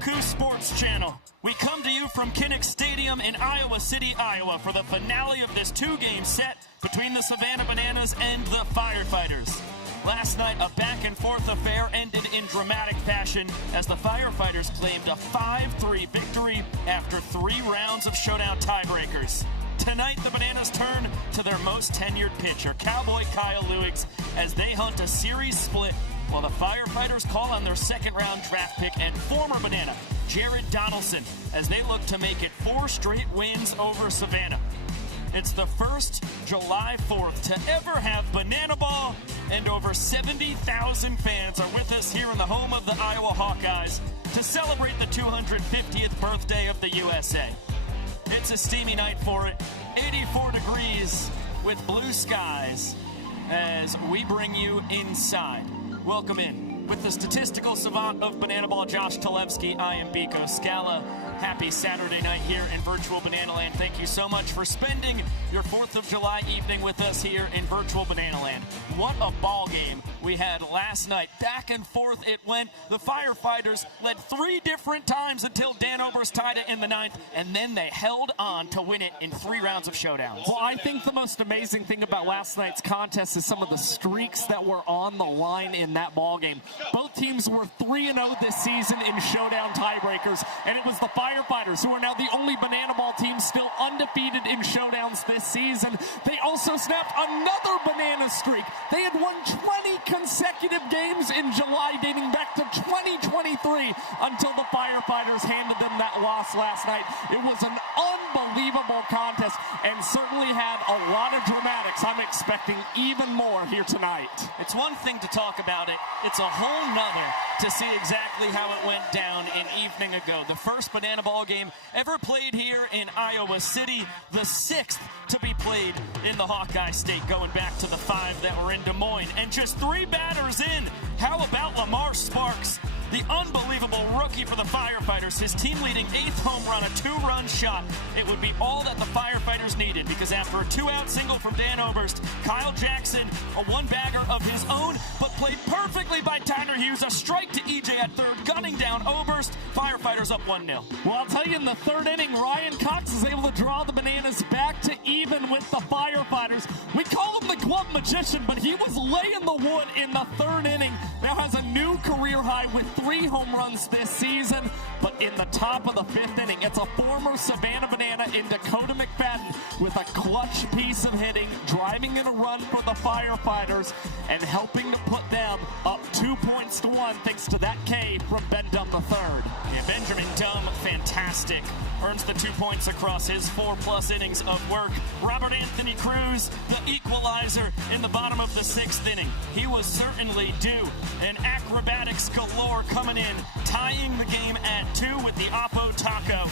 Roku Sports Channel. We come to you from Kinnick Stadium in Iowa City, Iowa for the finale of this two-game set between the Savannah Bananas and the Firefighters. Last night, a back-and-forth affair ended in dramatic fashion as the Firefighters claimed a 5-3 victory after 3 rounds of showdown tiebreakers. Tonight, the Bananas turn to their most tenured pitcher, Cowboy Kyle Lewis, as they hunt a series split, while the Firefighters call on their second-round draft pick and former Banana, Jared Donaldson, as they look to make it 4 straight wins over Savannah. It's the first July 4th to ever have Banana Ball, and over 70,000 fans are with us here in the home of the Iowa Hawkeyes to celebrate the 250th birthday of the USA. It's a steamy night for it, 84 degrees with blue skies as we bring you inside. Welcome in. With the statistical savant of Banana Ball, Josh Talevsky, I am Biko Scala. Happy Saturday night here in virtual Banana Land. Thank you so much for spending your 4th of July evening with us here in virtual Banana Land. What a ball game we had last night. Back and forth it went. The Firefighters led 3 different times until Dan Oberst tied it in the 9th, and then they held on to win it in 3 rounds of showdowns. Well, I think the most amazing thing about last night's contest is some of the streaks that were on the line in that ball game. Both teams were 3-0 this season in showdown tiebreakers, and it was the Firefighters, who are now the only Banana Ball team still undefeated in showdowns this season. They also snapped another banana streak. They had won 20 consecutive games in July, dating back to 2023, until the Firefighters handed them that loss last night. It was an unbelievable contest and certainly had a lot of dramatics. I'm expecting even more here tonight. It's one thing to talk about it. It's a whole nother to see exactly how it went down an evening ago. The first Banana Ball game ever played here in Iowa City, the 6th to be played in the Hawkeye State, going back to the 5 that were in Des Moines. And just 3 batters in, how about Lamar Sparks, the unbelievable rookie for the Firefighters, his team-leading 8th home run, a 2-run shot. It would be all that the Firefighters needed, because after a 2-out single from Dan Oberst, Kyle Jackson, a 1-bagger of his own, but played perfectly by Tyler Hughes, a strike to EJ at third, gunning down Oberst. Firefighters up 1-0. Well, I'll tell you, in the 3rd inning, Ryan Cox is able to draw the Bananas back to even with the Firefighters. We call him the glove magician, but he was laying the wood in the 3rd inning. Now has a new career high with 3 home runs this season, but in the top of the 5th inning, it's a former Savannah Banana in Dakota McFadden with a clutch piece of hitting, driving in a run for the Firefighters and helping to put them up 2-1 thanks to that K from Ben Dumb III. Yeah, Benjamin Dumb, fantastic. Earns the 2 points across his 4+ innings of work. Robert Anthony Cruz, the equalizer in the bottom of the 6th inning. He was certainly due. And acrobatics galore coming in, tying the game at 2 with the Oppo Taco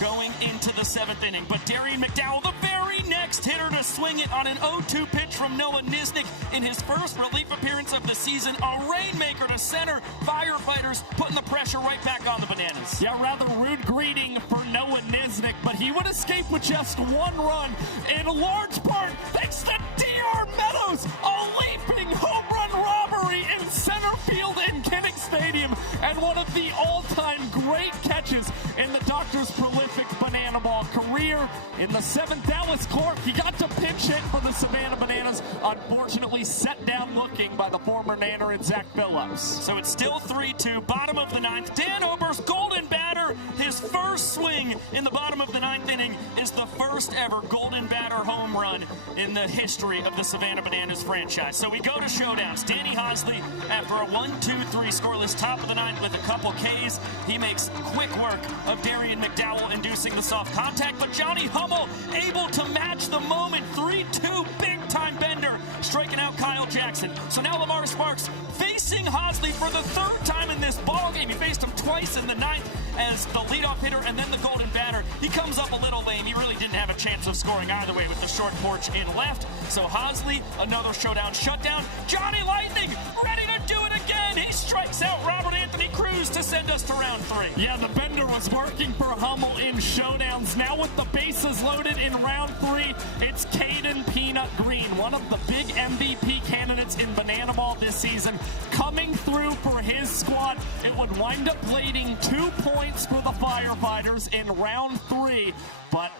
going into the 7th inning. But Darian McDowell, the very next hitter to swing it on an 0-2 pitch from Noah Nisnik in his first relief appearance of the season. A rainmaker to center. Firefighters putting the pressure right back on the Bananas. Yeah, rather rude greeting for Noah Nisnik, but he would escape with just 1 run, in large part thanks to D.R. Meadows, a leaping home run robbery in center field in Kinnick Stadium, and one of the all-time great catches in the Doctor's prolific Banana Ball career. In the 7th, Dallas Clark, he got to pinch hit for the Savannah Bananas, unfortunately set down looking by the former Nanner and Zach Phillips. So it's still 3-2, bottom of the 9th. Dan Oberst, golden batter, his first swing in the bottom of the 9th inning is the first ever golden batter home run in the history of the Savannah Bananas franchise. So we go to showdowns. Danny Hosley, after a 1-2-3 scoreless top of the 9th with a couple Ks, he makes quick work of Darian McDowell inducing the soft contact, but Johnny Hummel able to match the moment. 3-2, big-time bender, striking out Kyle Jackson. So now Lamar Sparks facing Hosley for the 3rd time in this ballgame. He faced him twice in the 9th as the leadoff hitter and then the golden batter. He comes up a little lame. He really didn't have a chance of scoring either way with the short porch in left. So Hosley, another showdown shutdown. Johnny Lightning ready to do it again. He strikes out Robert Anthony Cruz to send us to round 3. Yeah, the bender was working for Hummel in showdowns. Now with the bases loaded in round 3, it's Caden Peanut Green, one of the big MVP candidates in Banana Ball this season, coming through for his squad. It would wind up blading 2 points for the Firefighters in round 3, but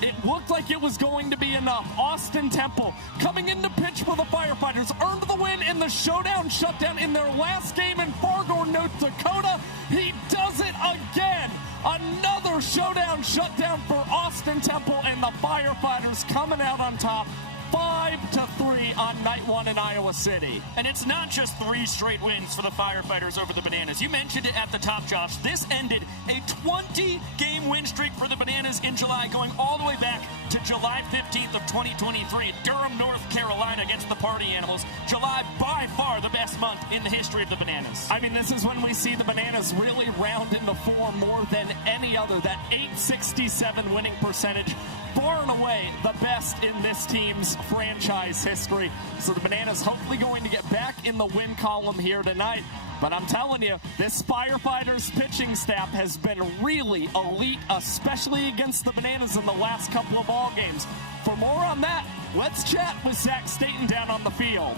it looked like it was going to be enough. Austin Temple coming in to pitch for the Firefighters, earned the win in the showdown shutdown in their last game in Fargo, North Dakota. He does it again. Another showdown shutdown for Austin Temple, and the Firefighters coming out on top 5-3 on night 1 in Iowa City. And it's not just 3 straight wins for the Firefighters over the Bananas. You mentioned it at the top, Josh. This ended a 20-game win streak for the Bananas in July, going all the way back to July 15th of 2023, Durham, North Carolina against the Party Animals. July, by far the best month in the history of the Bananas. I mean, this is when we see the Bananas really round into form more than any other. That .867 winning percentage, far and away the best in this team's franchise history. So the Bananas hopefully going to get back in the win column here tonight. But I'm telling you, this Firefighters pitching staff has been really elite, especially against the Bananas in the last couple of ball games. For more on that, let's chat with Zach Staten down on the field.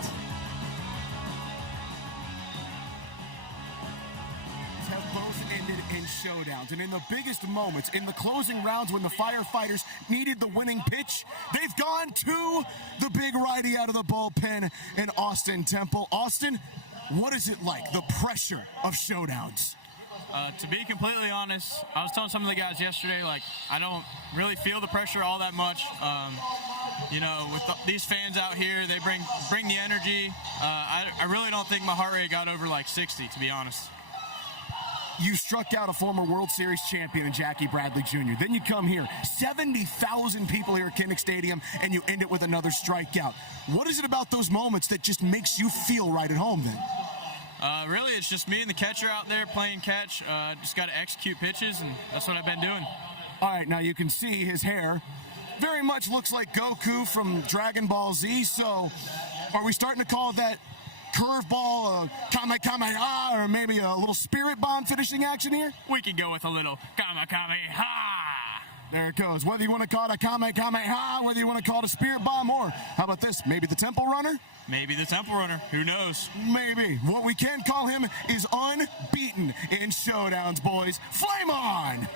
Have both ended in showdowns, and in the biggest moments, in the closing rounds when the Firefighters needed the winning pitch, they've gone to the big righty out of the bullpen in Austin Temple. Austin, what is it like, the pressure of showdowns? To be completely honest, I was telling some of the guys yesterday, like, I don't really feel the pressure all that much. With these fans out here, they bring the energy. I really don't think my heart rate got over like 60, to be honest. You struck out a former World Series champion in Jackie Bradley Jr. Then you come here, 70,000 people here at Kinnick Stadium, and you end it with another strikeout. What is it about those moments that just makes you feel right at home then? Really, it's just me and the catcher out there playing catch. Just got to execute pitches, and that's what I've been doing. All right, now you can see his hair very much looks like Goku from Dragon Ball Z, so are we starting to call that curveball, Kamehameha, or maybe a little spirit bomb finishing action here? We can go with a little Kamehameha. There it goes. Whether you want to call it a Kamehameha, whether you want to call it a spirit bomb, or how about this, maybe the Temple Runner? Maybe the Temple Runner. Who knows? Maybe. What we can call him is unbeaten in showdowns, boys. Flame on!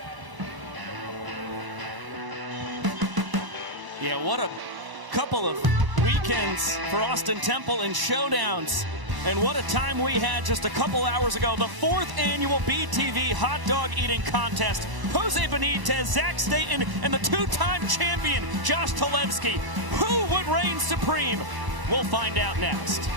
Yeah, what a couple of weekends for Austin Temple in showdowns. And what a time we had just a couple hours ago. The 4th annual BTV hot dog eating contest. Jose Benitez, Zach Staten, and the 2-time champion, Josh Talevsky. Who would reign supreme? We'll find out next.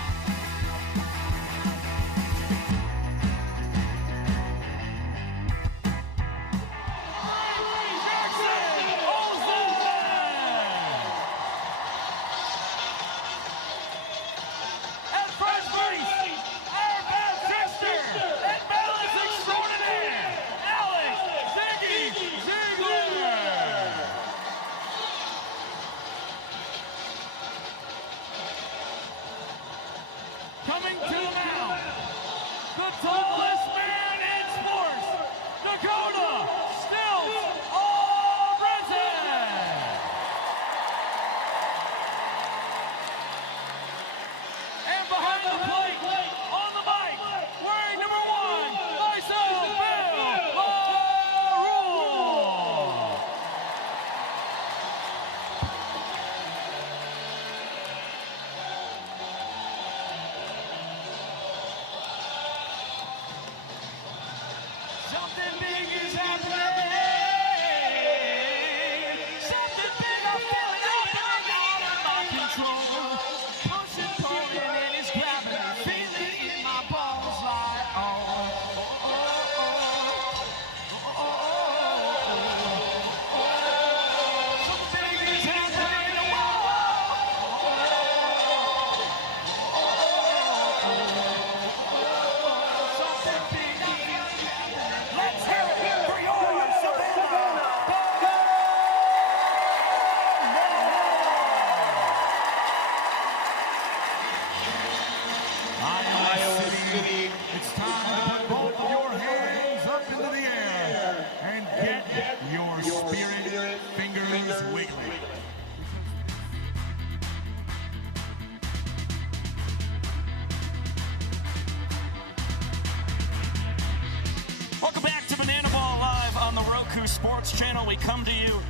Sports Channel. We come to you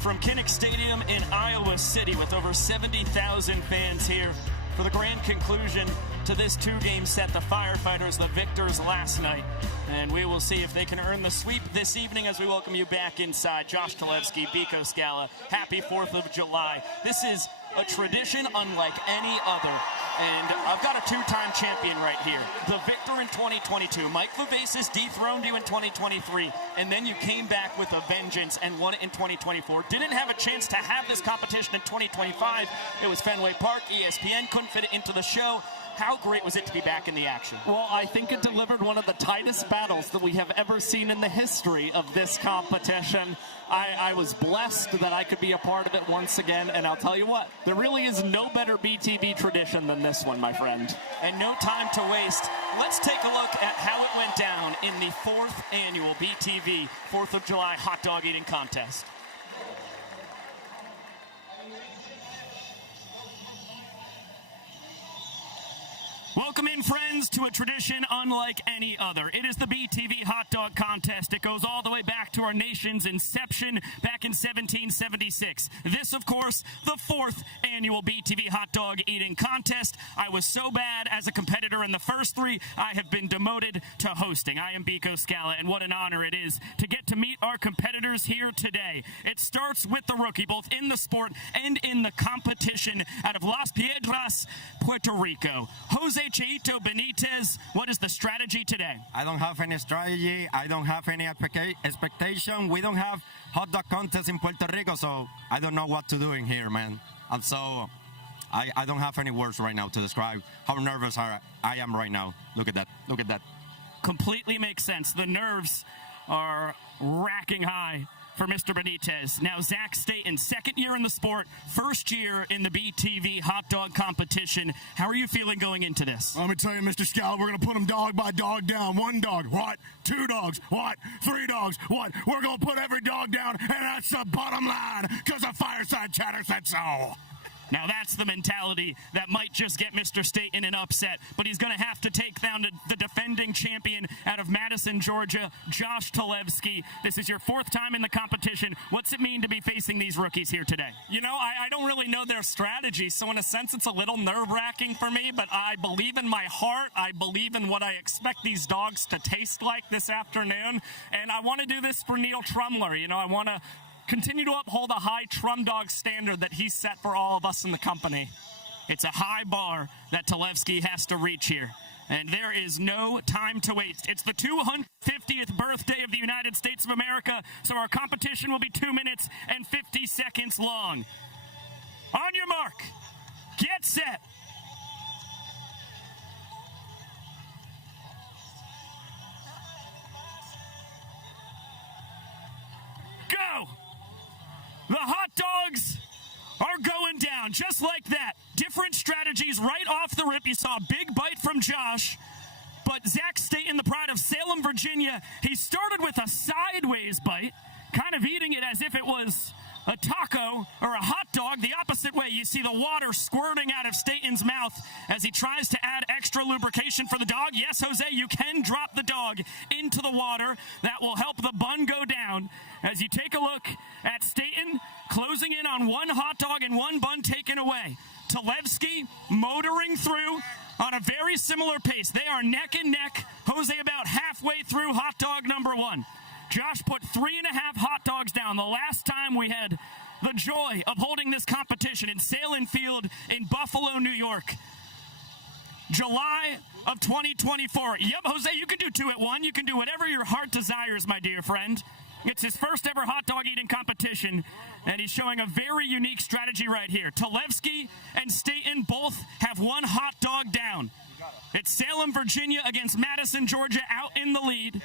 from Kinnick Stadium in Iowa City with over 70,000 fans here for the grand conclusion to this two-game set. The Firefighters, the victors last night. And we will see if they can earn the sweep this evening as we welcome you back inside. Josh Talevsky, Biko Scala, happy 4th of July. This is a tradition unlike any other. And I've got a two-time champion right here. The victor in 2022. Mike Vivacis dethroned you in 2023, and then you came back with a vengeance and won it in 2024. Didn't have a chance to have this competition in 2025. It was Fenway Park. ESPN couldn't fit it into the show. How great was it to be back in the action? Well, I think it delivered one of the tightest battles that we have ever seen in the history of this competition. I was blessed that I could be a part of it once again, and I'll tell you what, there really is no better BTV tradition than this one, my friend. And no time to waste. Let's take a look at how it went down in the 4th annual BTV 4th of July hot dog eating contest. Welcome in, friends, to a tradition unlike any other. It is the BTV Hot Dog Contest. It goes all the way back to our nation's inception back in 1776. This, of course, the 4th annual BTV Hot Dog Eating Contest. I was so bad as a competitor in the first 3, I have been demoted to hosting. I am Biko Scala, and what an honor it is to get to meet our competitors here today. It starts with the rookie, both in the sport and in the competition, out of Las Piedras, Puerto Rico. Jose Cheito Benitez, what is the strategy today? I don't have any strategy. I don't have any expectation. We don't have hot dog contest in Puerto Rico, so I don't know what to do in here, man. And so I don't have any words right now to describe how nervous I am right now. Look at that. Look at that. Completely makes sense. The nerves are racking high for Mr. Benitez. Now, Zach Staten, 2nd year in the sport, 1st year in the BTV hot dog competition. How are you feeling going into this? Let me tell you, Mr. Scala, we're going to put them dog by dog down. 1 dog, what? 2 dogs, what? 3 dogs, what? We're going to put every dog down, and that's the bottom line, because the Fireside Chatter said so. Now that's the mentality that might just get Mr. Staten an upset, but he's going to have to take down the defending champion out of Madison, Georgia, Josh Talevsky. This is your 4th time in the competition. What's it mean to be facing these rookies here today? You know, I don't really know their strategy, so in a sense it's a little nerve-wracking for me, but I believe in my heart. I believe in what I expect these dogs to taste like this afternoon, and I want to do this for Neil Trumler. You know, I want to continue to uphold a high Trum Dog standard that he set for all of us in the company. It's a high bar that Talevsky has to reach here, and there is no time to waste. It's the 250th birthday of the United States of America, so our competition will be 2 minutes and 50 seconds long. On your mark, get set. Go! The hot dogs are going down just like that. Different strategies right off the rip. You saw a big bite from Josh, but Zach Staten, the pride of Salem, Virginia, he started with a sideways bite, kind of eating it as if it was a taco or a hot dog. The opposite way, you see the water squirting out of Staten's mouth as he tries to add extra lubrication for the dog. Yes, Jose, you can drop the dog into the water. That will help the bun go down. As you take a look at Staten closing in on 1 hot dog and 1 bun taken away. Talevsky motoring through on a very similar pace. They are neck and neck. Jose about halfway through hot dog number 1. Josh put 3.5 hot dogs down the last time we had the joy of holding this competition in Salem Field in Buffalo, New York. July of 2024. Yep, Jose, you can do 2 at 1. You can do whatever your heart desires, my dear friend. It's his first ever hot dog eating competition, and he's showing a very unique strategy right here. Talevsky and Staten both have 1 hot dog down. It's Salem, Virginia against Madison, Georgia out in the lead.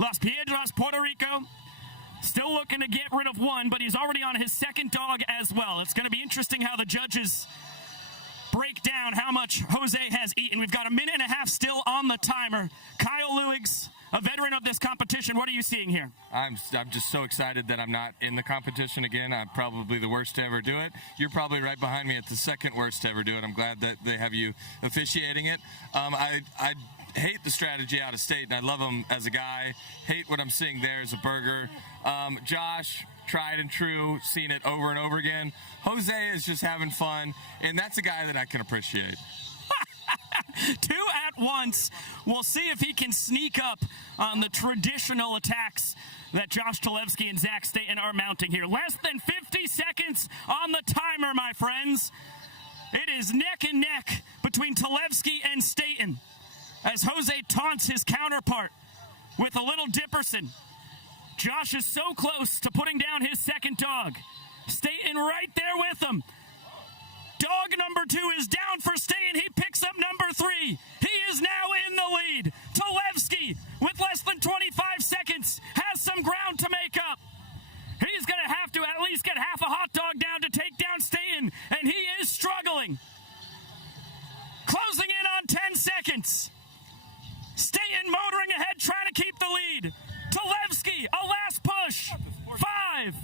Las Piedras, Puerto Rico, still looking to get rid of 1, but he's already on his 2nd dog as well. It's going to be interesting how the judges break down how much Jose has eaten. We've got a minute and a half still on the timer. Kyle Lewis, a veteran of this competition, what are you seeing here? I'm just so excited that I'm not in the competition again. I'm probably the worst to ever do it. You're probably right behind me at the second worst to ever do it. I'm glad that they have you officiating it. I hate the strategy out of state, and I love him as a guy. Hate what I'm seeing there as a burger. Josh, tried and true, seen it over and over again. Jose is just having fun, and that's a guy that I can appreciate. Two at once. We'll see if he can sneak up on the traditional attacks that Josh Talevski and Zach Staten are mounting here. Less than 50 seconds on the timer, my friends. It is neck and neck between Talevski and Staten as Jose taunts his counterpart with a little Dipperson. Josh is so close to putting down his second dog. Staten right there with him. Dog number 2 is down for Staten. He picks up number 3. He is now in the lead. Talevski, with less than 25 seconds, has some ground to make up. He's going to have to at least get half a hot dog down to take down Staten, and he is struggling. Closing in on 10 seconds. Staten motoring ahead, trying to keep the lead. Talevski, a last push. 5,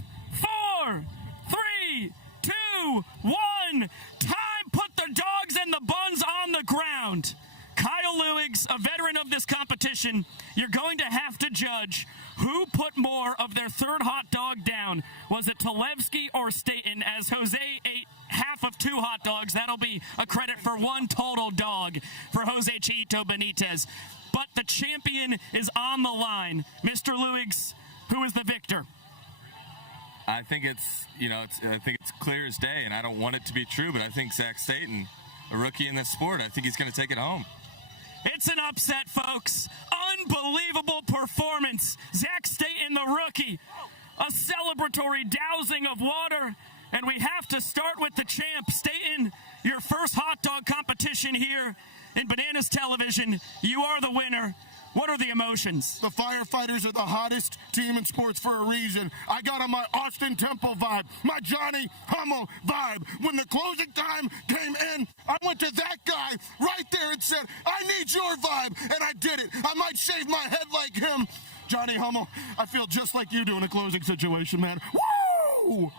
4, 3, 2, 1. Time, put the dogs and the buns on the ground. Kyle Lewis, a veteran of this competition, you're going to have to judge who put more of their third hot dog down. Was it Talevski or Staten? As Jose ate half of 2 hot dogs, that'll be a credit for 1 total dog for Jose Chito Benitez. But the champion is on the line. Mr. Lewis, who is the victor? I think it's clear as day, and I don't want it to be true, but I think Zach Staten, a rookie in this sport, I think he's going to take it home. It's an upset, folks. Unbelievable performance. Zach Staten, the rookie. A celebratory dousing of water. And we have to start with the champ. Staten, your first hot dog competition here in Bananas Television. You are the winner. What are the emotions? The Firefighters are the hottest team in sports for a reason. I got on my Austin Temple vibe, my Johnny Hummel vibe. When the closing time came in, I went to that guy right there and said, I need your vibe, and I did it. I might shave my head like him. Johnny Hummel, I feel just like you do in a closing situation, man. Woo!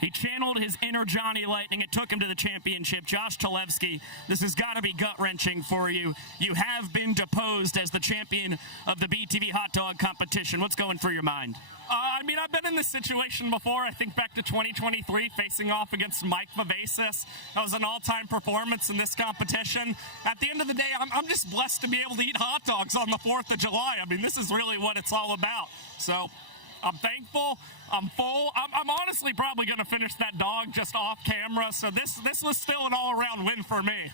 He channeled his inner Johnny Lightning. It took him to the championship. Josh Talevski, this has got to be gut-wrenching for you. You have been deposed as the champion of the BTV hot dog competition. What's going through your mind? I've been in this situation before. I think back to 2023, facing off against Mike Vivacis. That was an all-time performance in this competition. At the end of the day, I'm just blessed to be able to eat hot dogs on the 4th of July. I mean, this is really what it's all about. So I'm thankful. I'm full. I'm honestly probably going to finish that dog just off camera. So this was still an all-around win for me.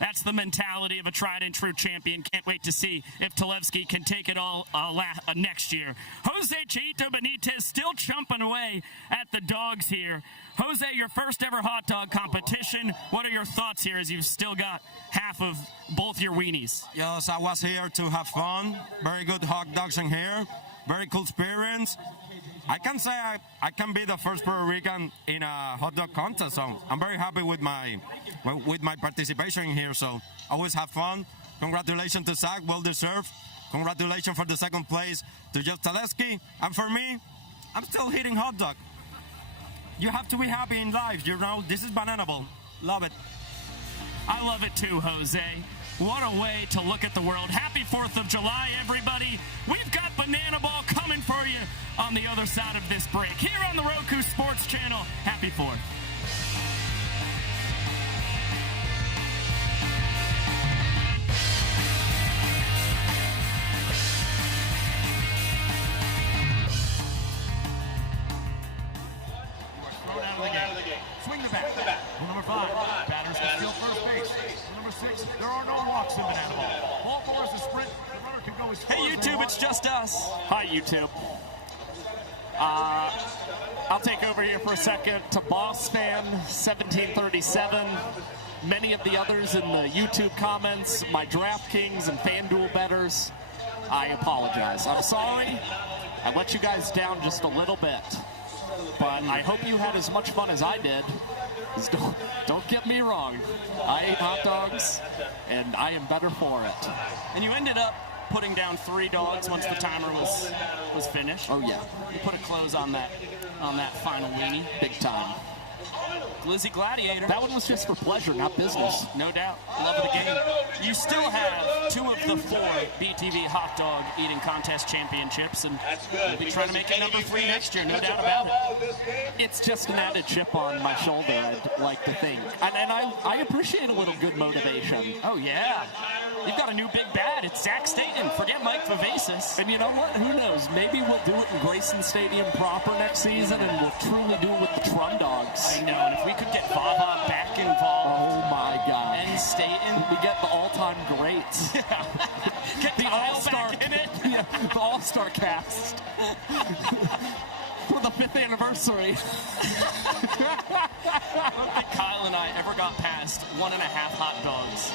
That's the mentality of a tried-and-true champion. Can't wait to see if Talevski can take it all next year. Jose Chito Benitez still chumping away at the dogs here. Jose, your first ever hot dog competition. What are your thoughts here as you've still got half of both your weenies? Yes, I was here to have fun. Very good hot dogs in here. Very cool experience. I can say I can be the first Puerto Rican in a hot dog contest, so I'm very happy with my participation here. So always have fun. Congratulations to Zach, well deserved. Congratulations for the second place to Josh Talevski. And for me, I'm still hitting hot dog. You have to be happy in life, you know. This is Banana Bowl. Love it. I love it too, Jose. What a way to look at the world. Happy 4th of July, everybody. We've got Banana Ball coming for you on the other side of this break. Here on the Roku Sports Channel. Happy 4th. Thrown out of the game. Swing the bat. Number 5. Batters can steal first base. Number 6. There are no walks in Banana Ball. Ball 4 is a sprint. The runner can go as far Hey, as they YouTube, want. it's just us. Hi, YouTube. I'll take over here for a second to Boss Fan 1737. Many of the others in the YouTube comments, my DraftKings and FanDuel bettors, I apologize. I'm sorry. I let you guys down just a little bit. but I hope you had as much fun as I did. 'Cause don't get me wrong. I ate hot dogs, and I am better for it. And you ended up putting down 3 dogs once the timer was finished. Oh, yeah. You put a close on that final weenie. Big time. Glizzy Gladiator. That one was just for pleasure, not business. No doubt. Love of the game. You still have 2 of the 4 BTV hot dog eating contest championships, and you'll be trying to make it number 3 next year, no doubt about it. It's just an added chip on my shoulder, I'd like to think. And I appreciate a little good motivation. Oh, yeah. You've got a new big bad. It's Zach Staten. Forget Mike Vivacis. And you know what? Who knows? Maybe we'll do it in Grayson Stadium proper next season, and we'll truly do it with the Trum Dogs. I know. And if we could get Vava back involved. Oh, my God. And Staten. We get the all-time greats. Get the Kyle all-star back in it. Yeah, the all-star cast. For the 5th anniversary. I don't think Kyle and I ever got past 1.5 hot dogs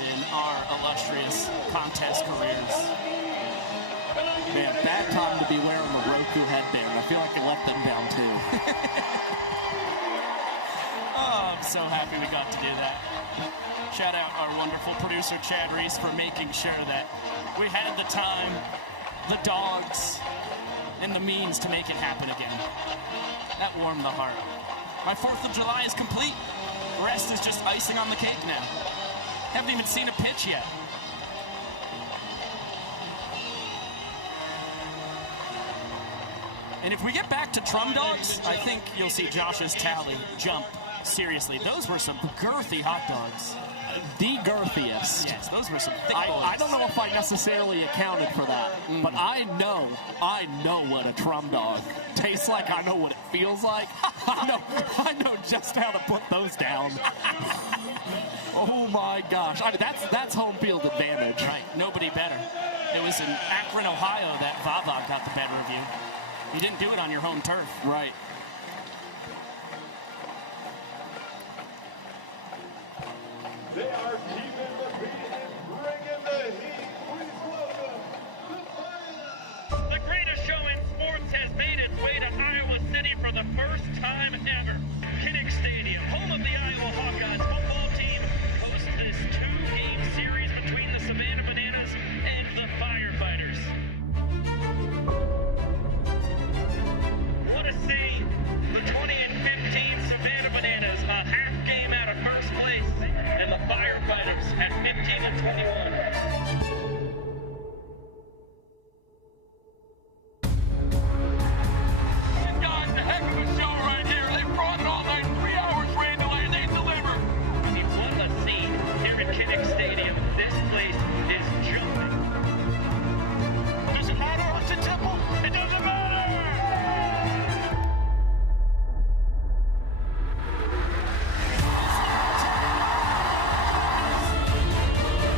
in our illustrious contest careers. Man, bad time to be wearing the Roku headband. I feel like I let them down too. Oh, I'm so happy we got to do that. Shout out our wonderful producer Chad Reese for making sure that we had the time, the dogs, and the means to make it happen again. That warmed the heart. My 4th of July is complete. The rest is just icing on the cake now. Haven't even seen a pitch yet. And if we get back to Trum Dogs, I think you'll see Josh's tally jump seriously. Those were some girthy hot dogs. The girthiest. Yes, those were some thick boys. I don't know if I necessarily accounted for that, but I know what a Trum Dog tastes like. I know what it feels like. I know just how to put those down. Oh my gosh, that's home field advantage. Right, nobody better. It was in Akron, Ohio that Vava got the better of you. You didn't do it on your home turf. Right. They are keeping the beat and bringing the heat. Please welcome the Firefighters. The greatest show in sports has made its way to Iowa City for the first time ever. Kinnick Stadium, home of the Iowa Hawkeyes football team, hosts this 2-game series between the Savannah Bananas and the Firefighters. What a scene! The 20 and 15 Savannah Bananas, a half game out of first place, and the Firefighters at 15 and 21. Kinnick Stadium. This place is jumping. Does it matter? It's a temple. It doesn't matter.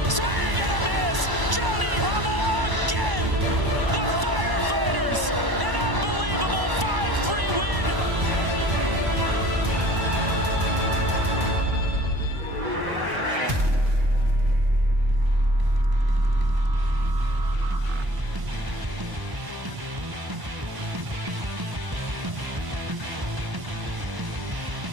Swing and miss. Johnny Herman again. The Firefighters. An unbelievable 5-3 win.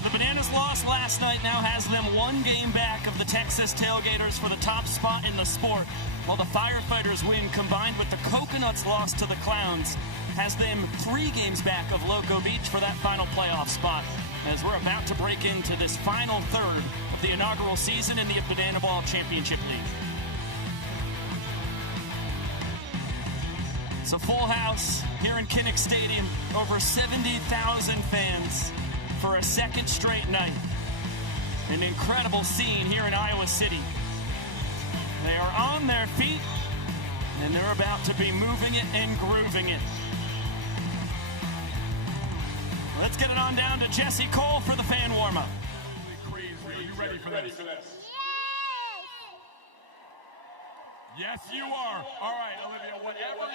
The Bananas loss last night now has them 1 game back of the Texas Tailgaters for the top spot in the sport, while the Firefighters win combined with the Coconuts loss to the Clowns has them 3 games back of Loco Beach for that final playoff spot, as we're about to break into this final third of the inaugural season in the Banana Ball Championship League. It's a full house here in Kinnick Stadium, over 70,000 fans for a second straight night. An incredible scene here in Iowa City. They are on their feet, and they're about to be moving it and grooving it. Let's get it on down to Jesse Cole for the fan warm-up. Are you ready for this? Yes, you are. All right, Olivia, whatever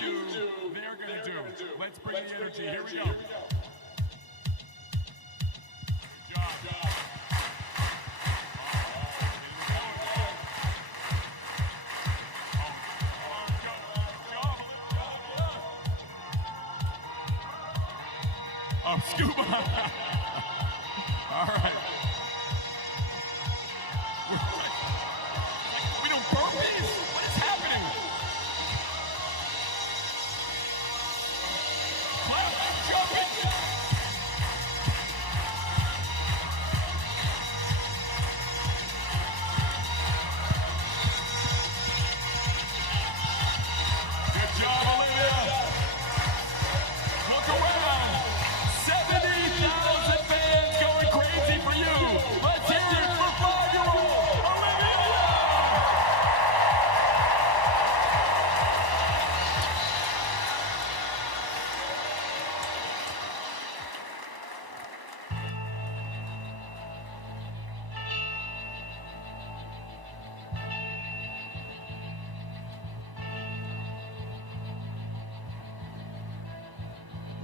you do, they're going to do. Let's bring the energy. Here we go. Good job. Oh, scuba. All right. We don't burpees? What is happening? Clapping, jumping. Good job, Olivia. Look around. 70,000 fans going crazy for you. Let's hear it for 5-year-old Olivia.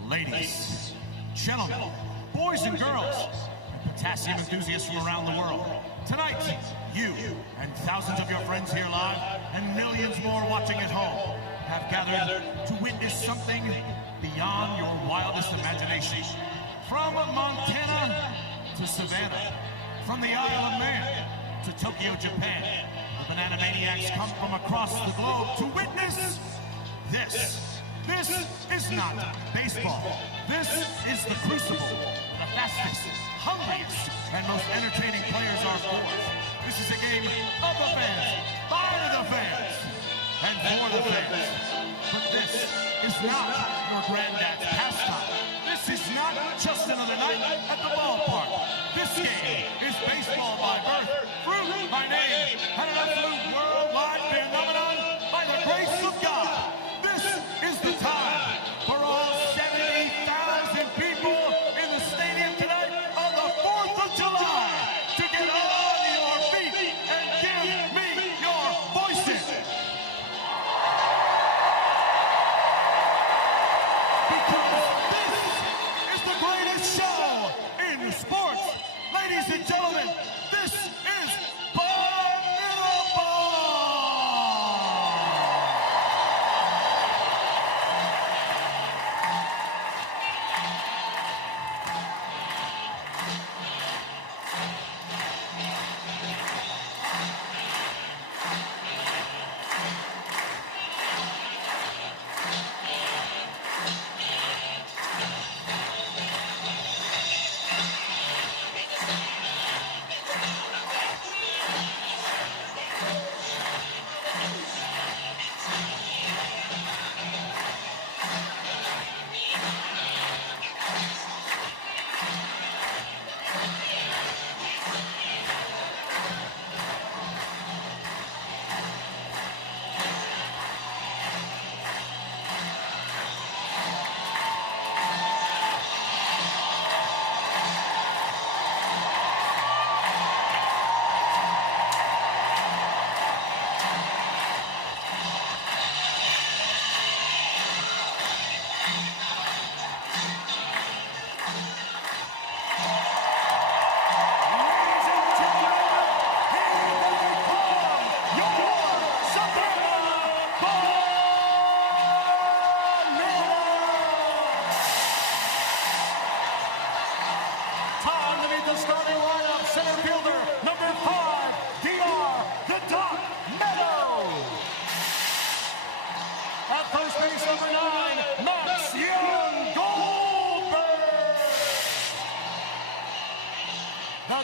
Ladies, gentlemen, boys and girls, and potassium enthusiasts from around the world. Tonight, you and thousands of your friends here live and millions more watching at home have gathered to witness something beyond your wildest imagination. From Montana to Savannah, from the Isle of Man to Tokyo, Japan, the Banana Maniacs come from across the globe to witness this. This is not baseball. This is the crucible. The fastest, hungriest, and most entertaining players are forth. This is a game of the fans, by the fans, and for the fans. But this is not your granddad's pastime. This is not just another night at the ballpark. This game is baseball by birth, fruit by name, and an absolute worldwide phenomenon by the grace of God. This is the time for all 70,000 people in the stadium tonight on the 4th of July to get on your feet and give me your voices. Because this is the greatest show in sports. Ladies and gentlemen, this is Banana Ball.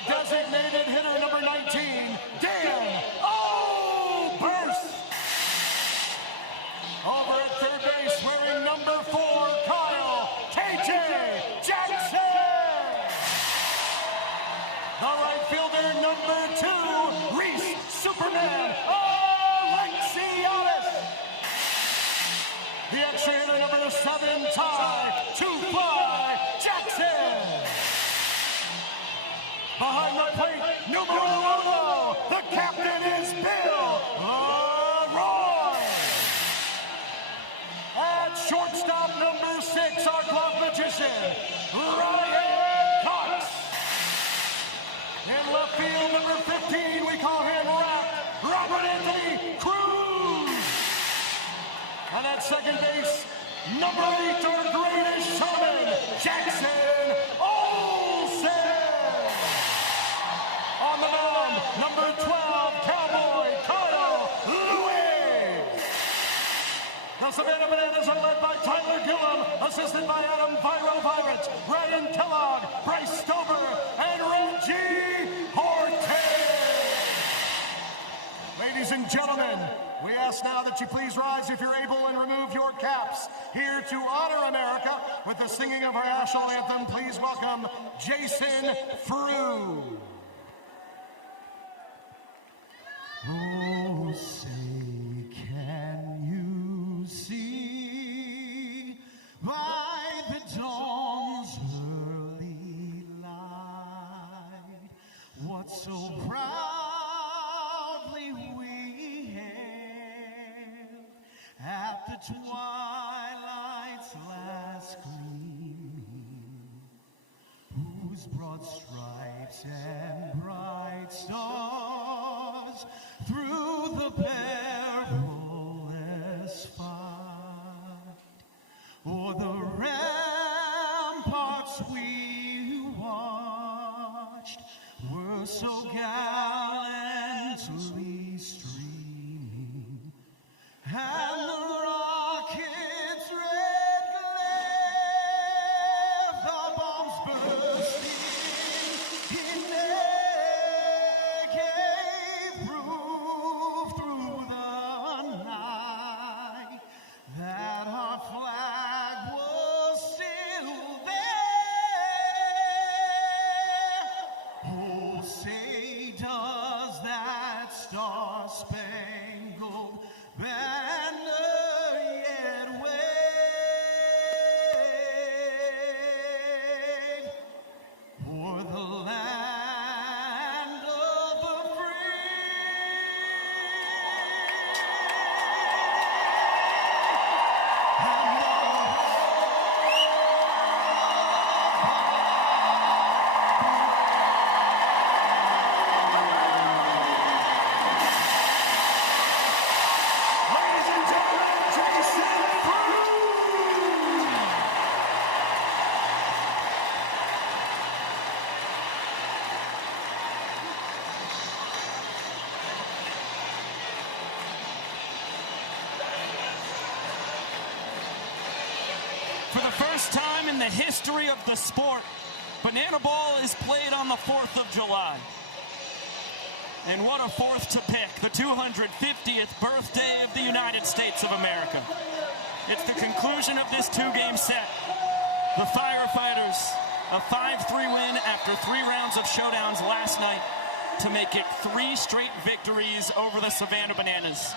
Designated hitter number 19, Dan Oberst. Over at third base, wearing number 4, Kyle KJ Jackson. The right fielder, number 2, Reese Superman Alexialis. The extra hitter, number 7, Ty 2-Fly Jackson. Behind the plate, numero 1, the captain is Bill Roy. At shortstop, number 6, our glove magician, Ryan Cox. In left field, number 15, we call him Robert Anthony Cruz. And at second base, number 8, our greatest showman, Jackson Olsen. On the mound, number 12, Cowboy Kyle Lewis. The Savannah Bananas are led by Tyler Gillum, assisted by Adam Viro Virant, Ryan Kellogg, Bryce Stover, and Reggie Horton. Ladies and gentlemen, we ask now that you please rise if you're able and remove your caps. Here to honor America with the singing of our national anthem, please welcome Jason Frew. Oh, say, can you see by the dawn's early light what so proudly we hailed at the twilight's last gleaming, whose broad stripes and bright stars through the perilous fight o'er the ramparts we watched were so gallantly streaming, and the rocket's red glare, the bombs bursting in air, gave proof through the night that our flag was still there. Oh, say does that star-spangled banner yet wave o'er the land of the free? Ladies and gentlemen, Jason Frew. For the first time in the history of the sport, Banana Ball is played on the 4th of July. And what a 4th to pick, the 250th birthday of the United States of America. It's the conclusion of this two-game set. The Firefighters, a 5-3 win after 3 rounds of showdowns last night to make it 3 straight victories over the Savannah Bananas.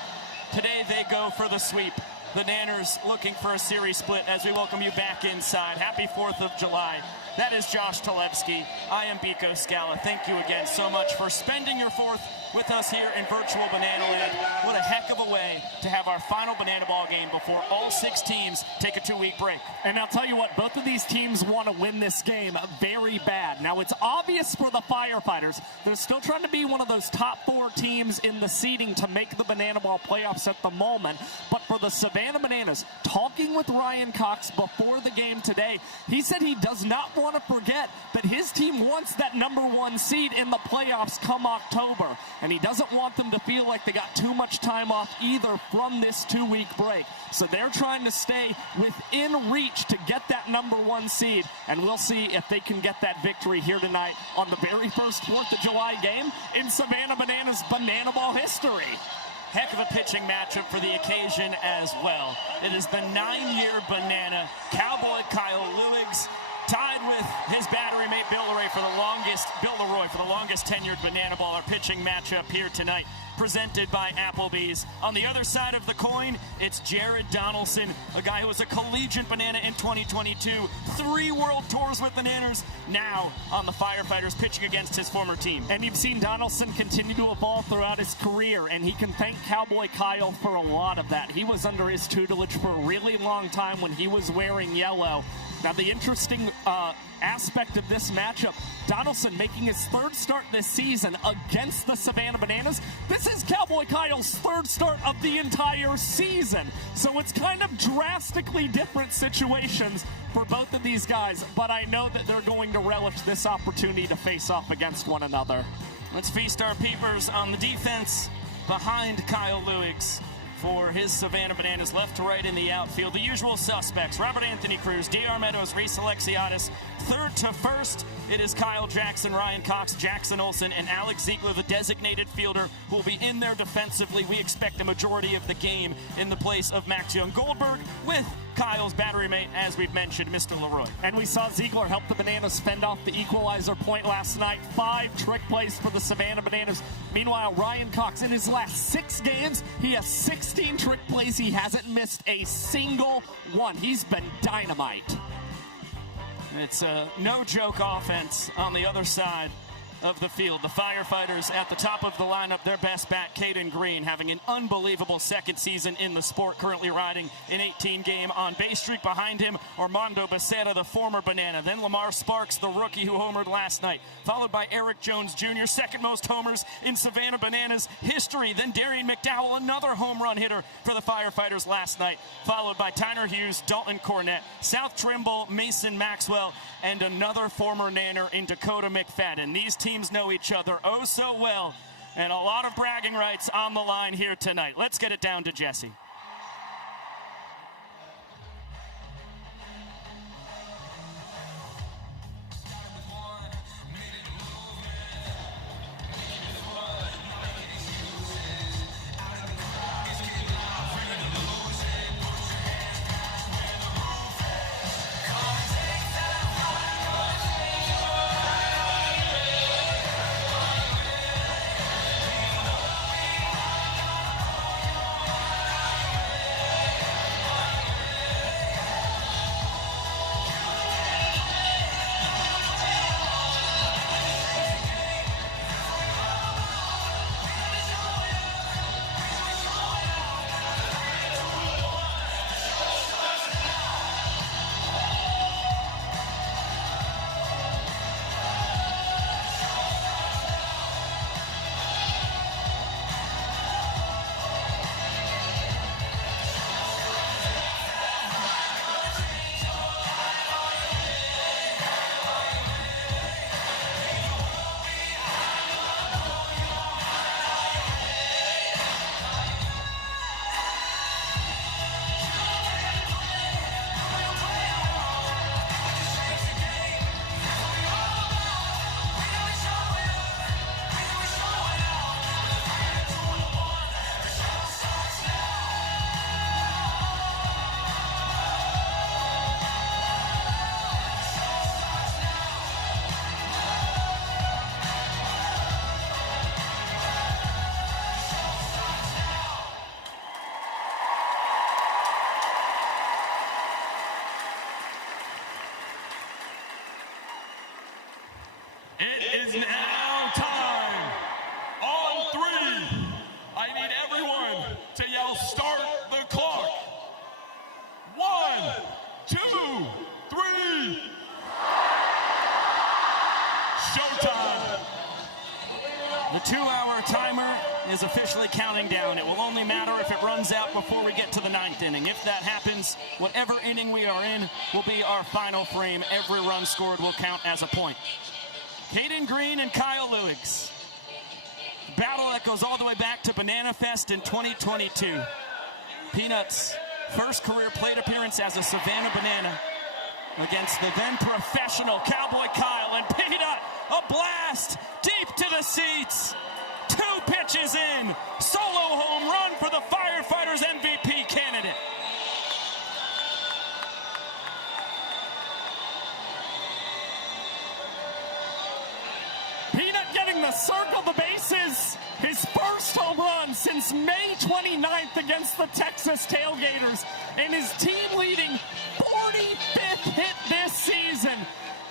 Today they go for the sweep. The Nanners looking for a series split as we welcome you back inside. Happy 4th of July. That is Josh Talevsky. I am Biko Scala. Thank you again so much for spending your 4th with us here in virtual Banana Land. What a heck of a way to have our final Banana Ball game before all 6 teams take a 2-week break. And I'll tell you what, both of these teams want to win this game very bad. Now, it's obvious for the Firefighters. They're still trying to be one of those top 4 teams in the seeding to make the Banana Ball playoffs at the moment. But for the Savannah Bananas, talking with Ryan Cox before the game today, he said he does not want to forget that his team wants that #1 seed in the playoffs come October. And he doesn't want them to feel like they got too much time off either from this 2-week break. So they're trying to stay within reach to get that #1 seed. And we'll see if they can get that victory here tonight on the very first 4th of July game in Savannah Bananas Banana Ball history. Heck of a pitching matchup for the occasion as well. It is the 9-year Banana, Cowboy Kyle Lewis, tied with his battery mate Bill Leroy for the longest tenured Banana Baller pitching matchup here tonight, presented by Applebee's. On the other side of the coin, it's Jared Donaldson, a guy who was a collegiate Banana in 2022, 3 world tours with the Nanners, now on the Firefighters pitching against his former team. And you've seen Donaldson continue to evolve throughout his career, and he can thank Cowboy Kyle for a lot of that. He was under his tutelage for a really long time when he was wearing yellow. Now, the interesting aspect of this matchup, Donaldson making his third start this season against the Savannah Bananas. This is Cowboy Kyle's third start of the entire season. So it's kind of drastically different situations for both of these guys, but I know that they're going to relish this opportunity to face off against one another. Let's feast our peepers on the defense behind Kyle Lewigs. For his Savannah Bananas, left to right in the outfield, the usual suspects: Robert Anthony Cruz, D.R. Meadows, Reese Alexiadis. Third to first, it is Kyle Jackson, Ryan Cox, Jackson Olsen, and Alex Ziegler, the designated fielder, who will be in there defensively. We expect a majority of the game in the place of Max Young Goldberg, with Kyle's battery mate, as we've mentioned, Mr. Leroy. And we saw Ziegler help the Bananas fend off the Equalizer Point last night. 5 trick plays for the Savannah Bananas. Meanwhile, Ryan Cox, in his last 6 games, he has 16 trick plays. He hasn't missed a single one. He's been dynamite. It's a no-joke offense on the other side of the field. The Firefighters at the top of the lineup, their best bat, Caden Green, having an unbelievable second season in the sport, currently riding an 18-game on-base streak. Behind him, Armando Becerra, the former Banana. Then Lamar Sparks, the rookie who homered last night. Followed by Eric Jones Jr., second most homers in Savannah Bananas history. Then Darian McDowell, another home run hitter for the Firefighters last night. Followed by Tyner Hughes, Dalton Cornett, South Trimble, Mason Maxwell, and another former Nanner in Dakota McFadden. These teams know each other oh so well, and a lot of bragging rights on the line here tonight. Let's get it down to Jesse. It is now time. On 3, I need everyone to yell start the clock. 1, 2, 3. Showtime. The 2-hour timer is officially counting down. It will only matter if it runs out before we get to the 9th inning. If that happens, whatever inning we are in will be our final frame. Every run scored will count as a point. Caden Green and Kyle Lewigs. Battle that goes all the way back to Banana Fest in 2022. Peanuts' first career plate appearance as a Savannah Banana against the then professional Cowboy Kyle. And Peanut, a blast deep to the seats. 2 pitches in. Solo home run for the Firefighters MVP candidate. Peanut getting the circle the bases. His first home run since May 29th against the Texas Tailgaters. And his team-leading 45th hit this season.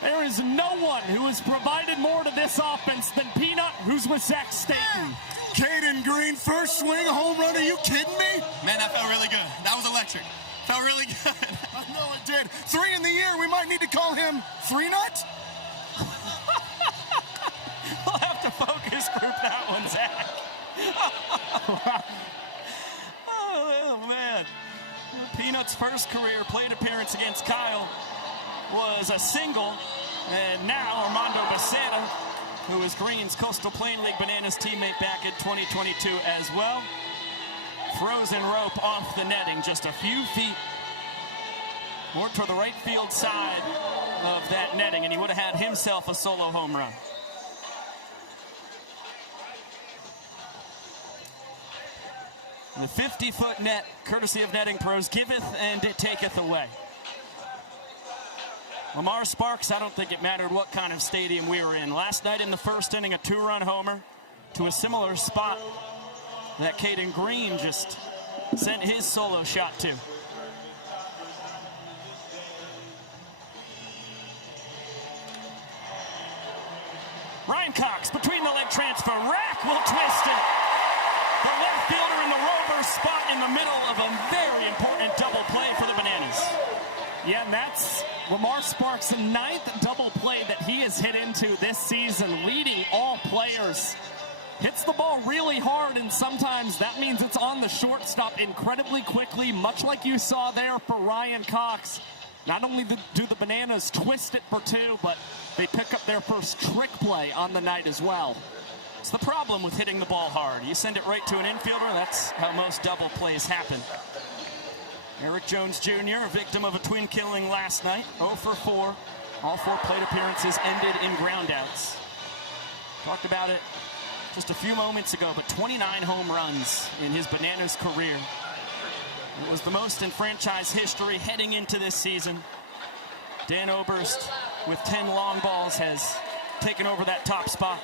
There is no one who has provided more to this offense than Peanut, who's with Zach Staten. Caden Green, first swing, home run. Are you kidding me? Man, that felt really good. That was electric. Felt really good. Oh, it did. 3 in the year. We might need to call him Three Nut. We'll have to focus group that one, Zach. Oh, man. Peanut's first career plate appearance against Kyle was a single. And now Armando Becerra, who is Green's Coastal Plain League Bananas teammate back in 2022 as well. Frozen rope off the netting, just a few feet more toward the right field side of that netting, and he would have had himself a solo home run. The 50-foot net, courtesy of Netting Pros, giveth and it taketh away. Lamar Sparks, I don't think it mattered what kind of stadium we were in. Last night in the first inning, a 2-run homer to a similar spot that Caden Green just sent his solo shot to. Ryan Cox between the leg transfer. Rack will twist it. The left fielder in the rover spot in the middle of a very important double play for the Bananas. Yeah, and that's Lamar Sparks' 9th double play that he has hit into this season, leading all players. Hits the ball really hard, and sometimes that means it's on the shortstop incredibly quickly, much like you saw there for Ryan Cox. Not only do the Bananas twist it for 2, but they pick up their first trick play on the night as well. It's the problem with hitting the ball hard. You send it right to an infielder, that's how most double plays happen. Eric Jones Jr., a victim of a twin killing last night, 0 for 4. All 4 plate appearances ended in groundouts. Talked about it just a few moments ago, but 29 home runs in his Bananas career. It was the most in franchise history heading into this season. Dan Oberst, with 10 long balls, has taken over that top spot.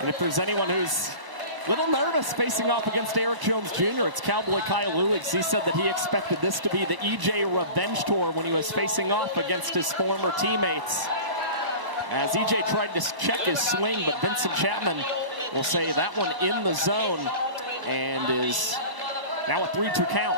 And if there's anyone who's a little nervous facing off against Eric Jones Jr., it's Cowboy Kyle Lewis. He said that he expected this to be the EJ revenge tour when he was facing off against his former teammates. As EJ tried to check his swing, but Vincent Chapman will say that one in the zone and is now a 3-2 count.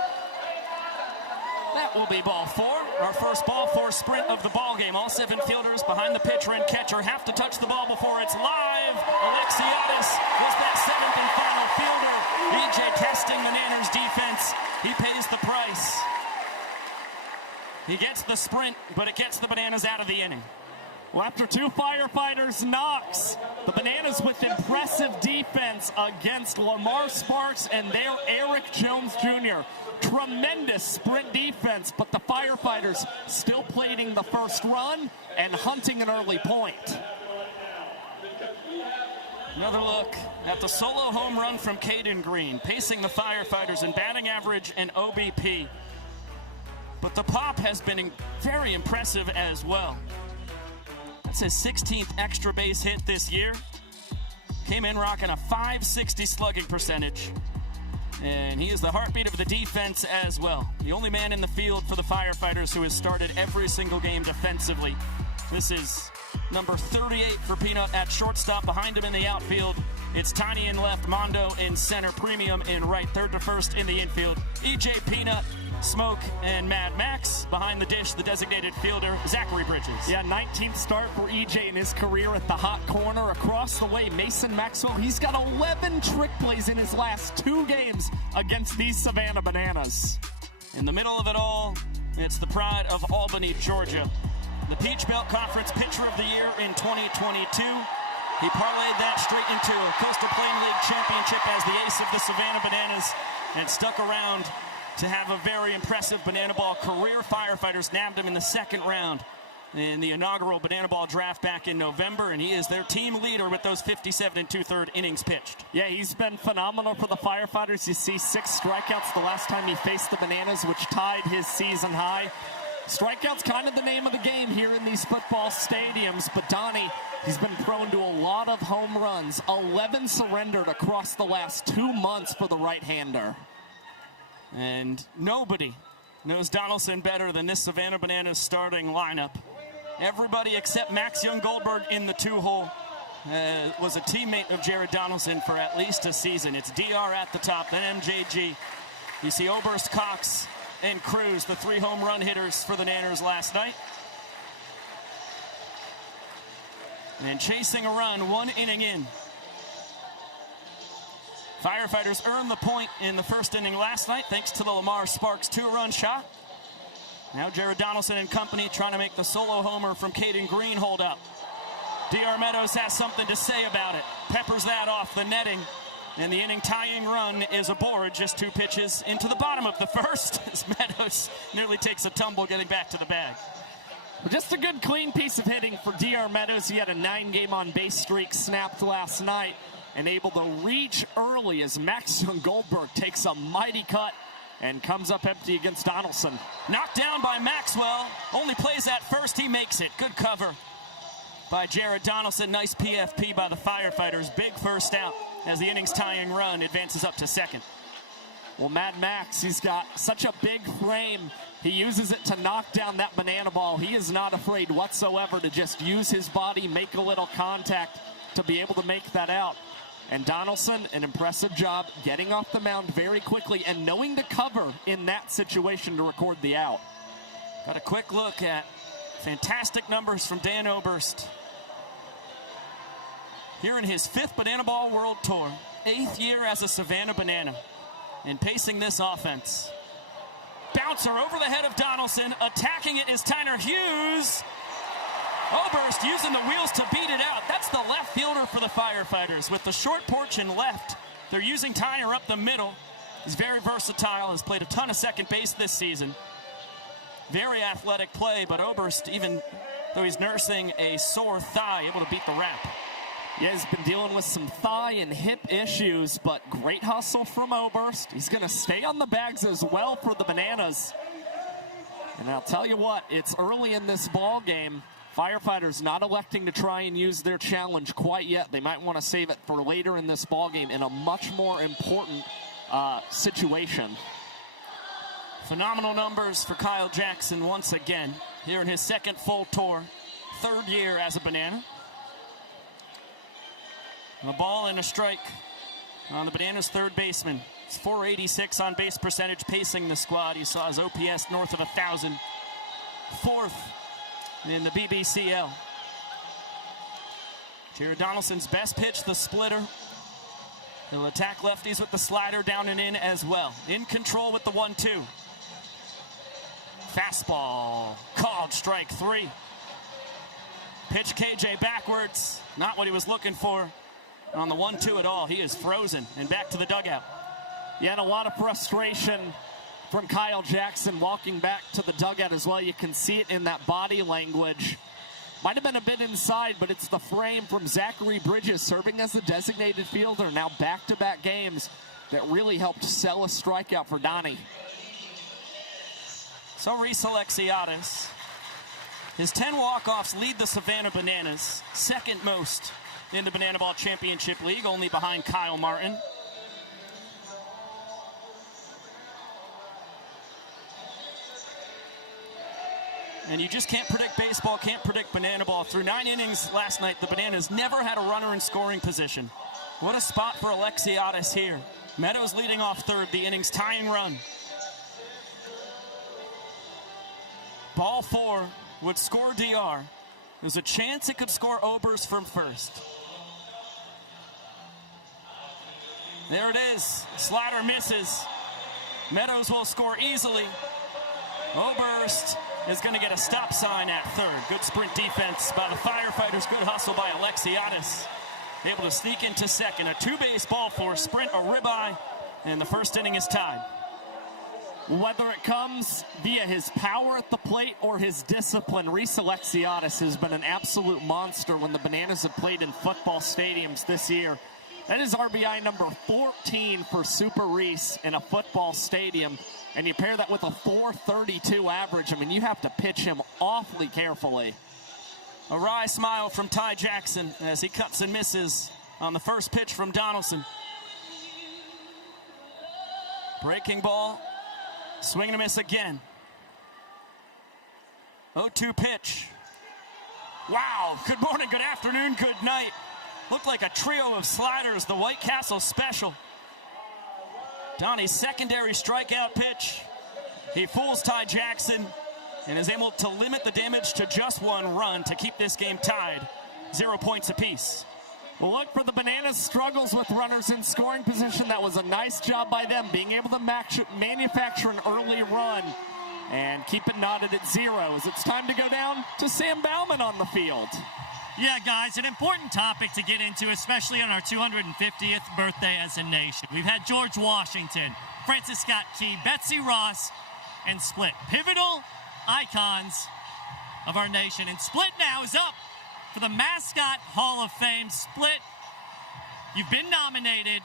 That will be ball 4, our first ball 4 sprint of the ball game. All 7 fielders behind the pitcher and catcher have to touch the ball before it's live. Alexiadis was that 7th and final fielder. EJ testing the Nanners defense. He pays the price. He gets the sprint, but it gets the Bananas out of the inning. Well, after 2 Firefighters knocks, the Bananas with impressive defense against Lamar Sparks and their Eric Jones Jr. Tremendous sprint defense, but the Firefighters still plating the first run and hunting an early point. Another look at the solo home run from Caden Green, pacing the Firefighters in batting average and OBP. But the pop has been very impressive as well. That's his 16th extra base hit this year. Came in rocking a .560 slugging percentage. And he is the heartbeat of the defense as well. The only man in the field for the Firefighters who has started every single game defensively. This is number 38 for Peanut at shortstop. Behind him in the outfield, it's Tiny in left, Mondo in center, Premium in right, third to first in the infield. EJ, Peanut, Smoke, and Mad Max. Behind the dish, the designated fielder, Zachary Bridges. Yeah, 19th start for EJ in his career at the hot corner. Across the way, Mason Maxwell. He's got 11 trick plays in his last 2 games against these Savannah Bananas. In the middle of it all, it's the pride of Albany, Georgia. The Peach Belt Conference Pitcher of the Year in 2022. He parlayed that straight into a Coastal Plain League championship as the ace of the Savannah Bananas and stuck around to have a very impressive banana ball career. Firefighters nabbed him in the 2nd round in the inaugural banana ball draft back in November, and he is their team leader with those 57 2/3 innings pitched. Yeah, he's been phenomenal for the Firefighters. You see 6 strikeouts the last time he faced the Bananas, which tied his season high. Strikeouts kind of the name of the game here in these football stadiums, but Donnie, he's been prone to a lot of home runs. 11 surrendered across the last 2 months for the right-hander. And nobody knows Donaldson better than this Savannah Bananas starting lineup. Everybody except Max Young-Goldberg in the 2-hole was a teammate of Jared Donaldson for at least a season. It's DR at the top, then MJG. You see Oberst, Cox, and Cruz, the 3 home run hitters for the Nanners last night. And chasing a run 1 inning in. Firefighters earned the point in the first inning last night thanks to the Lamar Sparks 2-run shot. Now Jared Donaldson and company trying to make the solo homer from Caden Green hold up. D.R. Meadows has something to say about it. Peppers that off the netting. And the inning tying run is aboard just 2 pitches into the bottom of the first as Meadows nearly takes a tumble getting back to the bag. Just a good clean piece of hitting for D.R. Meadows. He had a 9-game on base streak snapped last night and able to reach early as Maxson Goldberg takes a mighty cut and comes up empty against Donaldson. Knocked down by Maxwell. Only plays at first. He makes it. Good cover by Jared Donaldson. Nice PFP by the Firefighters. Big first out as the innings tying run advances up to second. Well, Mad Max, he's got such a big frame. He uses it to knock down that banana ball. He is not afraid whatsoever to just use his body, make a little contact to be able to make that out. And Donaldson, an impressive job getting off the mound very quickly and knowing the cover in that situation to record the out. Got a quick look at fantastic numbers from Dan Oberst. Here in his 5th Banana Ball World Tour, 8th year as a Savannah Banana, and pacing this offense. Bouncer over the head of Donaldson. Attacking it is Tyner Hughes. Oberst using the wheels to beat it out. That's the left fielder for the Firefighters. With the short porch and left, they're using Tyner up the middle. He's very versatile, has played a ton of second base this season. Very athletic play, but Oberst, even though he's nursing a sore thigh, able to beat the wrap. Yeah, he's been dealing with some thigh and hip issues, but great hustle from Oberst. He's going to stay on the bags as well for the Bananas. And I'll tell you what, it's early in this ball game. Firefighters not electing to try and use their challenge quite yet. They might want to save it for later in this ball game in a much more important situation. Phenomenal numbers for Kyle Jackson once again. Here in his 2nd full tour, 3rd year as a Banana. A ball and a strike on the Bananas' 3rd baseman. It's .486 on base percentage, pacing the squad. You saw his OPS north of 1,000. 4th in the BBCL. Jared Donaldson's best pitch, the splitter. He'll attack lefties with the slider down and in as well. In control with the 1-2. Fastball called, strike 3. Pitch KJ backwards. Not what he was looking for on the 1-2 at all. He is frozen and back to the dugout. Yeah, and a lot of frustration from Kyle Jackson walking back to the dugout as well. You can see it in that body language. Might have been a bit inside, but it's the frame from Zachary Bridges serving as the designated fielder. Now back-to-back games that really helped sell a strikeout for Donnie. So Reese Alexiadis. His 10 walk-offs lead the Savannah Bananas, 2nd most in the Banana Ball Championship League, only behind Kyle Martin. And you just can't predict baseball, can't predict Banana Ball. Through 9 innings last night, the Bananas never had a runner in scoring position. What a spot for Alexiadis here. Meadows leading off 3rd, the innings tying run. Ball 4 would score DR. There's a chance it could score Oberst from 1st. There it is. Slider misses. Meadows will score easily. Oberst is going to get a stop sign at 3rd. Good sprint defense by the Firefighters. Good hustle by Alexiadis. Able to sneak into 2nd. A 2-base ball for sprint, a ribeye, and the 1st inning is tied. Whether it comes via his power at the plate or his discipline, Reese Alexiadis has been an absolute monster when the Bananas have played in football stadiums this year. That is RBI number 14 for Super Reese in a football stadium. And you pair that with a .432 average. I mean, you have to pitch him awfully carefully. A wry smile from Ty Jackson as he cuts and misses on the first pitch from Donaldson. Breaking ball. Swing and a miss again. 0-2 pitch. Wow. Good morning, good afternoon, good night. Looked like a trio of sliders, the White Castle special. Donnie's secondary strikeout pitch. He fools Ty Jackson and is able to limit the damage to just 1 run to keep this game tied, 0 points apiece. Well, look, for the Bananas struggles with runners in scoring position. That was a nice job by them, being able to manufacture an early run and keep it knotted at 0. As it's time to go down to Sam Bauman on the field. Yeah, guys, an important topic to get into, especially on our 250th birthday as a nation. We've had George Washington, Francis Scott Key, Betsy Ross, and Split. Pivotal icons of our nation. And Split now is up for the Mascot Hall of Fame. Split, you've been nominated.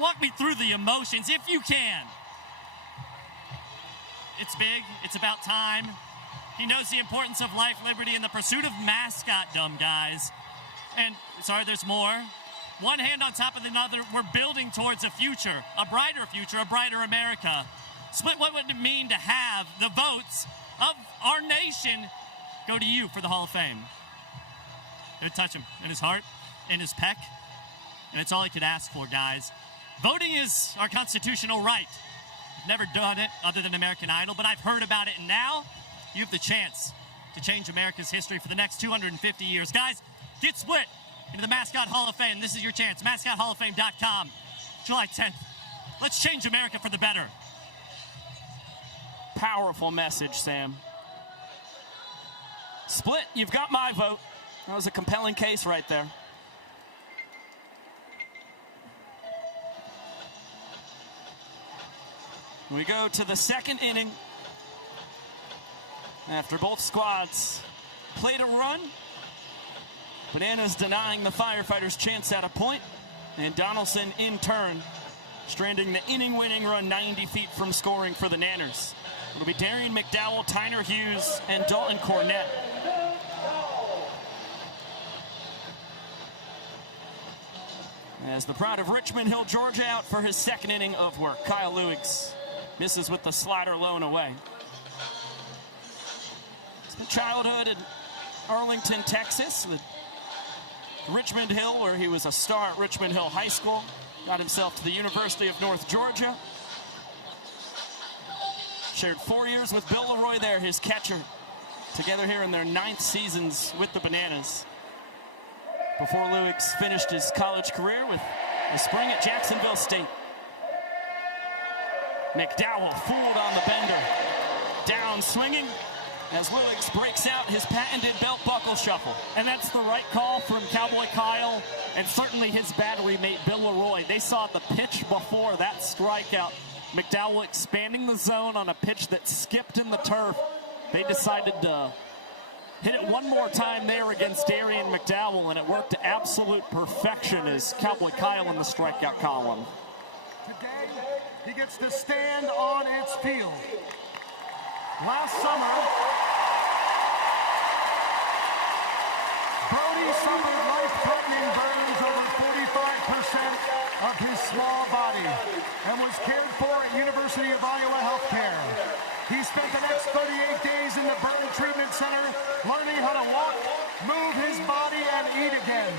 Walk me through the emotions, if you can. It's big. It's about time. He knows the importance of life, liberty, and the pursuit of mascotdom, guys. And, sorry, there's more. One hand on top of another, we're building towards a future, a brighter America. Split, what would it mean to have the votes of our nation go to you for the Hall of Fame? It would touch him in his heart, in his pec, and it's all he could ask for, guys. Voting is our constitutional right. I've never done it other than American Idol, but I've heard about it, and now you have the chance to change America's history for the next 250 years. Guys, get Split into the Mascot Hall of Fame. This is your chance. MascotHallOfFame.com, July 10th. Let's change America for the better. Powerful message, Sam. Split, you've got my vote. That was a compelling case right there. We go to the second inning. After both squads played a run, Bananas denying the Firefighters' chance at a point, and Donaldson in turn stranding the inning-winning run 90 feet from scoring for the Nanners. It'll be Darian McDowell, Tyner Hughes, and Dalton Cornett. As the pride of Richmond Hill, Georgia, out for his second inning of work. Kyle Lewis misses with the slider low and away. Spent childhood in Arlington, Texas, with Richmond Hill, where he was a star at Richmond Hill High School. Got himself to the University of North Georgia. Shared 4 years with Bill Leroy there, his catcher, together here in their 9th seasons with the Bananas. Before Lewis finished his college career with a spring at Jacksonville State. McDowell fooled on the bender. Down swinging as Lewis breaks out his patented belt buckle shuffle. And that's the right call from Cowboy Kyle and certainly his battery mate Bill Leroy. They saw the pitch before that strikeout. McDowell expanding the zone on a pitch that skipped in the turf. They decided to hit it one more time there against Darian McDowell, and it worked to absolute perfection as Cowboy Kyle in the strikeout column. Today, he gets to stand on its field. Last summer, Brody suffered life-threatening burns over 45% of his small body and was cared for at University of Iowa Healthcare. He spent the next 38 days in the burn treatment center learning how to walk, move his body, and eat again.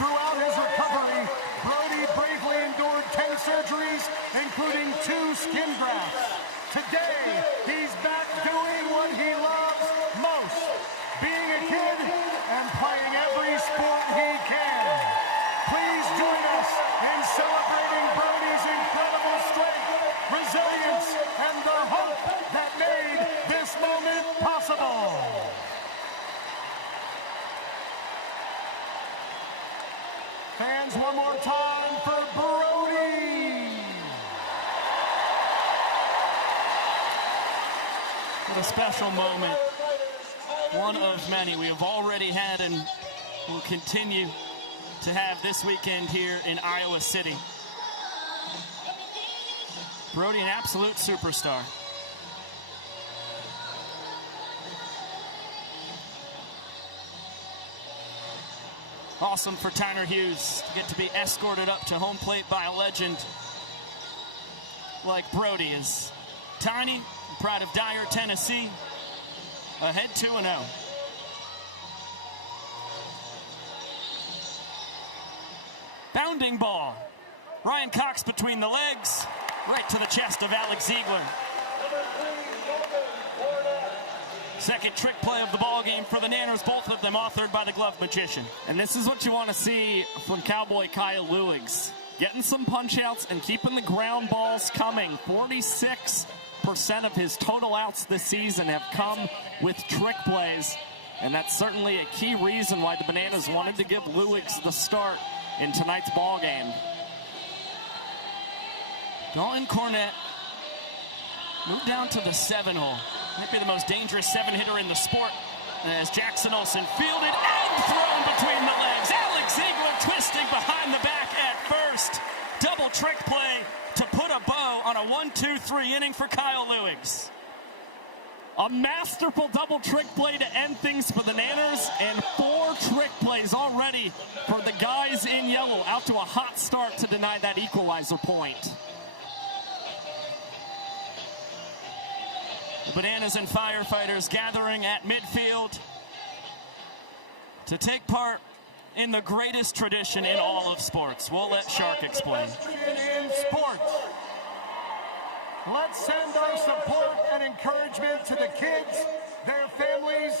Throughout his recovery, Brody bravely endured 10 surgeries, including 2 skin grafts. Today, he's back doing what he loves most, being a kid and playing every sport he can. Please join us in celebrating Brody's incredible strength, resilience, and the hope that made this moment possible. Fans, one more time for Brody. What a special moment. One of many we have already had and will continue to have this weekend here in Iowa City. Brody, an absolute superstar. Awesome for Tyner Hughes to get to be escorted up to home plate by a legend like Brody. Is Tiny, pride of Dyer, Tennessee, ahead 2-0. Bounding ball. Ryan Cox between the legs, right to the chest of Alex Ziegler. Second trick play of the ball game for the Nanners, both of them authored by the Glove Magician. And this is what you want to see from Cowboy Kyle Lewigs. Getting some punch-outs and keeping the ground balls coming. 46% of his total outs this season have come with trick plays. And that's certainly a key reason why the Bananas wanted to give Lewigs the start in tonight's ball game. Dalton Cornett moved down to the 7-hole. Might be the most dangerous 7-hitter in the sport as Jackson Olsen fielded and thrown between the legs. Alex Ziegler twisting behind the back at first. Double trick play to put a bow on a 1-2-3 inning for Kyle Lewigs. A masterful double trick play to end things for the Nanners, and 4 trick plays already for the guys in yellow. Out to a hot start to deny that equalizer point. Bananas and Firefighters gathering at midfield to take part in the greatest tradition in all of sports. We'll let Shark explain. In sports, let's send our support and encouragement to the kids, their families,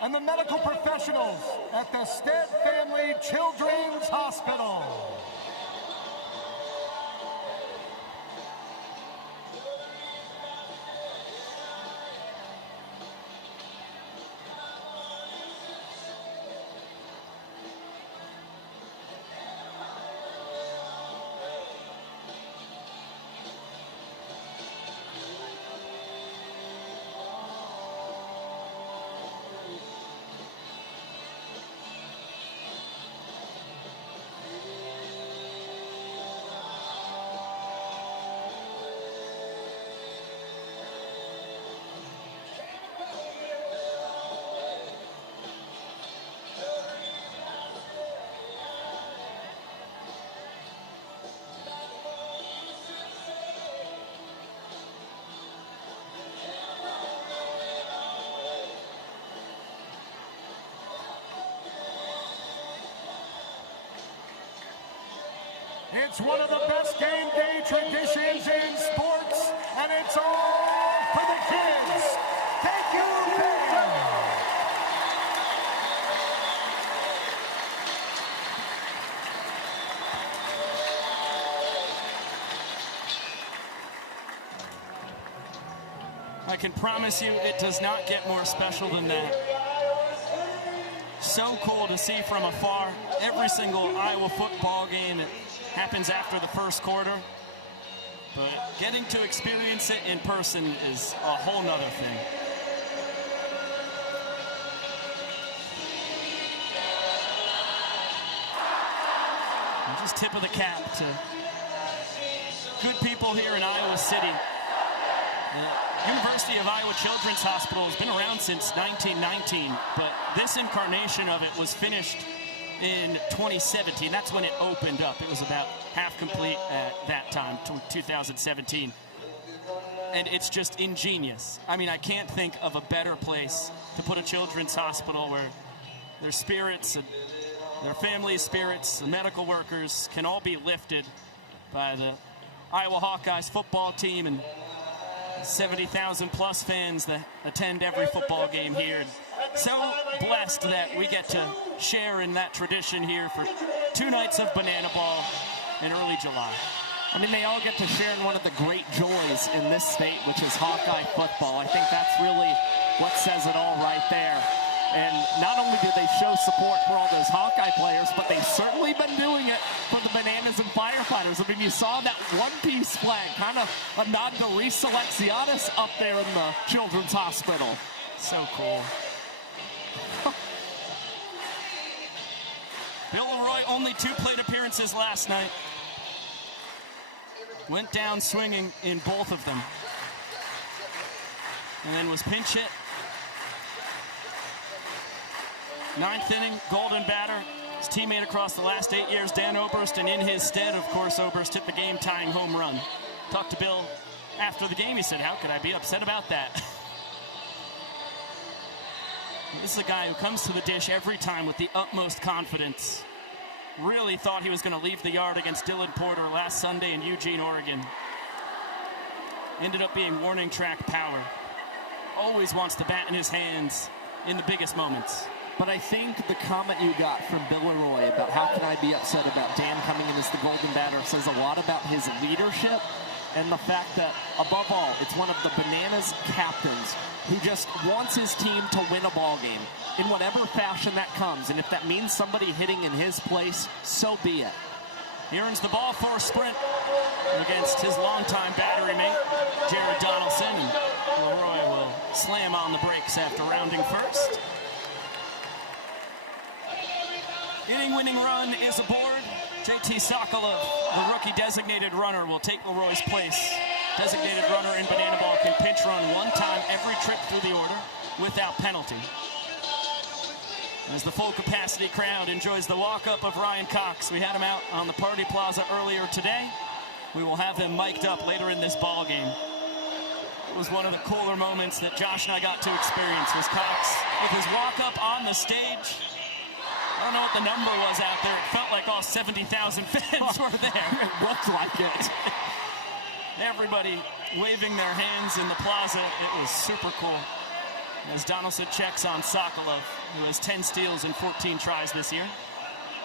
and the medical professionals at the Stead Family Children's Hospital. It's one of the best game day traditions in sports, and it's all for the kids. Thank you, fans. I can promise you it does not get more special than that. So cool to see from afar. Every single Iowa football game, it happens after the first quarter. But getting to experience it in person is a whole nother thing. And just tip of the cap to good people here in Iowa City. The University of Iowa Children's Hospital has been around since 1919, but this incarnation of it was finished in 2017. That's when it opened up. It was about half complete at that time, 2017. And it's just ingenious. I mean, I can't think of a better place to put a children's hospital where their spirits and their families' spirits, the medical workers can all be lifted by the Iowa Hawkeyes football team and 70,000 plus fans that attend every football game here. And so blessed that we get to share in that tradition here for 2 nights of banana ball in early July. I mean, they all get to share in one of the great joys in this state, which is Hawkeye football. I think that's really what says it all right there. And not only do they show support for all those Hawkeye players, but they've certainly been doing it for the Bananas and Firefighters. I mean, you saw that one-piece flag, kind of a nod to Reese Alexiadis up there in the Children's Hospital. So cool. Bill Leroy, only 2 plate appearances last night. Went down swinging in both of them. And then was pinch hit. 9th inning, golden batter. His teammate across the last 8 years, Dan Oberst, and in his stead, of course, Oberst hit the game-tying home run. Talked to Bill after the game. He said, how could I be upset about that? This is a guy who comes to the dish every time with the utmost confidence. Really thought he was going to leave the yard against Dylan Porter last Sunday in Eugene, Oregon. ended up being warning track power. Always wants the bat in his hands in the biggest moments. But I think the comment you got from Bill Leroy about how can I be upset about Dan coming in as the golden batter says a lot about his leadership and the fact that, above all, it's one of the Bananas captains who just wants his team to win a ball game in whatever fashion that comes. And if that means somebody hitting in his place, so be it. He earns the ball for a sprint against his longtime battery mate, Jared Donaldson. And Leroy will slam on the brakes after rounding first. Inning-winning run is aboard. JT Sokolov, the rookie designated runner, will take Leroy's place. Designated runner in Banana Ball can pinch run one time every trip through the order without penalty. As the full capacity crowd enjoys the walk-up of Ryan Cox. We had him out on the Party Plaza earlier today. We will have him mic'd up later in this ball game. It was one of the cooler moments that Josh and I got to experience, was Cox with his walk-up on the stage. I don't know what the number was out there. It felt like all 70,000 fans were there. It looked like it. Everybody waving their hands in the plaza. It was super cool. As Donaldson checks on Sokolov, who has 10 steals in 14 tries this year.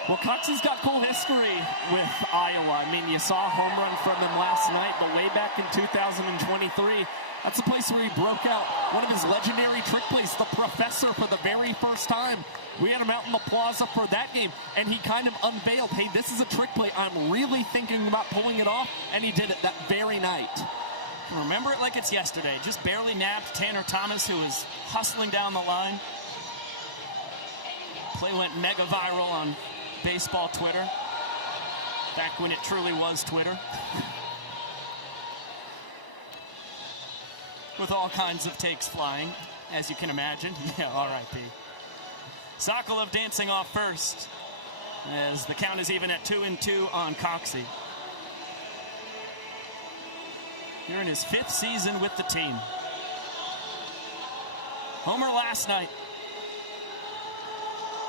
Well, Cox has got cool history with Iowa. I mean, you saw a home run from him last night, but way back in 2023, that's the place where he broke out one of his legendary trick plays, the Professor, for the very first time. We had him out in the plaza for that game, and he kind of unveiled, hey, this is a trick play. I'm really thinking about pulling it off, and he did it that very night. Remember it like it's yesterday. Just barely nabbed Tanner Thomas, who was hustling down the line. Play went mega viral on baseball Twitter, back when it truly was Twitter. With all kinds of takes flying, as you can imagine. Yeah, R.I.P. Sokolov dancing off first, as the count is even at 2-2 on Coxie. Here in his 5th season with the team. Homer last night.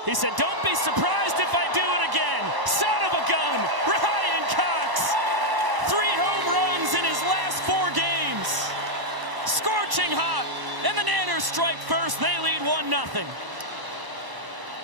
He said, "Don't be surprised if I do it again. Son of a gun, Ryan Cox. 3 home runs in his last 4 games. Scorching hot. And the Nanners strike first. They lead 1-0.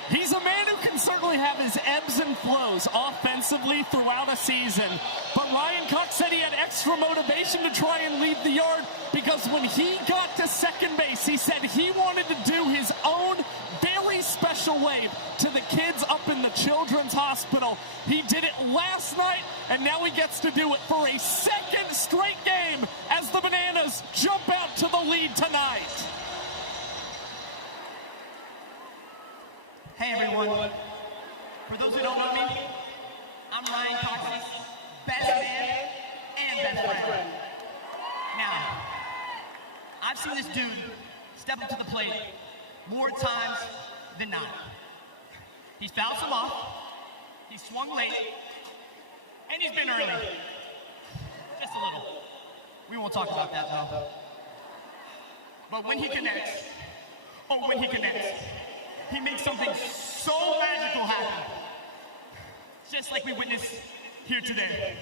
He's a man who can certainly have his ebbs and flows offensively throughout a season. But Ryan Cox said he had extra motivation to try and lead the yard because when he got to second base, he said he wanted to do his own very special wave to the kids up in the Children's Hospital. He did it last night, and now he gets to do it for a second straight game as the Bananas jump out to the lead tonight. Hey everyone, for those who don't know me, I'm Ryan Cox's best man and best friend. Now, I've seen this dude step up to the plate more times than not. He's fouled some off, he's swung late, and he's been early. Just a little. We won't talk about that though. But when he connects, he makes something so magical happen. Just like we witnessed here today.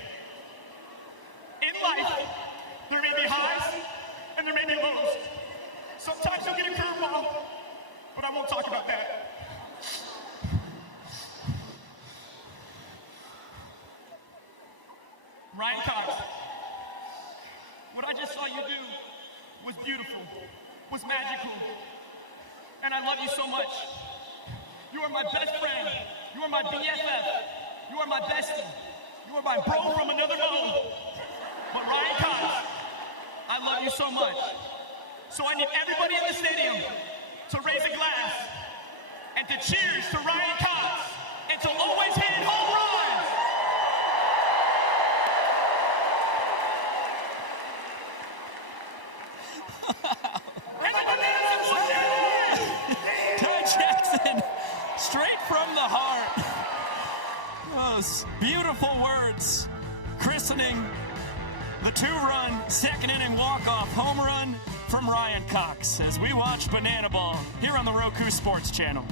In life, there may be highs and there may be lows. Sometimes you'll get a curveball, but I won't talk about that. Ryan Cox, what I just saw you do was beautiful, was magical. And I love you so much. You are my best friend. You are my BFF. You are my bestie. You are my bro from another mom. But Ryan Cox, I love you so much. So I need everybody in the stadium to raise a glass and to cheers to Ryan Cox and to always hit home runs. Straight from the heart. Those beautiful words christening the 2-run second inning walk-off home run from Ryan Cox as we watch Banana Ball here on the Roku Sports Channel.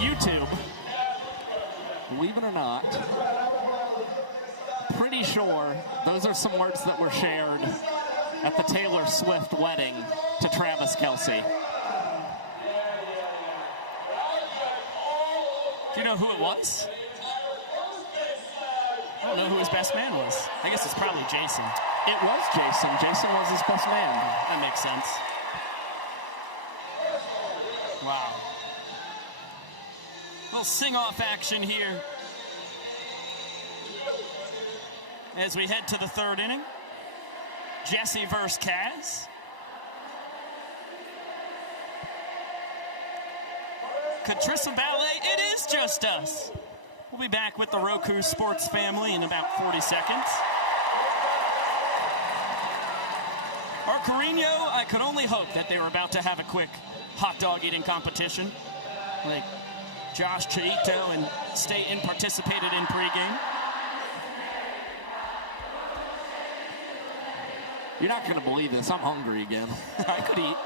YouTube, believe it or not, pretty sure those are some words that were shared at the Taylor Swift wedding to Travis Kelce. Do you know who it was? I don't know who his best man was. I guess it's probably Jason. It was Jason. Jason was his best man. That makes sense. Wow. Little sing-off action here as we head to the third inning. Jesse versus Kaz. Katrissa Ballet, it is just us. We'll be back with the Roku Sports family in about 40 seconds. Our Carino, I could only hope that they were about to have a quick hot dog eating competition like Josh Chaito and Staten participated in pregame. You're not going to believe this. I'm hungry again. I could eat.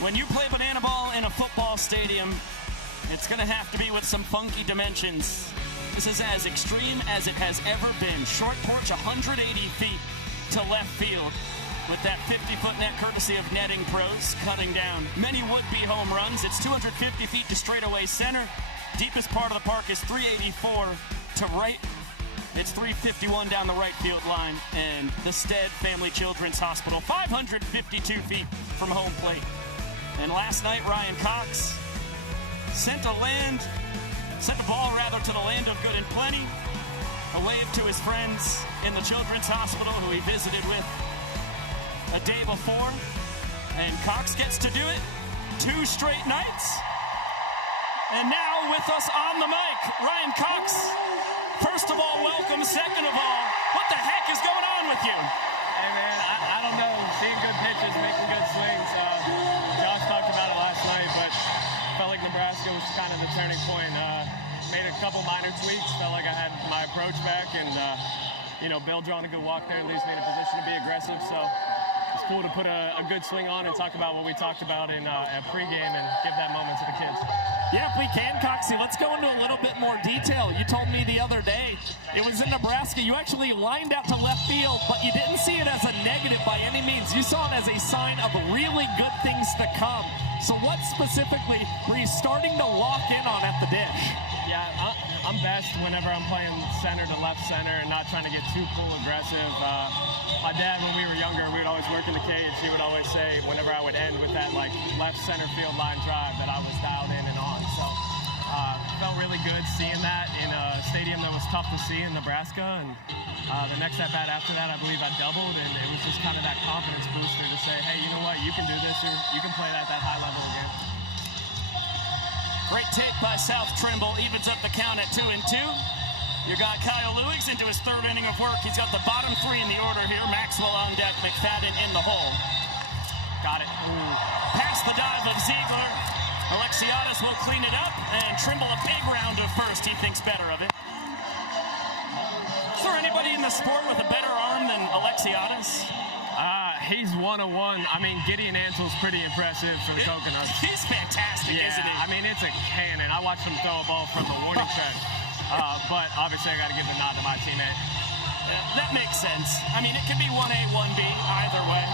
When you play banana ball in a football stadium, it's going to have to be with some funky dimensions. This is as extreme as it has ever been. Short porch, 180 feet to left field with that 50-foot net courtesy of Netting Pros cutting down many would-be home runs. It's 250 feet to straightaway center. Deepest part of the park is 384 to right. It's 351 down the right field line. And the Stead Family Children's Hospital, 552 feet from home plate. And last night, Ryan Cox sent a ball to the land of good and plenty. A wave to his friends in the Children's Hospital who he visited with a day before. And Cox gets to do it 2 straight nights. And now with us on the mic, Ryan Cox. First of all, welcome. Second of all, what the heck is going on with you? Hey, man, I don't know. Seeing good pitches, making good swings. Josh talked about it last night, but felt like Nebraska was kind of the turning point. Made a couple minor tweaks. Felt like I had my approach back, and Bill drawing a good walk there leaves me in a position to be aggressive. So it's cool to put a good swing on and talk about what we talked about in pregame and give that moment to the kids. Yeah, if we can, Coxie, let's go into a little bit more detail. You told me the other day it was in Nebraska. You actually lined out to left field, but you didn't see it as a negative by any means. You saw it as a sign of really good things to come. So what specifically were you starting to lock in on at the dish? Yeah, I'm best whenever I'm playing center to left center and not trying to get too pull aggressive. My dad, when we were younger, we would always work in the cage. He would always say whenever I would end with that left center field line drive that I was dialed in and on. So felt really good seeing that in a stadium that was tough to see in Nebraska. And the next at-bat after that, I believe I doubled, and it was just kind of that confidence booster to say, hey, you know what, you can do this, or you can play it at that high level again. Great take by South Trimble, evens up the count at 2-2. Your guy Kyle Lewigs into his third inning of work. He's got the bottom 3 in the order here. Maxwell on deck, McFadden in the hole. Got it. Past the dive of Ziegler. Alexiadis will clean it up, and Trimble a big round of first. He thinks better of it. Is there anybody in the sport with a better arm than Alexiadis? He's 101. I mean, Gideon Ansel's pretty impressive for the Coconuts. He's fantastic, isn't he? I mean, it's a cannon. I watched him throw a ball from the warning track. But obviously, I got to give the nod to my teammate. That makes sense. I mean, it could be 1A, 1B, either way.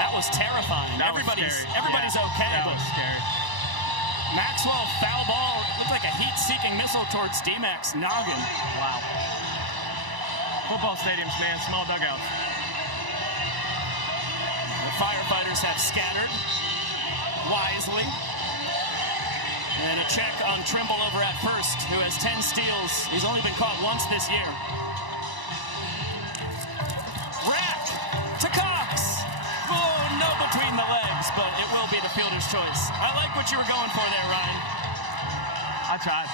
That was terrifying. Everybody's okay. That was scary. Maxwell, foul ball. Looked like a heat-seeking missile towards D-Mac's noggin. Wow. Football stadiums, man. Small dugouts. The Firefighters have scattered wisely. And a check on Trimble over at first, who has 10 steals. He's only been caught once this year. Rack to Cox. Oh, no between the legs, but it will be the fielder's choice. I like what you were going for there, Ryan. I tried.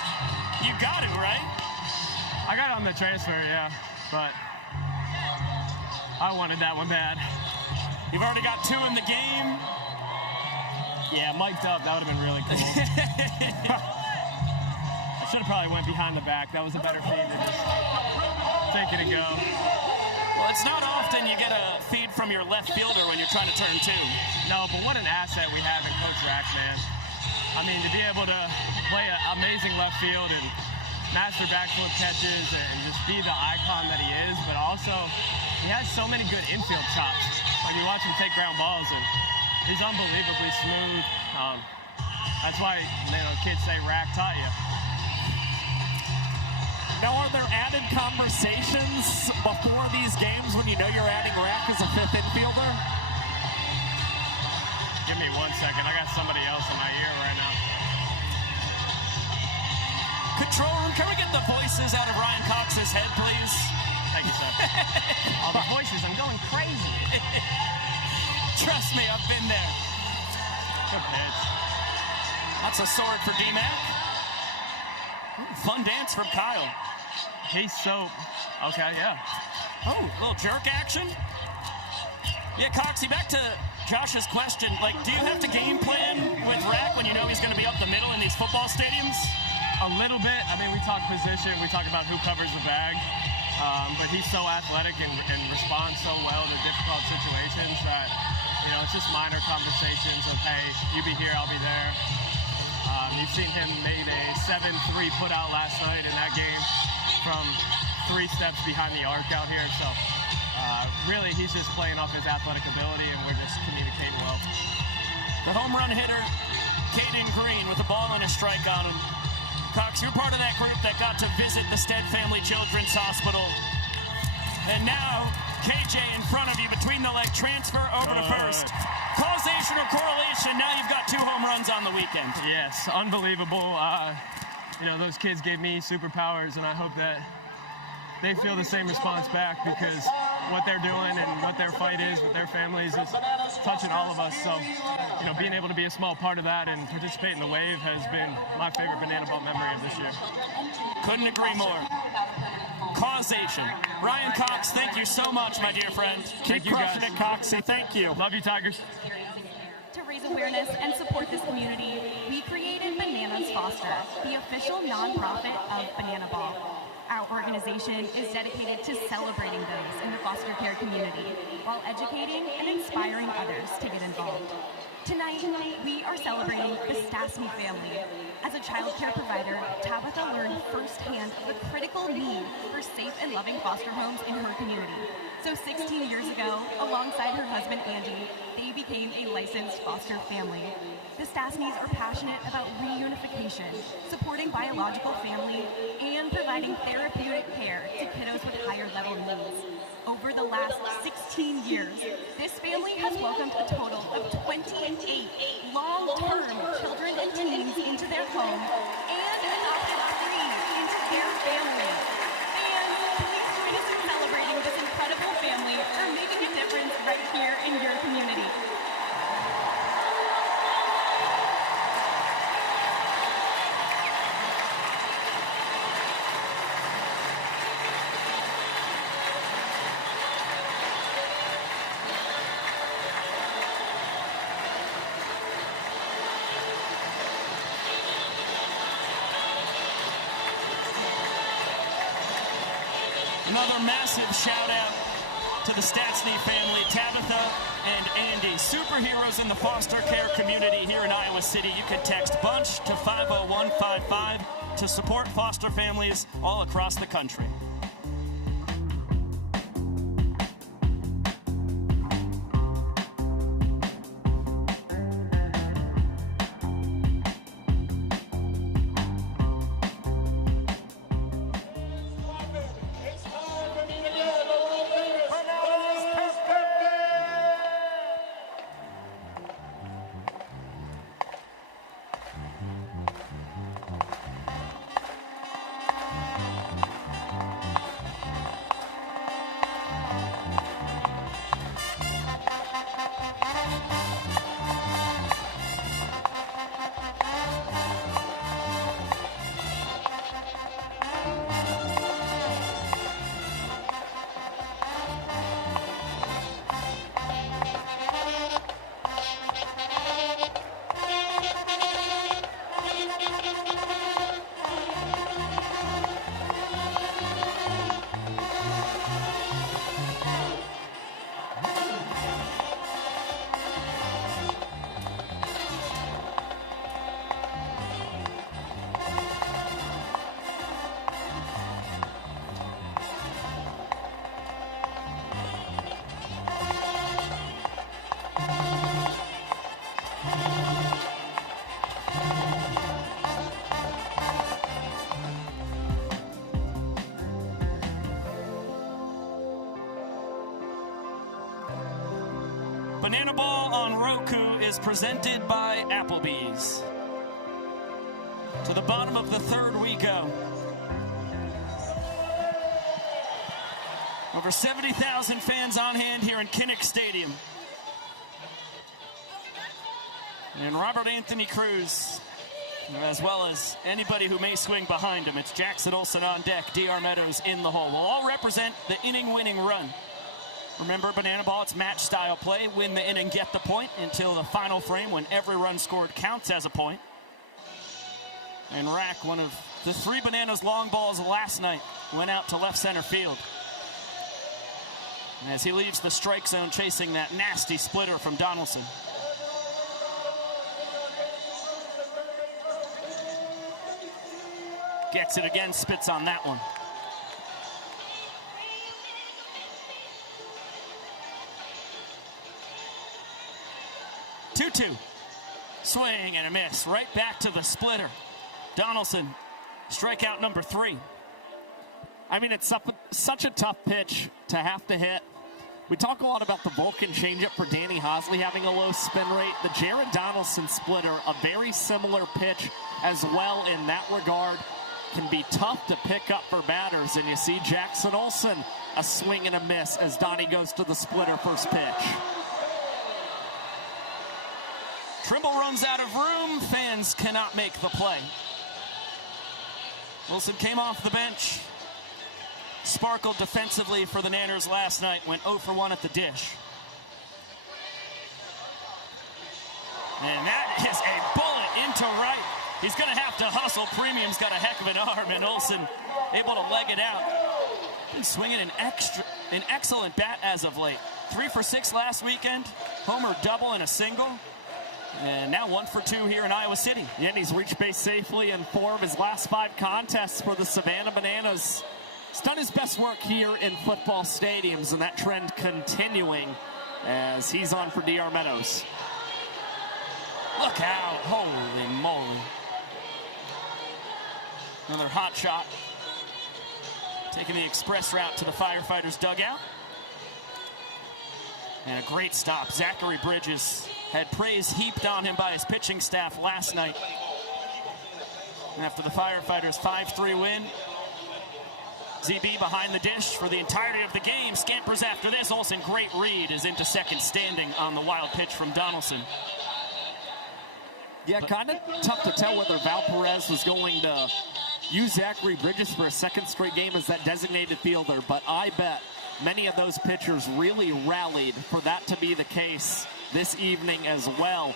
You got it, right? I got it on the transfer, yeah, but I wanted that one bad. You've already got 2 in the game. Yeah, mic'd up. That would have been really cool. I Should have probably went behind the back. That was a better feed to just take it and go. Well, it's not often you get a feed from your left fielder when you're trying to turn two. No, but what an asset we have in Coach Rack, man. I mean, to be able to play an amazing left field and master backflip catches and just be the icon that he is, but also he has so many good infield chops. Like, you watch him take ground balls, and he's unbelievably smooth. That's why, kids say Rack taught you. Now, are there added conversations before these games when you know you're adding Rack as a fifth infielder? Give me 1 second. I got somebody else in my ear right now. Control room, can we get the voices out of Ryan Cox's head, please? Thank you, sir. All the voices, I'm going crazy. Trust me, I've been there. Good pitch. That's a sword for D-Mac. Fun dance from Kyle. He's so... Okay, yeah. Oh, a little jerk action. Yeah, Coxie, back to Josh's question. Like, do you have to game plan with Rack when you know he's going to be up the middle in these football stadiums? A little bit. I mean, we talk position. We talk about who covers the bag. But he's so athletic and responds so well to difficult situations that, it's just minor conversations of, hey, you be here, I'll be there. You've seen him make a 7-3 put out last night in that game from 3 steps behind the arc out here. So really, he's just playing off his athletic ability, and we're just communicating well. The home run hitter, Caden Green, with a ball and a strike on him. Cox, you're part of that group that got to visit the Stead Family Children's Hospital. And now, KJ in front of you, between the leg transfer over to first. Causation or correlation, now you've got 2 home runs on the weekend. Yes, unbelievable. Those kids gave me superpowers, and I hope that they feel the same response back, because what they're doing and what their fight is with their families is touching all of us. So, being able to be a small part of that and participate in the wave has been my favorite Banana Boat memory of this year. Couldn't agree more. Causation. Ryan Cox, thank you so much, my dear friend. Keep crushing it, Coxie. Thank you. Love you, Tigers. To raise awareness and support this community, we created Bananas Foster, the official nonprofit of Banana Ball. Our organization is dedicated to celebrating those in the foster care community while educating and inspiring others to get involved. Tonight, we are celebrating the Stasny family. As a child care provider, Tabitha learned firsthand the critical need for safe and loving foster homes in her community. So 16 years ago, alongside her husband Andy, they became a licensed foster family. The Stasnys are passionate about reunification, supporting biological family, and providing therapeutic care to kiddos with higher level needs. Over the last 16 years, this family has welcomed a total of 28 long-term children and teens into their home and adopted 3 into their family. And please join us in celebrating this incredible family for making a difference right here in your community. Another massive shout out to the Stasny family, Tabitha and Andy, superheroes in the foster care community here in Iowa City. You can text BUNCH to 50155 to support foster families all across the country. Banana Ball on Roku is presented by Applebee's. To the bottom of the third we go. Over 70,000 fans on hand here in Kinnick Stadium. And Robert Anthony Cruz, as well as anybody who may swing behind him. It's Jackson Olsen on deck, DR Meadows in the hole. Will all represent the inning-winning run. Remember, Banana Ball, it's match-style play. Win the inning, get the point until the final frame when every run scored counts as a point. And Rack, one of the 3 Bananas long balls last night, went out to left center field. And as he leaves the strike zone, chasing that nasty splitter from Donaldson. Gets it again, spits on that one. Two. Swing and a miss. Right back to the splitter. Donaldson, strikeout number 3. I mean, it's such a tough pitch to have to hit. We talk a lot about the Vulcan changeup for Danny Hosley having a low spin rate. The Jared Donaldson splitter, a very similar pitch as well in that regard. Can be tough to pick up for batters, and you see Jackson Olsen, a swing and a miss as Donnie goes to the splitter first pitch. Trimble runs out of room. Fans cannot make the play. Wilson came off the bench. Sparkled defensively for the Nanners last night. Went 0 for 1 at the dish. And that is a bullet into right. He's going to have to hustle. Premium's got a heck of an arm, and Olsen able to leg it out. Been swinging an excellent bat as of late. 3 for 6 last weekend. Homer double and a single. And now 1 for 2 here in Iowa City. Yeah, and he's reached base safely in 4 of his last 5 contests for the Savannah Bananas. He's done his best work here in football stadiums, and that trend continuing as he's on for DR Meadows. Look out. Holy moly. Another hot shot. Taking the express route to the Firefighters dugout. And a great stop. Zachary Bridges had praise heaped on him by his pitching staff last night. And after the Firefighters' 5-3 win, ZB behind the dish for the entirety of the game. Scampers after this. Olsen, great read, is into second standing on the wild pitch from Donaldson. Yeah, kind of tough to tell whether Val Perez was going to use Zachary Bridges for a second straight game as that designated fielder, but I bet many of those pitchers really rallied for that to be the case this evening as well,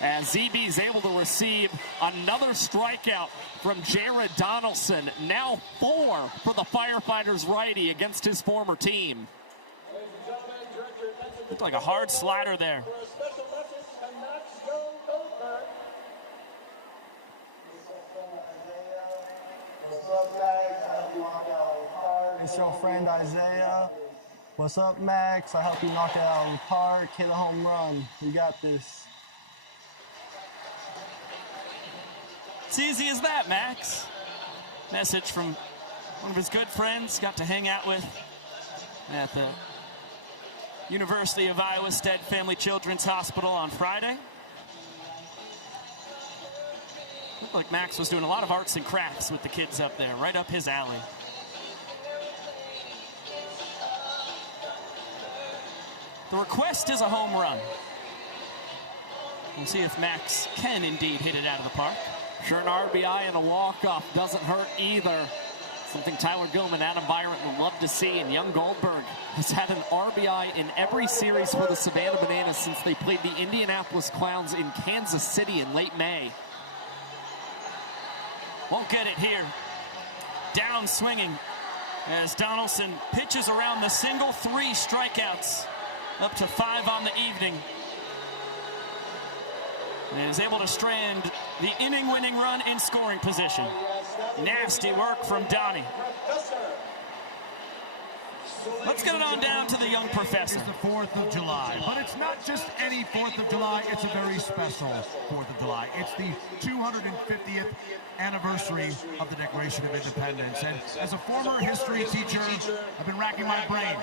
as ZB is able to receive another strikeout from Jared Donaldson, now 4 for the Firefighters righty against his former team. Looked like a hard slider there. It's your friend Isaiah. What's up, Max? I hope you knock it out of the park. Hit a home run. You got this. It's easy as that, Max. Message from one of his good friends, got to hang out with at the University of Iowa Stead Family Children's Hospital on Friday. Looked like Max was doing a lot of arts and crafts with the kids up there, right up his alley. The request is a home run. We'll see if Max can indeed hit it out of the park. Sure, an RBI and a walk-off doesn't hurt either. Something Tyler Gilman, Adam Byron would love to see. And young Goldberg has had an RBI in every series for the Savannah Bananas since they played the Indianapolis Clowns in Kansas City in late May. Won't get it here. Down swinging as Donaldson pitches around the single, 3 strikeouts, up to 5 on the evening. And is able to strand the inning-winning run in scoring position. Nasty work from Donnie. Let's get it on down to the young professor. It's the 4th of July, but it's not just any 4th of July. It's a very special 4th of July. It's the 250th anniversary of the Declaration of Independence. And as a former history teacher, I've been racking my brain.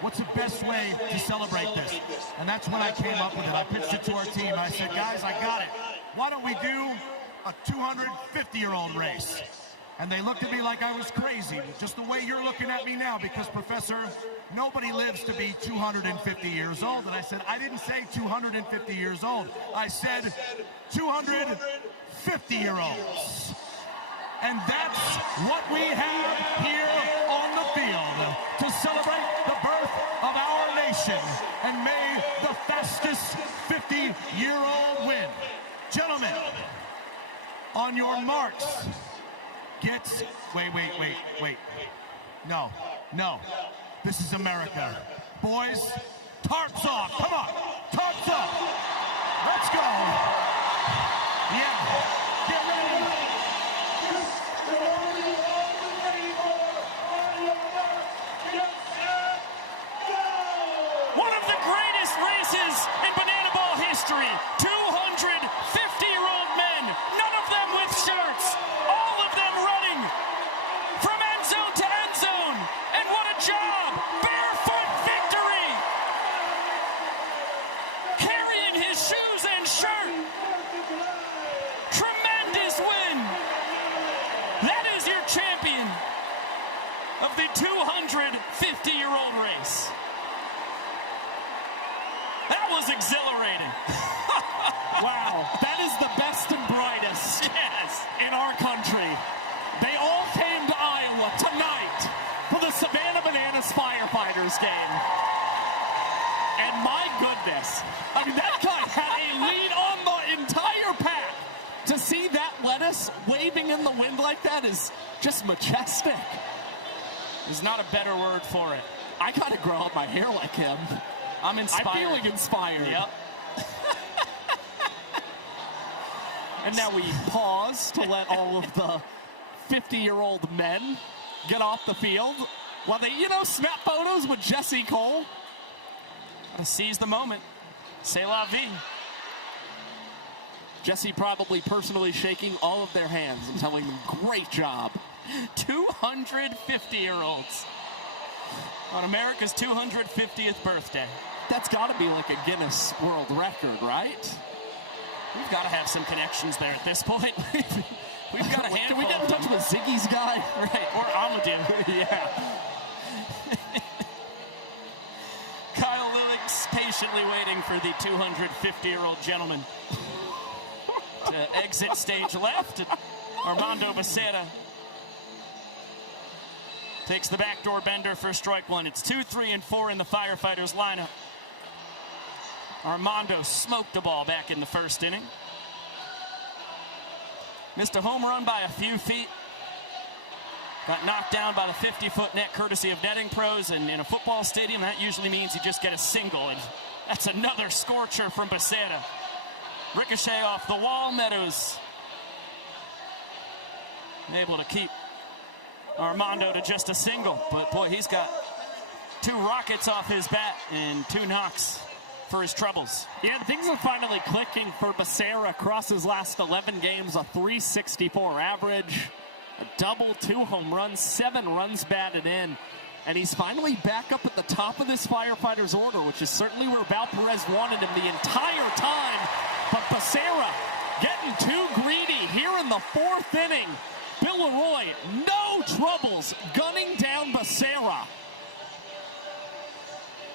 What's the best way to celebrate this? And that's when I came up with it. I pitched it to our team. I said, guys, I got it. Why don't we do a 250-year-old race? And they looked at me like I was crazy, just the way you're looking at me now, because, Professor, nobody lives to be 250 years old. And I said, I didn't say 250 years old. I said 250-year-olds. And that's what we have here on the field to celebrate the birth of our nation. And may the fastest 50-year-old win. Gentlemen, on your marks, wait. No. This is America. Boys, tarps off. Come on. Tarps off. Let's go. Yeah. Get ready. One of the greatest races in banana ball history. 250-year-old men. None of them with shirts. All of them running from end zone to end zone. And what a job! Barefoot victory! Carrying his shoes and shirt. Tremendous win! That is your champion of the 250-year-old race. That was exhilarating. Wow, that is the best and brightest in our country. They all came to Iowa tonight for the Savannah Bananas Firefighters game. And my goodness, I mean, that guy had a lead on the entire pack. To see that lettuce waving in the wind like that is just majestic. There's not a better word for it. I gotta grow out my hair like him. I'm inspired. I'm feeling inspired. Yep. And now we pause to let all of the 50-year-old men get off the field while they, snap photos with Jesse Cole. Gotta seize the moment. C'est la vie. Jesse probably personally shaking all of their hands and telling them, great job. 250-year-olds on America's 250th birthday. That's got to be like a Guinness World Record, right? We've got to have some connections there at this point. We've got a handful. Can we get in touch with Ziggy's guy? Right, or Amadou. Yeah. Kyle Lillick's patiently waiting for the 250-year-old gentleman to exit stage left. Armando Becerra takes the backdoor bender for strike one. It's 2, 3, and 4 in the Firefighters lineup. Armando smoked the ball back in the first inning. Missed a home run by a few feet. Got knocked down by the 50-foot net courtesy of Netting Pros, and in a football stadium, that usually means you just get a single, and that's another scorcher from Becerra. Ricochet off the wall. Meadows able to keep Armando to just a single, but boy, he's got 2 rockets off his bat and 2 knocks for his troubles. Yeah, things are finally clicking for Becerra across his last 11 games. A .364 average, a double, 2 home runs, 7 runs batted in. And he's finally back up at the top of this Firefighters order, which is certainly where Val Perez wanted him the entire time. But Becerra getting too greedy here in the 4th inning. Bill Leroy, no troubles gunning down Becerra.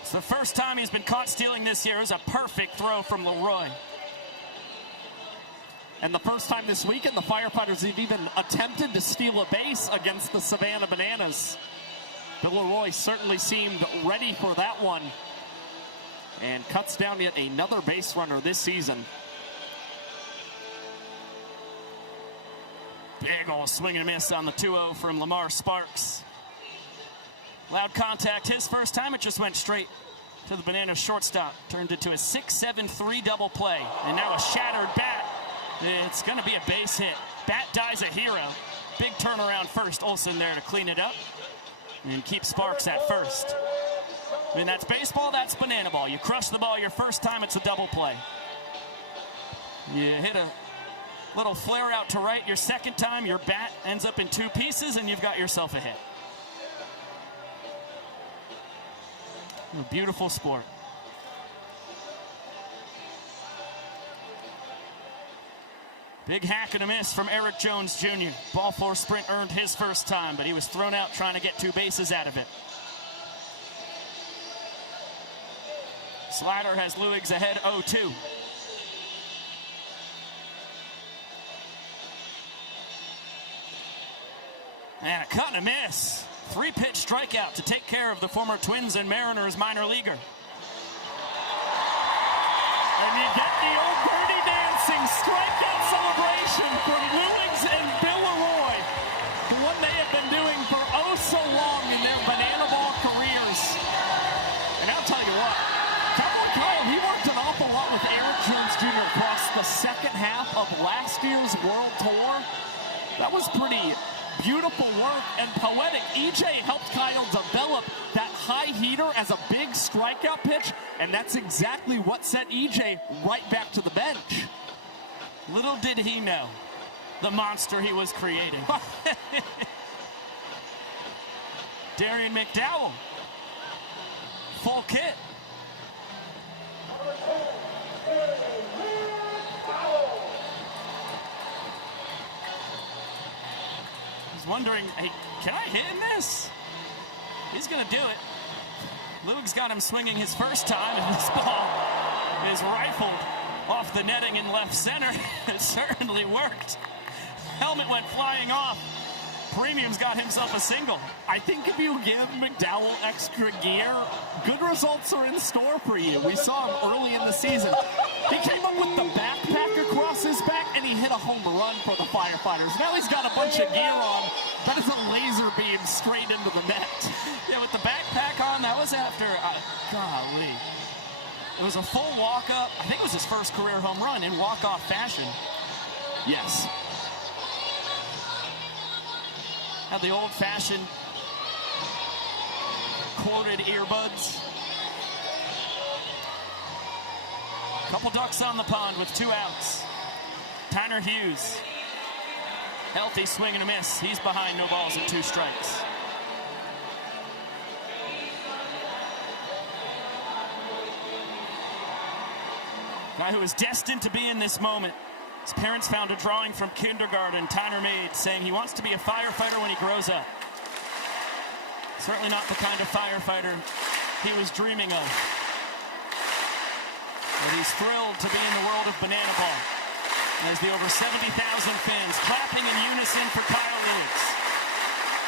It's the first time he's been caught stealing this year. It was a perfect throw from Leroy. And the first time this weekend, the Firefighters have even attempted to steal a base against the Savannah Bananas. Bill Leroy certainly seemed ready for that one. And cuts down yet another base runner this season. Big ol' swing and miss on the 2-0 from Lamar Sparks. Loud contact his first time. It just went straight to the Bananas shortstop. Turned into a 6-7-3 double play. And now a shattered bat. It's going to be a base hit. Bat dies a hero. Big turnaround first. Olsen there to clean it up and keep Sparks at first. I mean, that's baseball, that's banana ball. You crush the ball your first time, it's a double play. You hit a little flare out to right your second time, your bat ends up in two pieces, and you've got yourself a hit. A beautiful sport. Big hack and a miss from Eric Jones Jr. Ball four sprint earned his first time, but he was thrown out trying to get two bases out of it. Slider has Luigs ahead 0-2. And a cut and a miss. Three-pitch strikeout to take care of the former Twins and Mariners minor leaguer. And you get the old Dirty Dancing strikeout celebration from Luigs and Bill Leroy, one they have been doing for oh so long in their banana ball careers. And I'll tell you what, Cowboy Kyle, he worked an awful lot with Eric Jones Jr. across the second half of last year's World Tour. That was pretty beautiful work and poetic. EJ helped Kyle develop that high heater as a big strikeout pitch, and that's exactly what sent EJ right back to the bench. Little did he know the monster he was creating. Darian McDowell, full kit. Wondering, hey, can I hit in this? He's gonna do it. Luig's got him swinging his first time, and this ball is rifled off the netting in left center. It certainly worked. Helmet went flying off. Premium's got himself a single. I think if you give McDowell extra gear, good results are in store for you. We saw him early in the season. He came up with the backpack across his back, and he hit a home run for the Firefighters. Now he's got a bunch of gear on. That is a laser beam straight into the net. Yeah, with the backpack on, that was after, golly. It was a full walk-up. I think it was his first career home run in walk-off fashion. Yes. Had the old-fashioned corded earbuds. Couple ducks on the pond with 2 outs. Tanner Hughes. Healthy swing and a miss. He's behind, no balls and 2 strikes. Guy who is destined to be in this moment. His parents found a drawing from kindergarten Tanner made saying he wants to be a firefighter when he grows up. Certainly not the kind of firefighter he was dreaming of. But he's thrilled to be in the world of banana ball. As the over 70,000 fans clapping in unison for Kyle Luigs.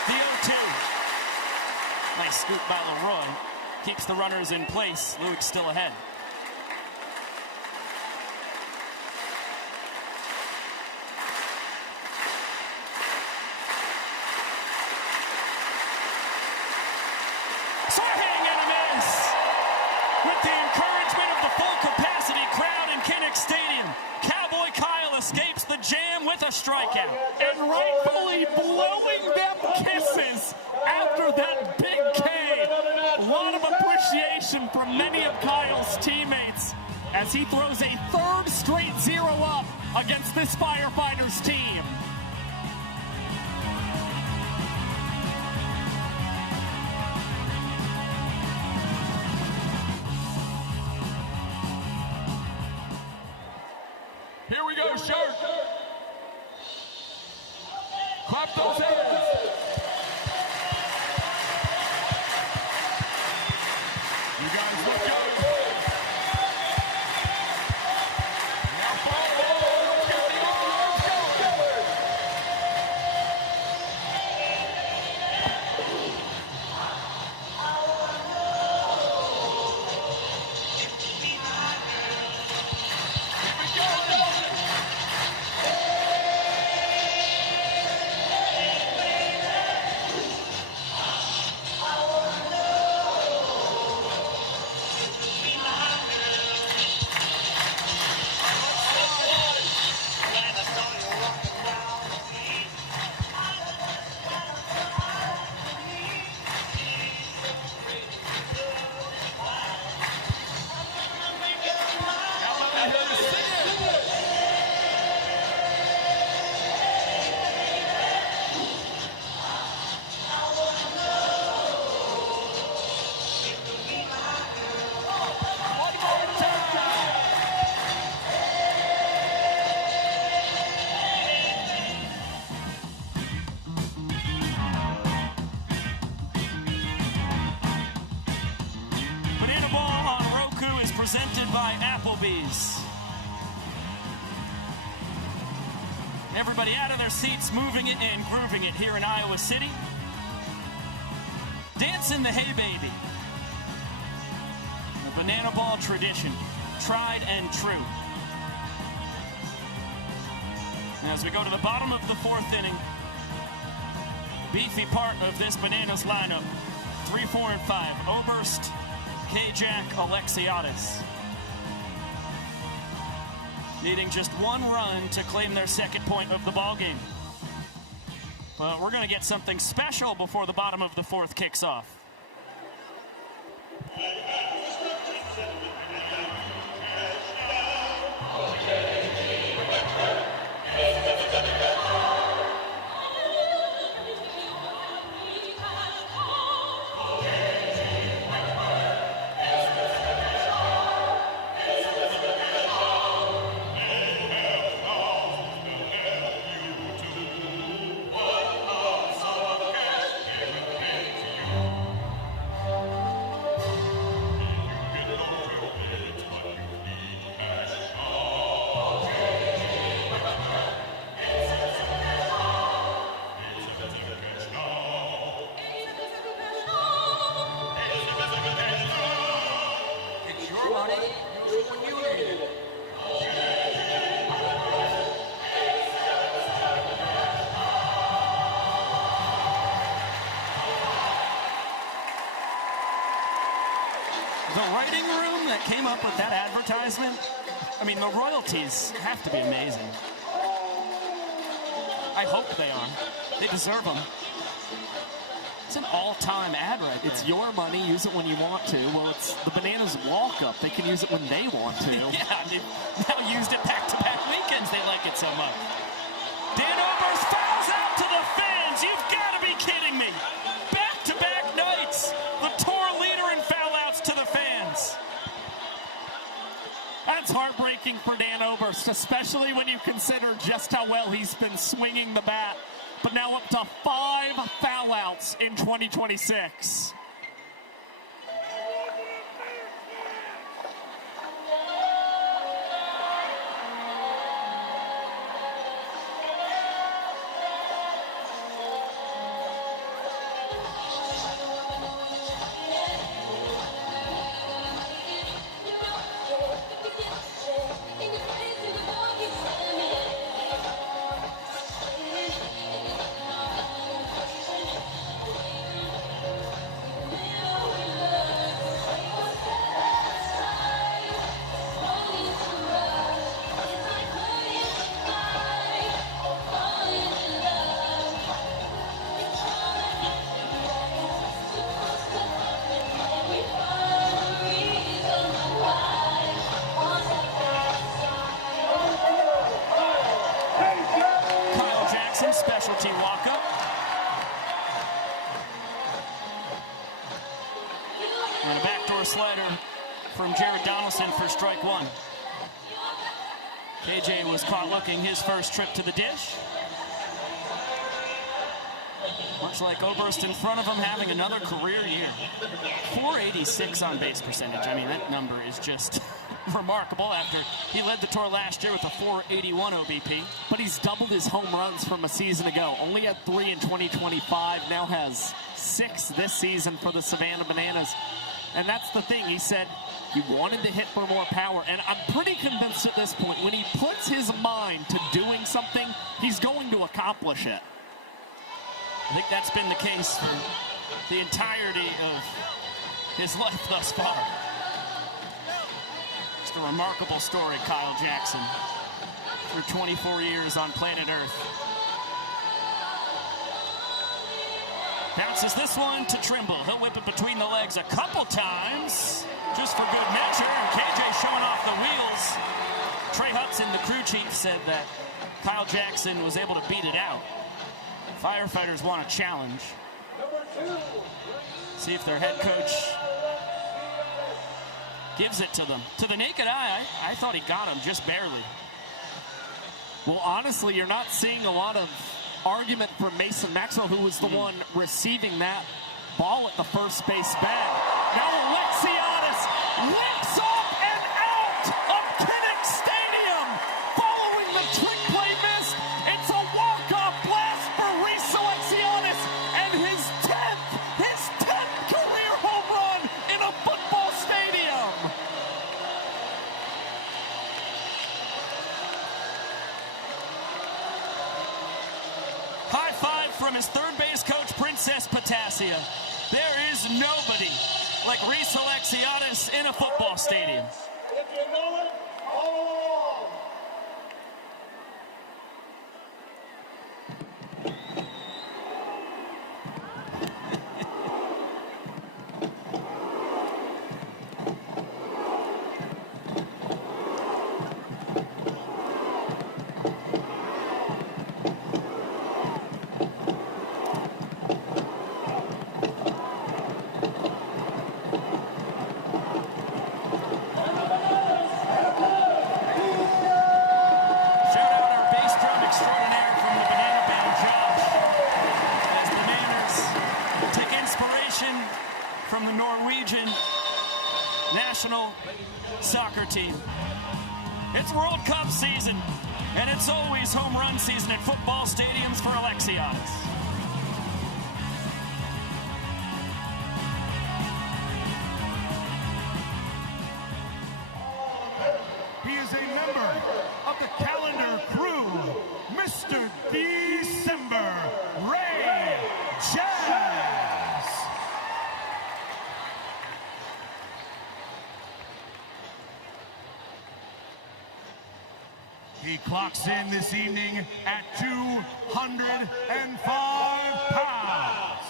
The 0-2. Nice scoop by Leroy. Keeps the runners in place. Luigs still ahead. With the encouragement of the full capacity crowd in Kinnick Stadium, Cowboy Kyle escapes the jam with a strikeout. And rightfully blowing them kisses after that big K. A lot of appreciation from many of Kyle's teammates as he throws a third straight 0 up against this Firefighters team. Here we go, Shark. Clap those hands. You guys look good. Now follow. Get the arms going. Here we go. Everybody out of their seats, moving it and grooving it here in Iowa City. Dancing the Hey Baby. The banana ball tradition, tried and true. As we go to the bottom of the fourth inning, beefy part of this Bananas lineup, 3, 4, and 5, Oberst, K-Jack, Alexiadis. Needing just one run to claim their second point of the ballgame. But we're going to get something special before the bottom of the fourth kicks off. The writing room that came up with that advertisement, I mean, the royalties have to be amazing. I hope they are. They deserve them. It's an all-time ad right there. It's your money, use it when you want to. Well, it's the Bananas walk-up. They can use it when they want to. Yeah, they've now used it back-to-back weekends. They like it so much. Dan Oberst fouls out to the fans. You've got to be kidding me. Back-to-back nights. The tour leader in foul-outs to the fans. That's heartbreaking for Dan Oberst, especially when you consider just how well he's been swinging the bat. But now up to 5 foul-outs in 2026. Specialty walk-up. And a backdoor slider from Jared Donaldson for strike one. KJ was caught looking his first trip to the dish. Much like Oberst in front of him, having another career year. 486 on base percentage. I mean, that number is just remarkable after he led the tour last year with a 481 OBP. But he's doubled his home runs from a season ago. Only had 3 in 2025, now has 6 this season for the Savannah Bananas. And that's the thing, he said he wanted to hit for more power. And I'm pretty convinced at this point, when he puts his mind to doing something, he's going to accomplish it. I think that's been the case for the entirety of his life thus far. Just a remarkable story, Kyle Jackson, for 24 years on planet Earth. Bounces this one to Trimble. He'll whip it between the legs a couple times, just for good measure. And KJ showing off the wheels. Trey Hudson, the crew chief, said that Kyle Jackson was able to beat it out. Firefighters want a challenge. See if their head coach gives it to them. To the naked eye, I thought he got him just barely. Well, honestly, you're not seeing a lot of argument from Mason Maxwell, who was the one receiving that ball at the first base bag. Now Alexiadis licks up and out of Kinnick Stadium following the trick play miss. It's There's nobody like Reese Alexiadis in a football stadium. If you know it, follow along. From the Norwegian national soccer team. It's World Cup season, and it's always home run season at football stadiums for Alexiadis. He is a member of the calendar crew, Mr. December, Ray Jazz. He clocks in this evening at 205 pounds.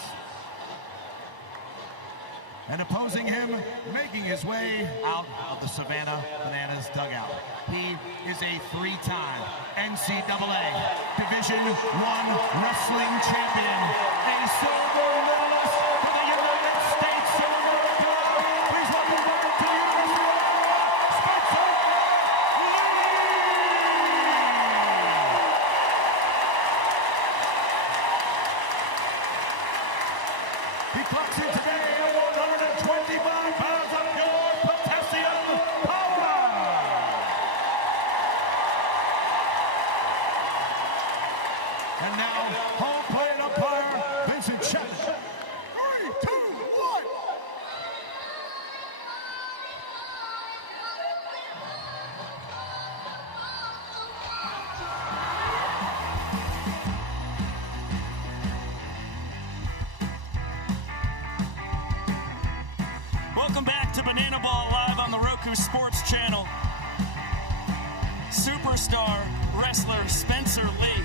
And opposing him, making his way out of the Savannah Bananas dugout. He is a three-time NCAA Division I wrestling champion, a silver medalist for the United States of America. Please welcome back to the University of Iowa, Spencer. He clocks in today at 125 pounds of pure potassium power. And now, home plate umpire, Vincent Chapman. 3, 2, 1. Welcome back to Banana Ball Live on the Roku Sports Channel. Superstar wrestler Spencer Lee,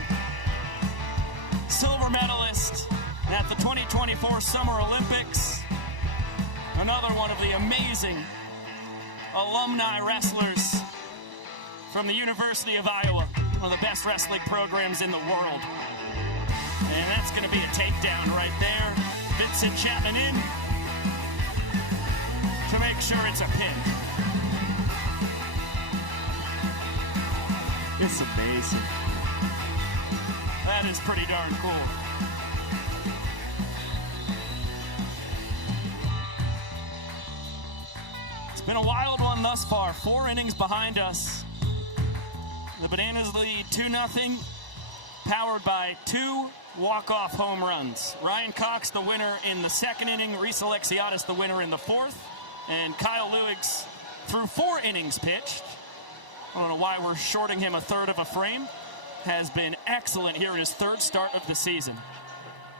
silver medalist at the 2024 Summer Olympics. Another one of the amazing alumni wrestlers from the University of Iowa, one of the best wrestling programs in the world. And that's going to be a takedown right there. Vincent Chapman in to make sure it's a pin. It's amazing. That is pretty darn cool. It's been a wild one thus far. 4 innings behind us. The Bananas lead 2-0, powered by 2 walk-off home runs. Ryan Cox, the winner in the 2nd inning. Reese Alexiadis, the winner in the 4th. And Kyle Lewigs, through 4 innings pitched, I don't know why we're shorting him a third of a frame, has been excellent here in his 3rd start of the season.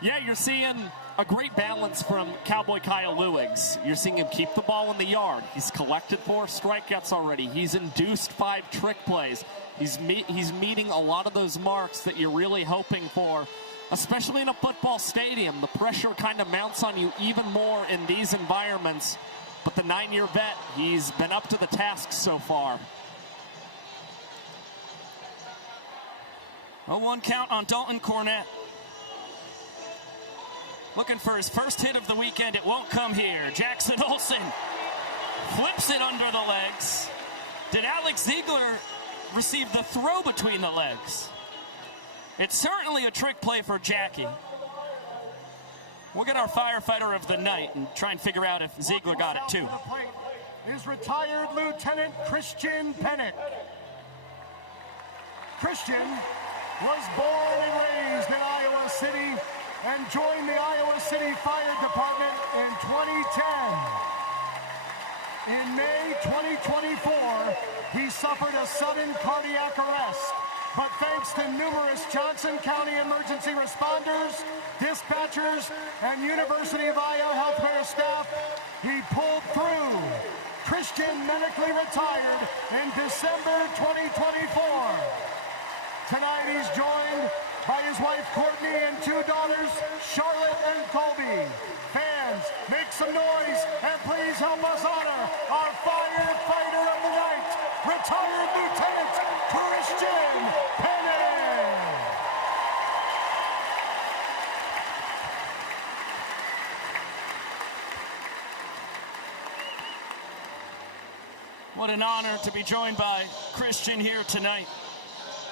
Yeah, you're seeing a great balance from Cowboy Kyle Lewigs. You're seeing him keep the ball in the yard. He's collected 4 strikeouts already. He's induced 5 trick plays. He's meeting a lot of those marks that you're really hoping for, especially in a football stadium. The pressure kind of mounts on you even more in these environments. But the 9-year vet, he's been up to the task so far. 0-1 count on Dalton Cornett. Looking for his first hit of the weekend. It won't come here. Jackson Olsen flips it under the legs. Did Alex Ziegler receive the throw between the legs? It's certainly a trick play for Jackie. We'll get our firefighter of the night and try and figure out if Ziegler got it too. Is retired Lieutenant Christian Pennick. Christian was born and raised in Iowa City and joined the Iowa City Fire Department in 2010. In May 2024, he suffered a sudden cardiac arrest, but thanks to numerous Johnson County emergency responders, dispatchers, and University of Iowa healthcare staff, he pulled through. Christian medically retired in December 2024. Tonight he's joined by his wife Courtney and 2 daughters, Charlotte and Colby. Fans, make some noise and please help us honor our firefighter of the night, retired Lieutenant Christian Penning. What an honor to be joined by Christian here tonight.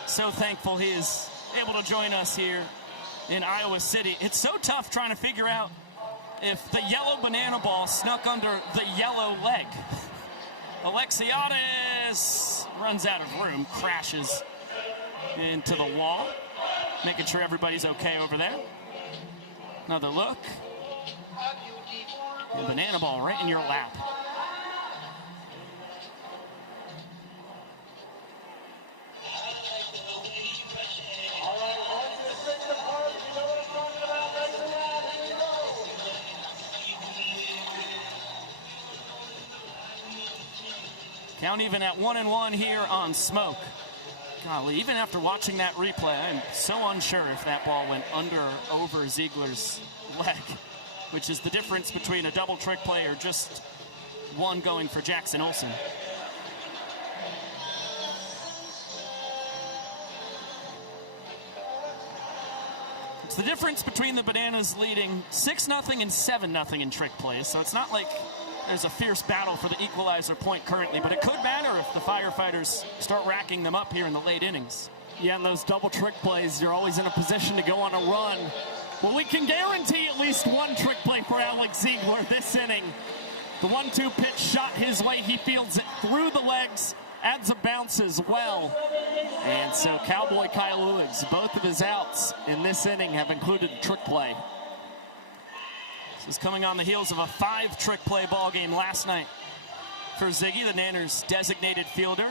So thankful he is able to join us here in Iowa City. It's so tough trying to figure out if the yellow banana ball snuck under the yellow leg. Alexiades runs out of room, crashes into the wall, making sure everybody's okay over there. Another look. And banana ball right in your lap. Count even at 1-1 here on Smoke. Golly, even after watching that replay, I'm so unsure if that ball went under or over Ziegler's leg, which is the difference between a double trick play or just one going for Jackson Olsen. It's the difference between the Bananas leading 6-0 and 7-0 in trick plays, so it's not like there's a fierce battle for the equalizer point currently, but it could matter if the Firefighters start racking them up here in the late innings. Yeah, in those double trick plays, you're always in a position to go on a run. Well, we can guarantee at least one trick play for Alex Ziegler this inning. The 1-2 pitch shot his way. He fields it through the legs, adds a bounce as well. And so Cowboy Kyle Lewis, both of his outs in this inning have included a trick play. This is coming on the heels of a 5-trick play ball game last night for Ziggy, the Nanners' designated fielder.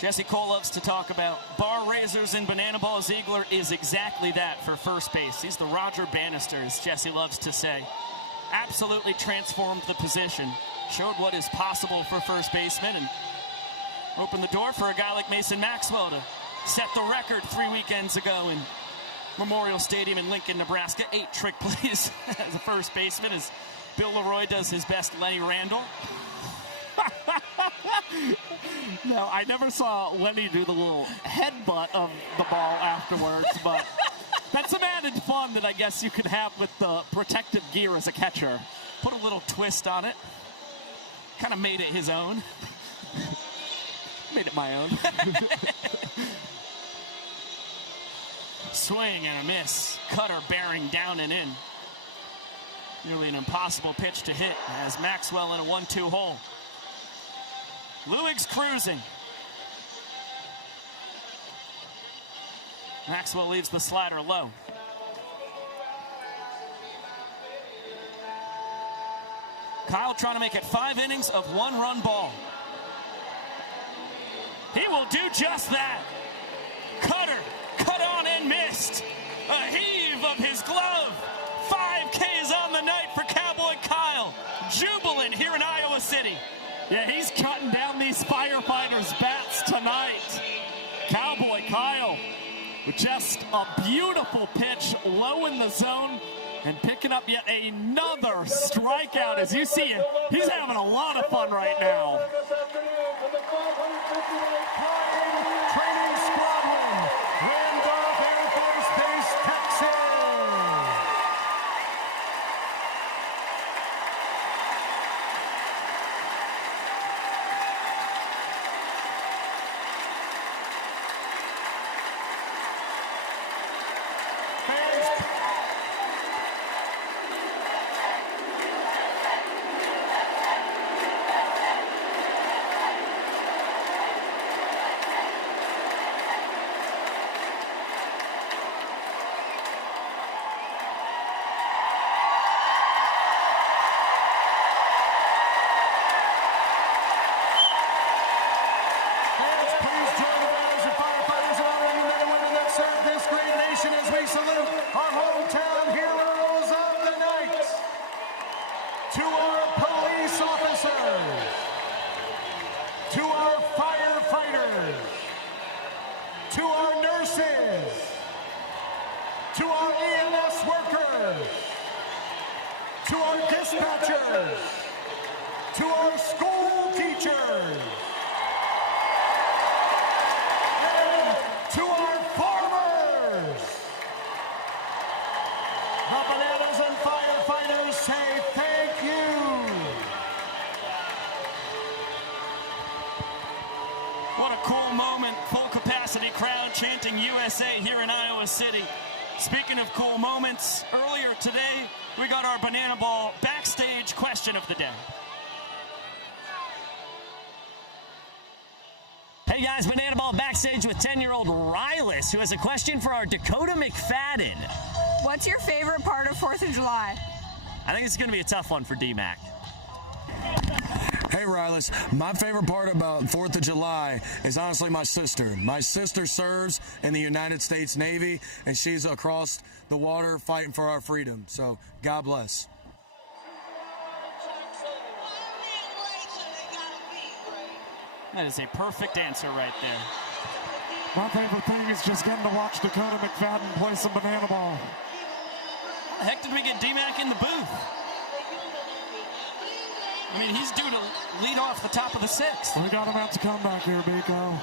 Jesse Cole loves to talk about bar raisers and banana ball. Ziegler is exactly that for first base. He's the Roger Bannister, as Jesse loves to say. Absolutely transformed the position, showed what is possible for first baseman, and opened the door for a guy like Mason Maxwell to set the record 3 weekends ago in Memorial Stadium in Lincoln, Nebraska. 8 trick plays as a first baseman as Bill Leroy does his best Lenny Randall. No, I never saw Lenny do the little headbutt of the ball afterwards, but that's some added fun that I guess you could have with the protective gear as a catcher. Put a little twist on it. Kind of made it his own. Made it my own. Swing and a miss. Cutter bearing down and in. Nearly an impossible pitch to hit as Maxwell in a 1-2 hole. Lewig's cruising. Maxwell leaves the slider low. Kyle trying to make it 5 innings of 1-run ball. He will do just that. Cutter, cut on and missed. A heave of his glove. 5 Ks on the night for Cowboy Kyle. Jubilant here in Iowa City. Yeah, he's cutting down these Firefighters' bats tonight. Cowboy Kyle with just a beautiful pitch low in the zone and picking up yet another strikeout. As you see, he's having a lot of fun right now. Training squadron, Randolph Air Force Base, Texas. to our police officers, to our firefighters, to our nurses, to our EMS workers, to our dispatchers, to our school teachers, and to our farmers. The Bananas and Firefighters say thank you. What a cool moment. Full capacity crowd chanting USA here in Iowa City. Speaking of cool moments, earlier today, we got our Banana Ball backstage question of the day. Hey guys, Banana Ball backstage with 10-year-old Rylis, who has a question for our Dakota McFadden. What's your favorite part of 4th of July? I think it's going to be a tough one for D-Mac. Hey Rylis, my favorite part about 4th of July is honestly my sister. My sister serves in the United States Navy, and she's across the water fighting for our freedom. So, God bless. That is a perfect answer right there. My favorite thing is just getting to watch Dakota McFadden play some Banana Ball. How the heck did we get D-Mac in the booth? I mean, he's due to lead off the top of the 6th. We got him out to come back here, Biko.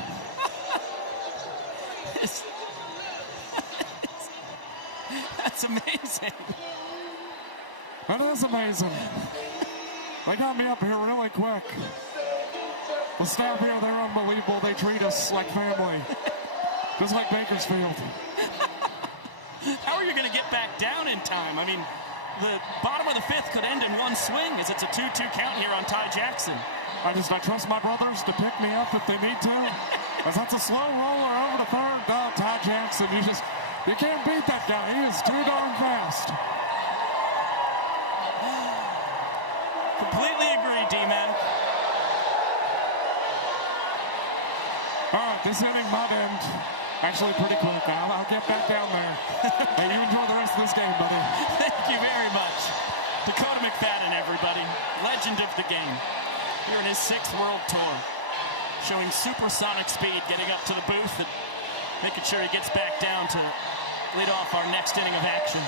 That's amazing. That is amazing. They got me up here really quick. The staff here, they're unbelievable. They treat us like family. Just like Bakersfield. How are you going to get back down in time? I mean, the bottom of the 5th could end in one swing as it's a 2-2 count here on Ty Jackson. I trust my brothers to pick me up if they need to. As that's a slow roller over to 3rd. Oh, Ty Jackson, you can't beat that guy. He is too darn fast. Completely agree, D-Man. All right, this inning might end actually pretty quick. I'll get back down there. Hey, you enjoy the rest of this game, buddy. Thank you very much. Dakota McFadden, everybody. Legend of the game. Here in his 6th World Tour. Showing supersonic speed, getting up to the booth and making sure he gets back down to lead off our next inning of action.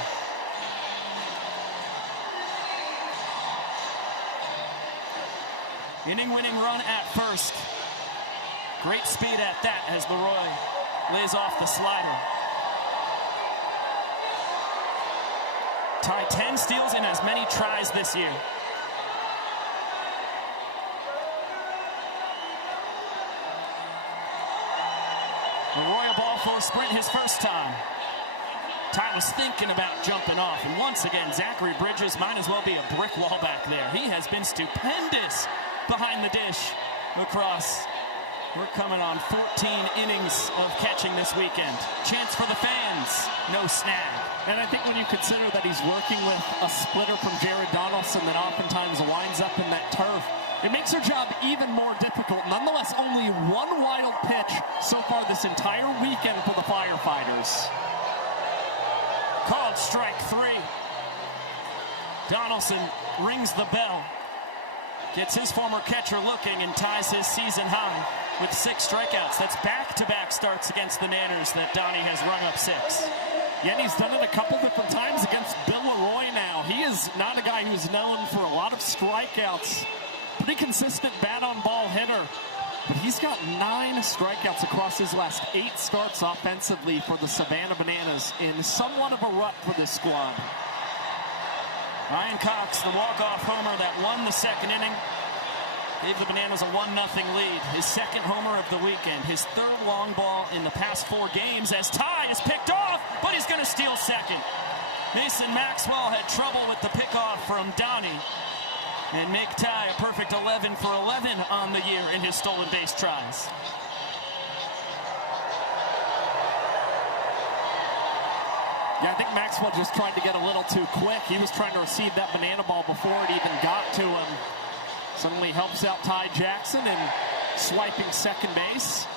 Inning-winning run at first. Great speed at that as Leroy lays off the slider. Ty 10 steals in as many tries this year. Leroy a ball for a sprint his first time. Ty was thinking about jumping off, and once again, Zachary Bridges might as well be a brick wall back there. He has been stupendous behind the dish lacrosse. We're coming on 14 innings of catching this weekend. Chance for the fans. No snag. And I think when you consider that he's working with a splitter from Jared Donaldson that oftentimes winds up in that turf, it makes their job even more difficult. Nonetheless, only one wild pitch so far this entire weekend for the Firefighters. Called strike 3. Donaldson rings the bell. Gets his former catcher looking and ties his season high with 6 strikeouts. That's back-to-back starts against the Nanners that Donnie has rung up 6. Yeah, and he's done it a couple different times against Bill Leroy now. He is not a guy who's known for a lot of strikeouts. Pretty consistent bat-on-ball hitter. But he's got 9 strikeouts across his last 8 starts offensively for the Savannah Bananas in somewhat of a rut for this squad. Ryan Cox, the walk-off homer that won the 2nd inning, gave the Bananas a 1-0 lead. His 2nd homer of the weekend. His 3rd long ball in the past 4 games as Ty is picked off, but he's going to steal 2nd. Mason Maxwell had trouble with the pickoff from Donnie and make Ty a perfect 11 for 11 on the year in his stolen base tries. Yeah, I think Maxwell just tried to get a little too quick. He was trying to receive that banana ball before it even got to him. Suddenly helps out Ty Jackson and swiping second base.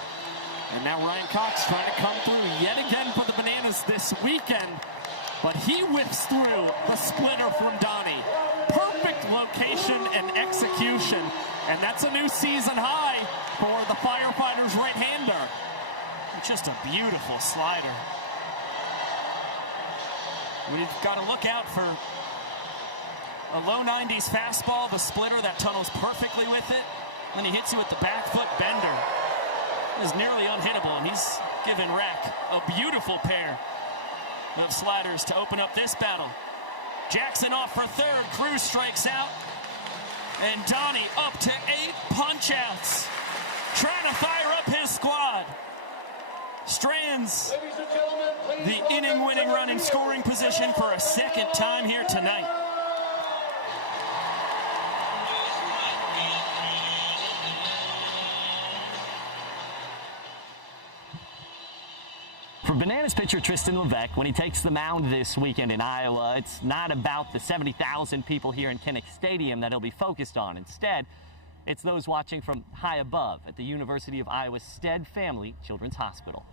And now Ryan Cox trying to come through yet again for the Bananas this weekend. But he whips through the splitter from Donnie. Perfect location and execution. And that's a new season high for the Firefighters right-hander. Just a beautiful slider. We've got to look out for a low 90s fastball, the splitter that tunnels perfectly with it. Then he hits you with the back foot bender. It is nearly unhittable, and he's given Rack a beautiful pair of sliders to open up this battle. Jackson off for third. Cruz strikes out. And Donnie up to 8 punch-outs. Trying to fire up his squad. Strands the inning-winning run in scoring position for a second time here tonight. For Bananas pitcher Tristan Levesque, when he takes the mound this weekend in Iowa, it's not about the 70,000 people here in Kinnick Stadium that he'll be focused on. Instead, it's those watching from high above at the University of Iowa Stead Family Children's Hospital.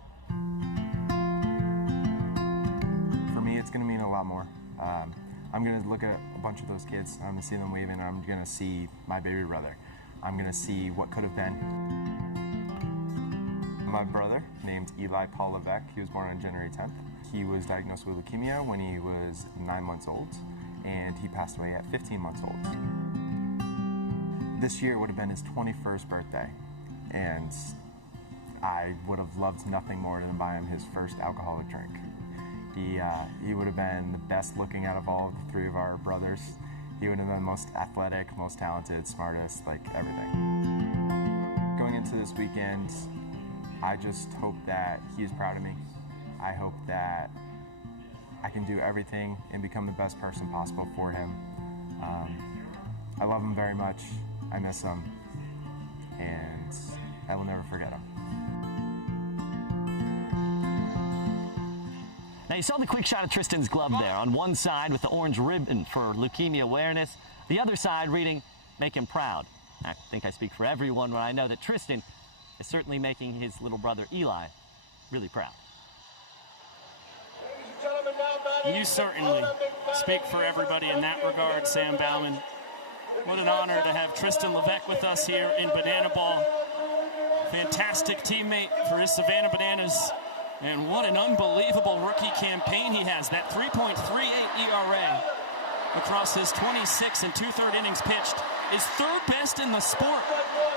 For me, it's going to mean a lot more. I'm going to look at a bunch of those kids. I'm going to see them leaving. I'm going to see my baby brother. I'm going to see what could have been. My brother, named Eli Paul Levesque, he was born on January 10th. He was diagnosed with leukemia when he was 9 months old, and he passed away at 15 months old. This year would have been his 21st birthday, and I would have loved nothing more than buy him his first alcoholic drink. He would have been the best looking out of all of the 3 of our brothers. He would have been most athletic, most talented, smartest, like everything. Going into this weekend, I just hope that he is proud of me. I hope that I can do everything and become the best person possible for him. I love him very much. I miss him, and I will never forget him. Now, you saw the quick shot of Tristan's glove there. On one side with the orange ribbon for leukemia awareness, the other side reading, "Make him proud." I think I speak for everyone when I know that Tristan is certainly making his little brother Eli really proud. You certainly speak for everybody in that regard, Sam Bauman. What an honor to have Tristan Levesque with us here in Banana Ball. Fantastic teammate for his Savannah Bananas. And what an unbelievable rookie campaign he has. That 3.38 ERA across his 26 and 2/3 innings pitched is third best in the sport.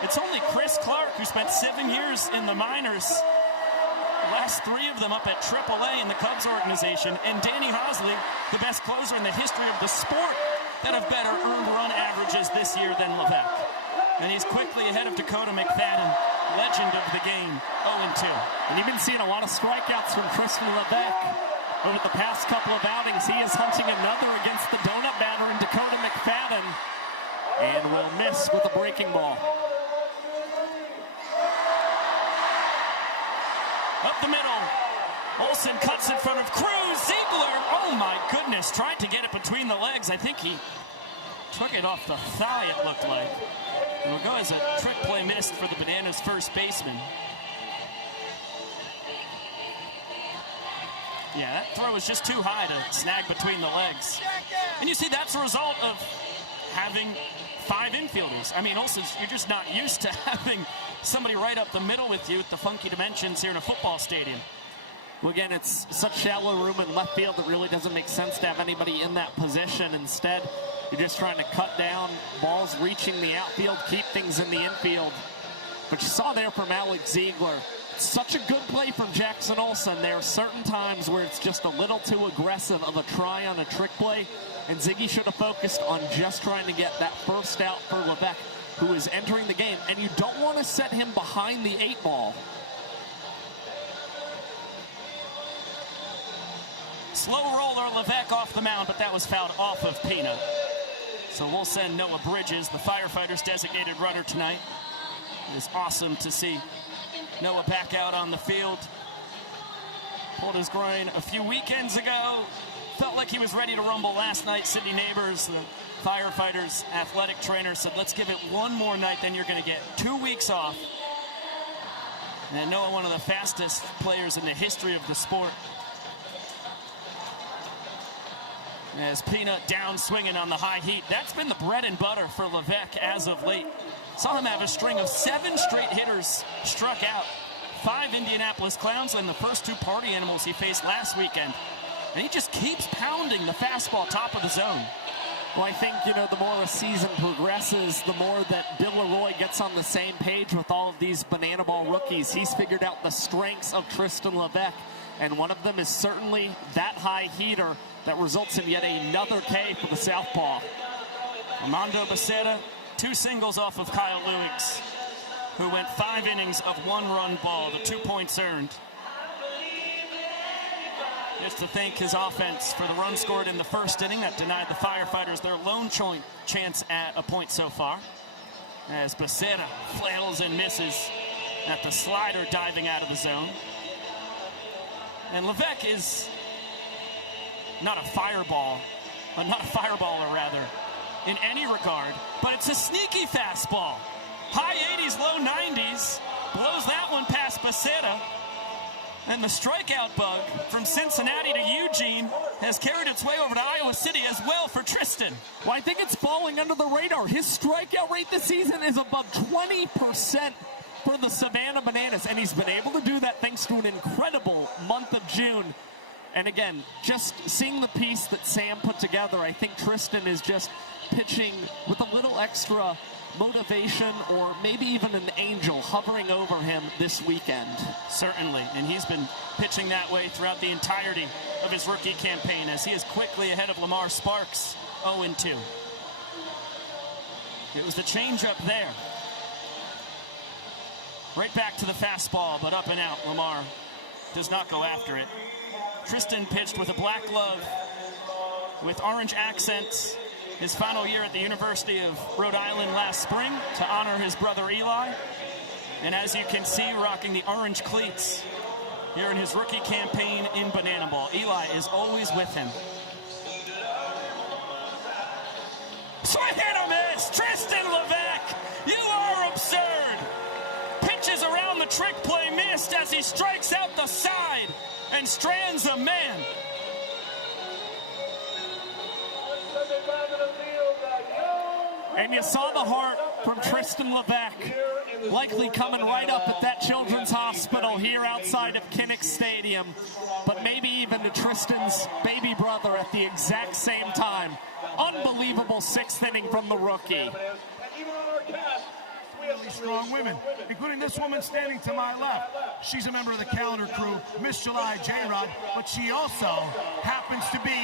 It's only Chris Clark, who spent 7 years in the minors, the last 3 of them up at AAA in the Cubs organization, and Danny Hosley, the best closer in the history of the sport, that have better earned run averages this year than Levesque. And he's quickly ahead of Dakota McFadden, legend of the game, 0-2. And you've been seeing a lot of strikeouts from Tristan Levesque. Over the past couple of outings, he is hunting another against the donut batter in Dakota McFadden, and will miss with a breaking ball. Up the middle. Olsen cuts in front of Cruz. Ziegler, oh my goodness, tried to get it between the legs. I think he took it off the thigh, it looked like. It will go as a trick play missed for the Bananas first baseman. Yeah, that throw was just too high to snag between the legs. And you see, that's a result of having 5 infielders. I mean, Olsen, you're just not used to having somebody right up the middle with you at the funky dimensions here in a football stadium. Well, again, it's such shallow room in left field that really doesn't make sense to have anybody in that position. Instead, you're just trying to cut down balls reaching the outfield, keep things in the infield. But you saw there from Alex Ziegler, such a good play from Jackson Olsen. There are certain times where it's just a little too aggressive of a try on a trick play, and Ziggy should have focused on just trying to get that first out for Levesque, who is entering the game, and you don't want to set him behind the 8 ball. Slow roller Levesque off the mound, but that was fouled off of Pina. So we'll send Noah Bridges, the Firefighters' designated runner tonight. It is awesome to see Noah back out on the field. Pulled his groin a few weekends ago. Felt like he was ready to rumble last night. Sydney Neighbors, the Firefighters' athletic trainer, said, let's give it one more night, then you're going to get 2 weeks off. And Noah, one of the fastest players in the history of the sport. As Peanut down swinging on the high heat. That's been the bread and butter for Levesque as of late. Saw him have a string of 7 straight hitters struck out. 5 Indianapolis Clowns and the first 2 Party Animals he faced last weekend. And he just keeps pounding the fastball top of the zone. Well, I think, the more a season progresses, the more that Bill Leroy gets on the same page with all of these banana ball rookies. He's figured out the strengths of Tristan Levesque, and one of them is certainly that high heater that results in yet another K for the southpaw. Armando Becerra, 2 singles off of Kyle Lewis, who went 5 innings of 1-run ball, the 2 points earned. Just to thank his offense for the run scored in the first inning that denied the Firefighters their lone chance at a point so far. As Becerra flails and misses at the slider diving out of the zone. And Levesque is not a fireballer rather, in any regard, but it's a sneaky fastball. High 80s, low 90s, blows that one past Becerra. And the strikeout bug from Cincinnati to Eugene has carried its way over to Iowa City as well for Tristan. Well, I think it's falling under the radar. His strikeout rate this season is above 20% for the Savannah Bananas, and he's been able to do that thanks to an incredible month of June. And again, just seeing the piece that Sam put together, I think Tristan is just pitching with a little extra motivation, or maybe even an angel hovering over him this weekend. Certainly, and he's been pitching that way throughout the entirety of his rookie campaign as he is quickly ahead of Lamar Sparks, 0-2. It was the changeup there. Right back to the fastball, but up and out. Lamar does not go after it. Tristan pitched with a black glove with orange accents his final year at the University of Rhode Island last spring to honor his brother Eli. And as you can see, rocking the orange cleats here in his rookie campaign in Banana Ball. Eli is always with him. Swing and a miss! Tristan Levesque, you are absurd! Pitches around the trick play missed as he strikes out the side and strands a man. And you saw the heart from Tristan Levesque, likely coming right up at that children's hospital here outside of Kinnick Stadium, but maybe even to Tristan's baby brother at the exact same time. Unbelievable 6th inning from the rookie. Really strong women, including this woman standing to my left. She's a member of the calendar crew, Miss July J-Rod, but she also happens to be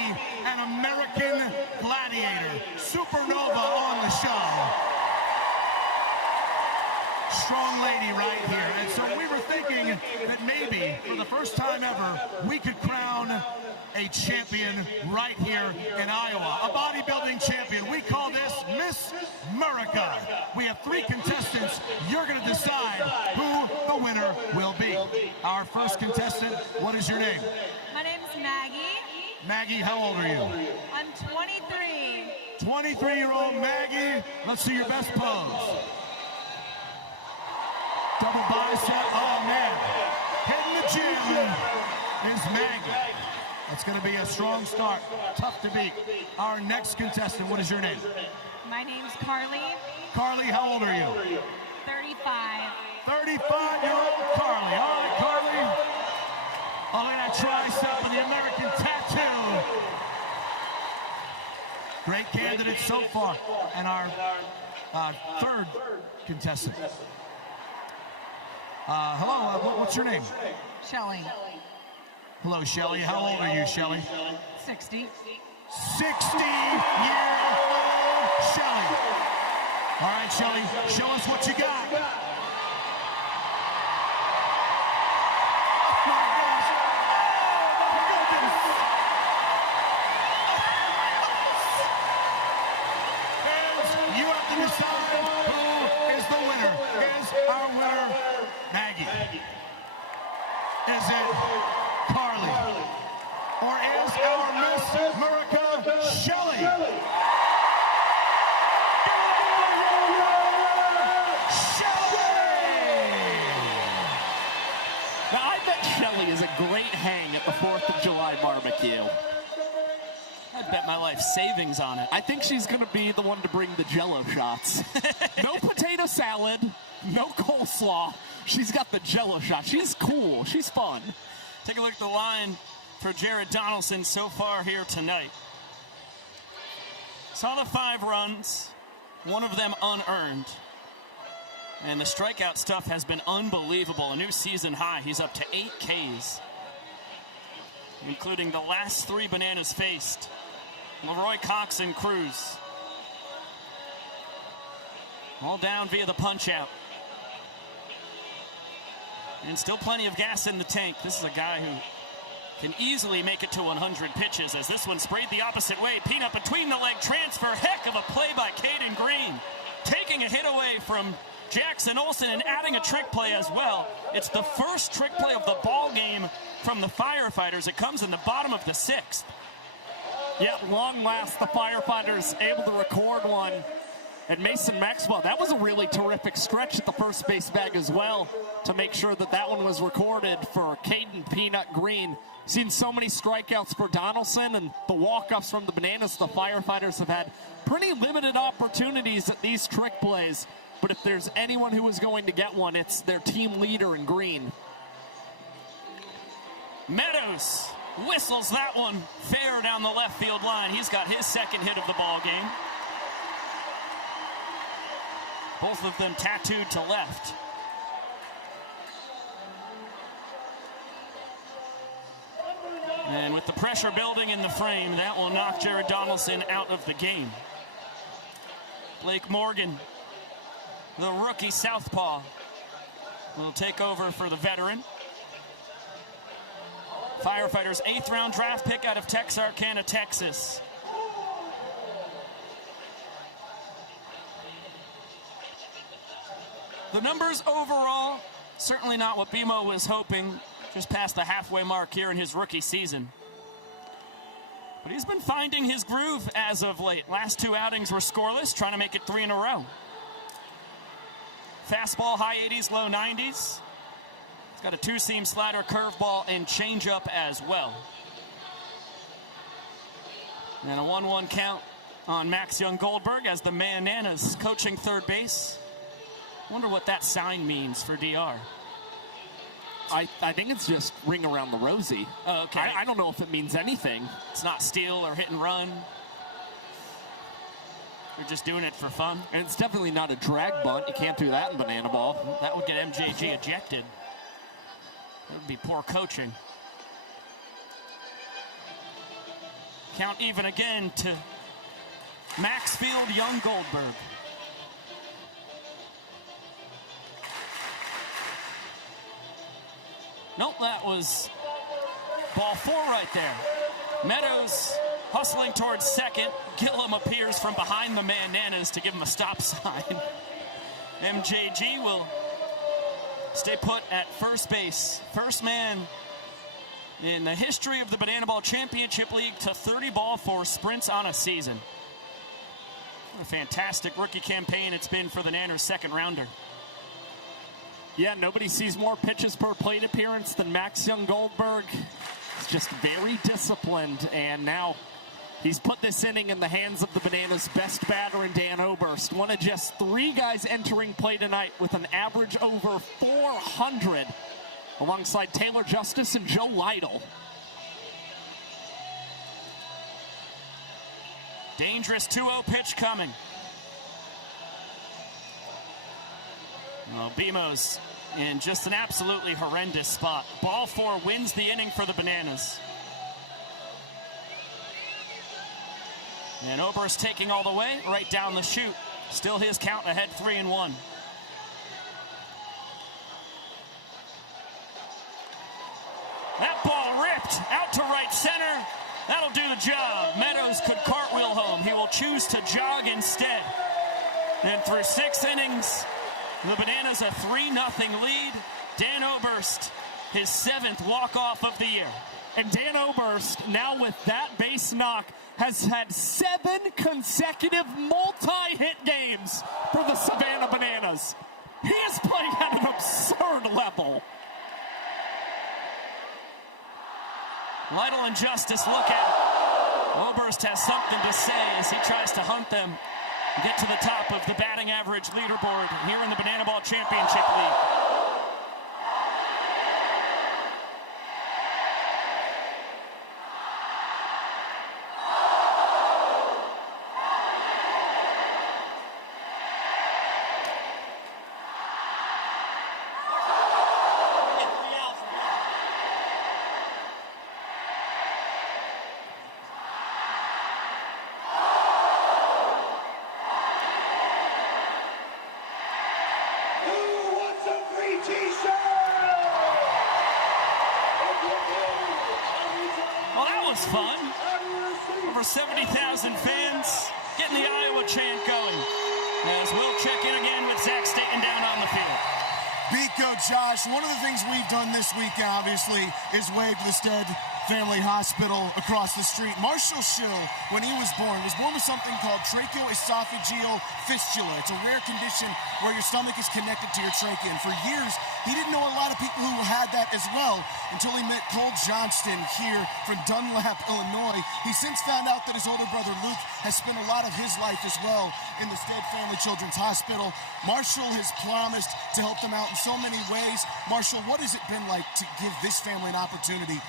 an American gladiator, supernova on the show. Strong lady right here. And so we were thinking that maybe for the first time ever, we could crown a champion right here in Iowa, a bodybuilding champion. We call this Miss America. We have 3 contestants. You're going to decide who the winner will be. Our first contestant, what is your name? My name is Maggie. Maggie, how old are you? I'm 23. 23-year-old Maggie. Let's see your best pose. Double bicep. Oh, man. Hitting the gym is Maggie. It's going to be a strong start. Tough to beat. Our next contestant, what is your name? My name's Carly. Carly, how old are you? 35. 35-year-old Carly. All right, Carly. Oh, look at that tricep and the American tattoo. Great candidate so far. And our third contestant. Hello, what's your name? Shelly. Hello, Shelly. How old are you, Shelly? 60. 60-year-old Shelly. All right, Shelly, show us what you got. Oh, my gosh. Oh, my goodness. And you have to decide who is the winner. Is our winner Maggie? Is it Carly? Or is our Miss America Shelly? Now, I bet Shelly is a great hang at the 4th of July barbecue. I'd bet my life savings on it. I think she's going to be the one to bring the Jell-O shots. No potato salad, no coleslaw. She's got the Jell-O shot. She's cool. She's fun. Take a look at the line for Jared Donaldson so far here tonight. Saw the 5 runs, one of them unearned. And the strikeout stuff has been unbelievable. A new season high. He's up to 8 Ks, including the last 3 Bananas faced. Leroy, Cox, and Cruz. All down via the punch-out. And still plenty of gas in the tank. This is a guy who can easily make it to 100 pitches, as this one sprayed the opposite way. Peanut between the leg transfer. Heck of a play by Caden Green. Taking a hit away from Jackson Olsen and adding a trick play as well. It's the first trick play of the ball game from the Firefighters. It comes in the bottom of the 6th. Yeah, long last, the Firefighters able to record one. And Mason Maxwell, that was a really terrific stretch at the first base bag as well to make sure that that one was recorded for Caden Peanut Green. Seen so many strikeouts for Donaldson, and the walk-ups from the Bananas. The Firefighters have had pretty limited opportunities at these trick plays. But if there's anyone who is going to get one, it's their team leader in Green. Meadows whistles that one fair down the left field line. He's got his 2nd hit of the ball game. Both of them tattooed to left. And with the pressure building in the frame, that will knock Jared Donaldson out of the game. Blake Morgan, the rookie southpaw, will take over for the veteran. Firefighters' 8th round draft pick out of Texarkana, Texas. The numbers overall, certainly not what BMO was hoping, just past the halfway mark here in his rookie season. But he's been finding his groove as of late. Last 2 outings were scoreless, trying to make it 3 in a row. Fastball, high 80s, low 90s. He's got a 2-seam slider, curveball, and changeup as well. And a 1-1 count on Max Young-Goldberg as the Bananas coaching third base. Wonder what that sign means for DR. I think it's just ring around the rosy. Oh, okay. I don't know if it means anything. It's not steal or hit and run. They're just doing it for fun. And it's definitely not a drag bunt. You can't do that in banana ball. That would get MJG ejected. That would be poor coaching. Count even again to Maxfield Young-Goldberg. Nope, that was ball 4 right there. Meadows hustling towards second. Gillum appears from behind the Bananas to give him a stop sign. MJG will stay put at first base. First man in the history of the Banana Ball Championship League to 30 ball 4 sprints on a season. What a fantastic rookie campaign it's been for the Nanners' 2nd rounder. Yeah, nobody sees more pitches per plate appearance than Max Young-Goldberg. He's just very disciplined, and now he's put this inning in the hands of the Bananas' best batter in Dan Oberst. One of just 3 guys entering play tonight with an average over 400, alongside Taylor Justice and Joe Lytle. Dangerous 2-0 pitch coming. Well, BMO's in just an absolutely horrendous spot. Ball 4 wins the inning for the Bananas. And Oberst taking all the way right down the chute. Still his count ahead 3-1. That ball ripped out to right center. That'll do the job. Meadows could cartwheel home. He will choose to jog instead. And through 6 innings, the Bananas a 3-0 lead. Dan Oberst, his 7th walk-off of the year. And Dan Oberst, now with that base knock, has had 7 consecutive multi-hit games for the Savannah Bananas. He is playing at an absurd level. Lytle and Justice look at it. Oberst has something to say as he tries to hunt them and get to the top of the batting average leaderboard here in the Banana Ball Championship League. Well, that was fun. Over 70,000 fans getting the Iowa chant going. As we'll check in again with Zach Staten down on the field. Biko, Josh, one of the things we've done this weekend, obviously, is wave the Stead Family Hospital across the street. Marshall Schill, when he was born with something called tracheoesophageal fistula. It's a rare condition where your stomach is connected to your trachea. And for years, he didn't know a lot of people who had that as well until he met Cole Johnston here from Dunlap, Illinois. He since found out that his older brother Luke has spent a lot of his life as well in the Stead Family Children's Hospital. Marshall has promised to help them out in so many ways. Marshall, what has it been like to give this family an opportunity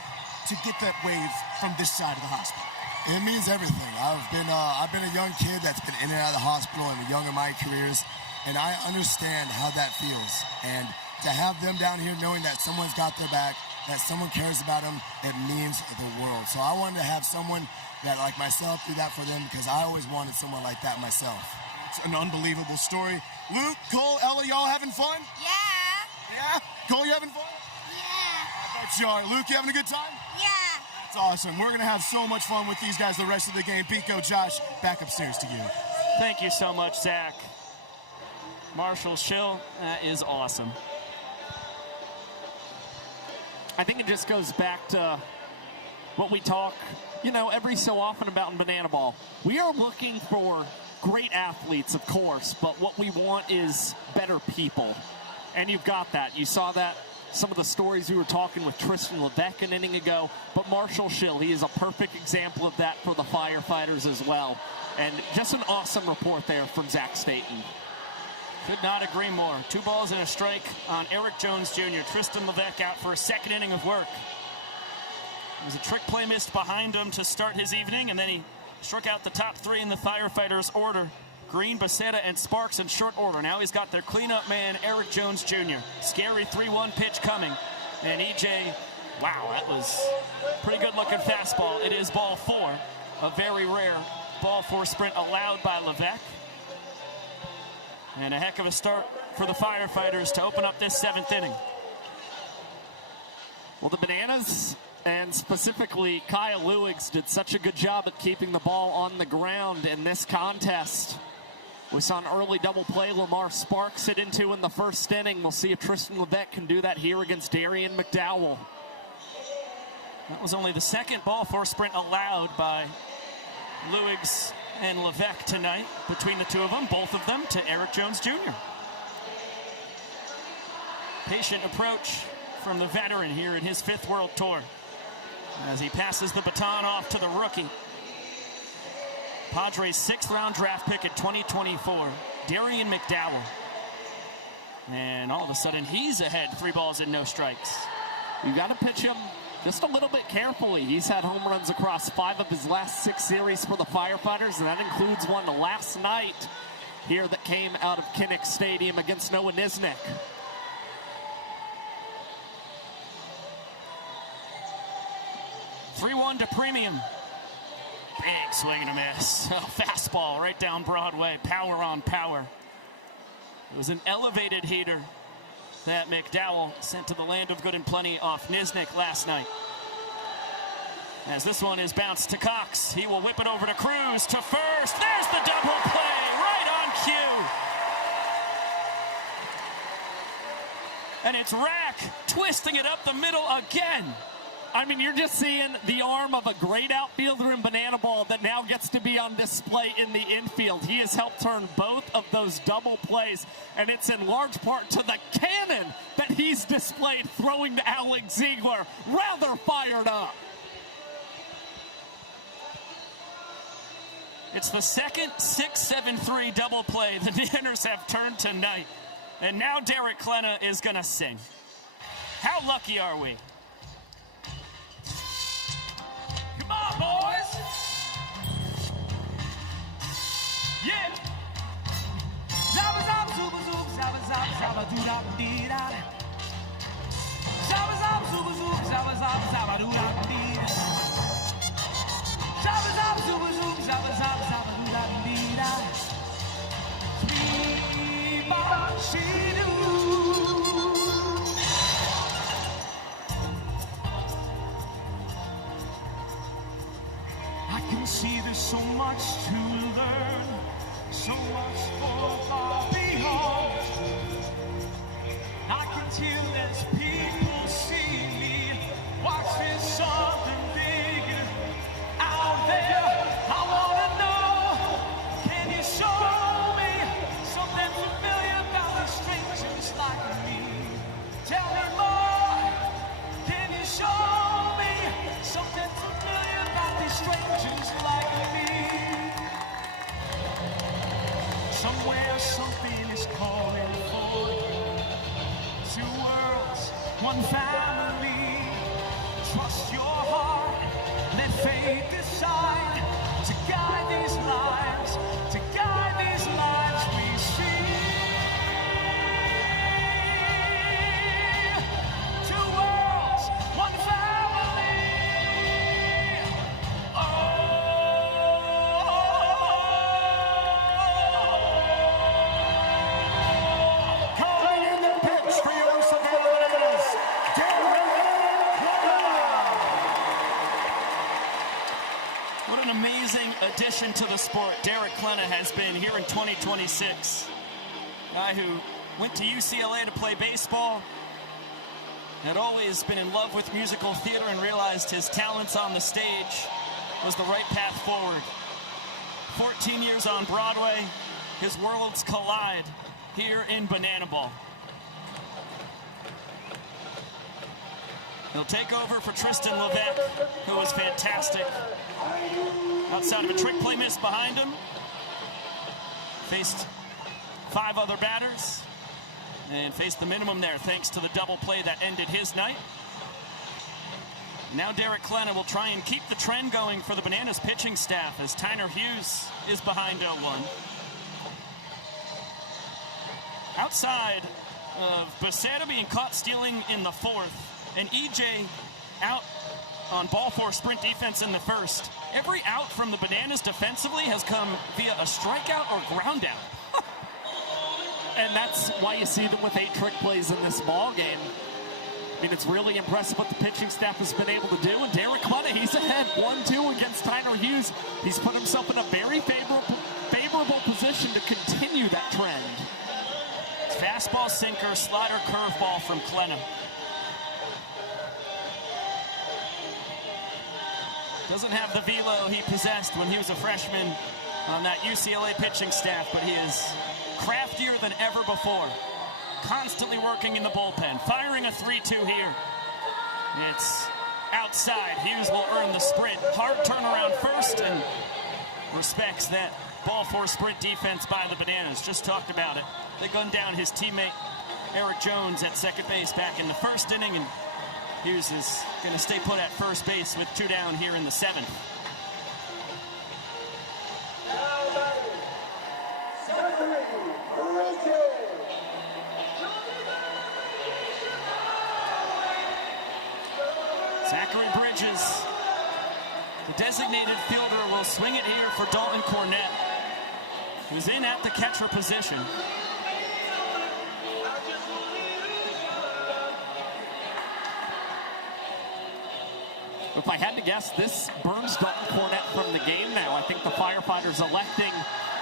to get that wave from this side of the hospital? It means everything. I've been a young kid that's been in and out of the hospital in young in my careers, and I understand how that feels. And to have them down here knowing that someone's got their back, that someone cares about them, it means the world. So I wanted to have someone that, like myself, do that for them because I always wanted someone like that myself. It's an unbelievable story. Luke, Cole, Ella, y'all having fun? Yeah. Yeah? Cole, you having fun? Yeah. Bet you are. Luke, you having a good time? Yeah. That's awesome. We're going to have so much fun with these guys the rest of the game. Biko, Josh, back upstairs to you. Thank you so much, Zach. Marshall Schill, that is awesome. I think it just goes back to what we talk, every so often about in Banana Ball. We are looking for great athletes, of course, but what we want is better people. And you've got that. You saw that, some of the stories we were talking with Tristan Levesque an inning ago, but Marshall Schill, he is a perfect example of that for the Firefighters as well. And just an awesome report there from Zach Staten. Could not agree more. 2 balls and a strike on Eric Jones Jr. Tristan Levesque out for a second inning of work. It was a trick play missed behind him to start his evening, and then he struck out the top 3 in the Firefighters order. Green, Becerra, and Sparks in short order. Now he's got their cleanup man, Eric Jones Jr. Scary 3-1 pitch coming. And EJ, wow, that was a pretty good-looking fastball. It is ball 4, a very rare ball 4 sprint allowed by Levesque. And a heck of a start for the Firefighters to open up this 7th inning. Well, the Bananas, and specifically Kyle Lewigs, did such a good job at keeping the ball on the ground in this contest. We saw an early double play Lamar Sparks hit into in the first inning. We'll see if Tristan Levesque can do that here against Darian McDowell. That was only the 2nd ball 4 sprint allowed by Lewigs and Levesque tonight, between the 2 of them, both of them to Eric Jones Jr. Patient approach from the veteran here in his 5th World Tour as he passes the baton off to the rookie. Padres' 6th round draft pick in 2024, Darian McDowell. And all of a sudden he's ahead, 3 balls and no strikes. You got to pitch him just a little bit carefully. He's had home runs across 5 of his last 6 series for the Firefighters, and that includes one last night here that came out of Kinnick Stadium against Noah Nisnik. (3-1) to Premium. Big swing and a miss. Fastball right down Broadway. Power on power. It was an elevated heater that McDowell sent to the land of good and plenty off Nisnik last night. As this one is bounced to Cox. He will whip it over to Cruz to first. There's the double play right on cue. And it's Rack twisting it up the middle again. I mean, you're just seeing the arm of a great outfielder in Banana Ball that now gets to be on display in the infield. He has helped turn both of those double plays, and it's in large part to the cannon that he's displayed throwing to Alex Ziegler. Rather fired up. It's the second 6-7-3 double play the Niners have turned tonight. And now Derek Klena is going to sing. How lucky are we? Come on, boys. Yeah. Zabba zab zuba zub zabba zab zabba doo da dee da. Zabba zab zuba zub zabba zab zabba doo da dee da. Zabba zab zuba zub zabba zab zabba doo da dee da. Sweet ba she doo. I can see there's so much to learn, so much for far beyond. I can tell as people see me, watch there's something big out there. I wanna know, can you show me something familiar about these strangers like me? Tell me more, can you show me something familiar about these strangers like me? Somewhere something is calling for two worlds, one family. Trust your heart, let fate decide to guide these lives, to guide these lives we see. Two worlds, one family. Calling in the pitch for your Savannah Bananas, Derek What an amazing addition to the sport Derek Klena has been here in 2026. Guy who went to UCLA to play baseball, had always been in love with musical theater and realized his talents on the stage was the right path forward. 14 years on Broadway, his worlds collide here in Banana Ball. He'll take over for Tristan Levesque, who was fantastic. Outside of a trick play miss behind him. Faced 5 other batters and faced the minimum there thanks to the double play that ended his night. Now Derek Klena will try and keep the trend going for the Bananas pitching staff as Tyner Hughes is behind 0-1. Outside of Becerra being caught stealing in the 4th and EJ out on ball 4 sprint defense in the 1st. Every out from the Bananas defensively has come via a strikeout or ground out. And that's why you see them with 8 trick plays in this ball game. I mean, it's really impressive what the pitching staff has been able to do. And Derek Klena, he's ahead 1-2 against Tyner Hughes. He's put himself in a very favorable position to continue that trend. Fastball, sinker, slider, curveball from Klena. Doesn't have the velo he possessed when he was a freshman on that UCLA pitching staff, but he is craftier than ever before. Constantly working in the bullpen, firing a 3-2 here. It's outside. Hughes will earn the sprint. Hard turnaround first and respects that ball 4 sprint defense by the Bananas. Just talked about it. They gunned down his teammate Eric Jones at second base back in the 1st inning, and Hughes is going to stay put at first base with 2 down here in the 7th. Zachary Bridges, the designated fielder, will swing it here for Dalton Cornett, who's in at the catcher position. If I had to guess, this burns Dalton Cornett from the game now. I think the Firefighters electing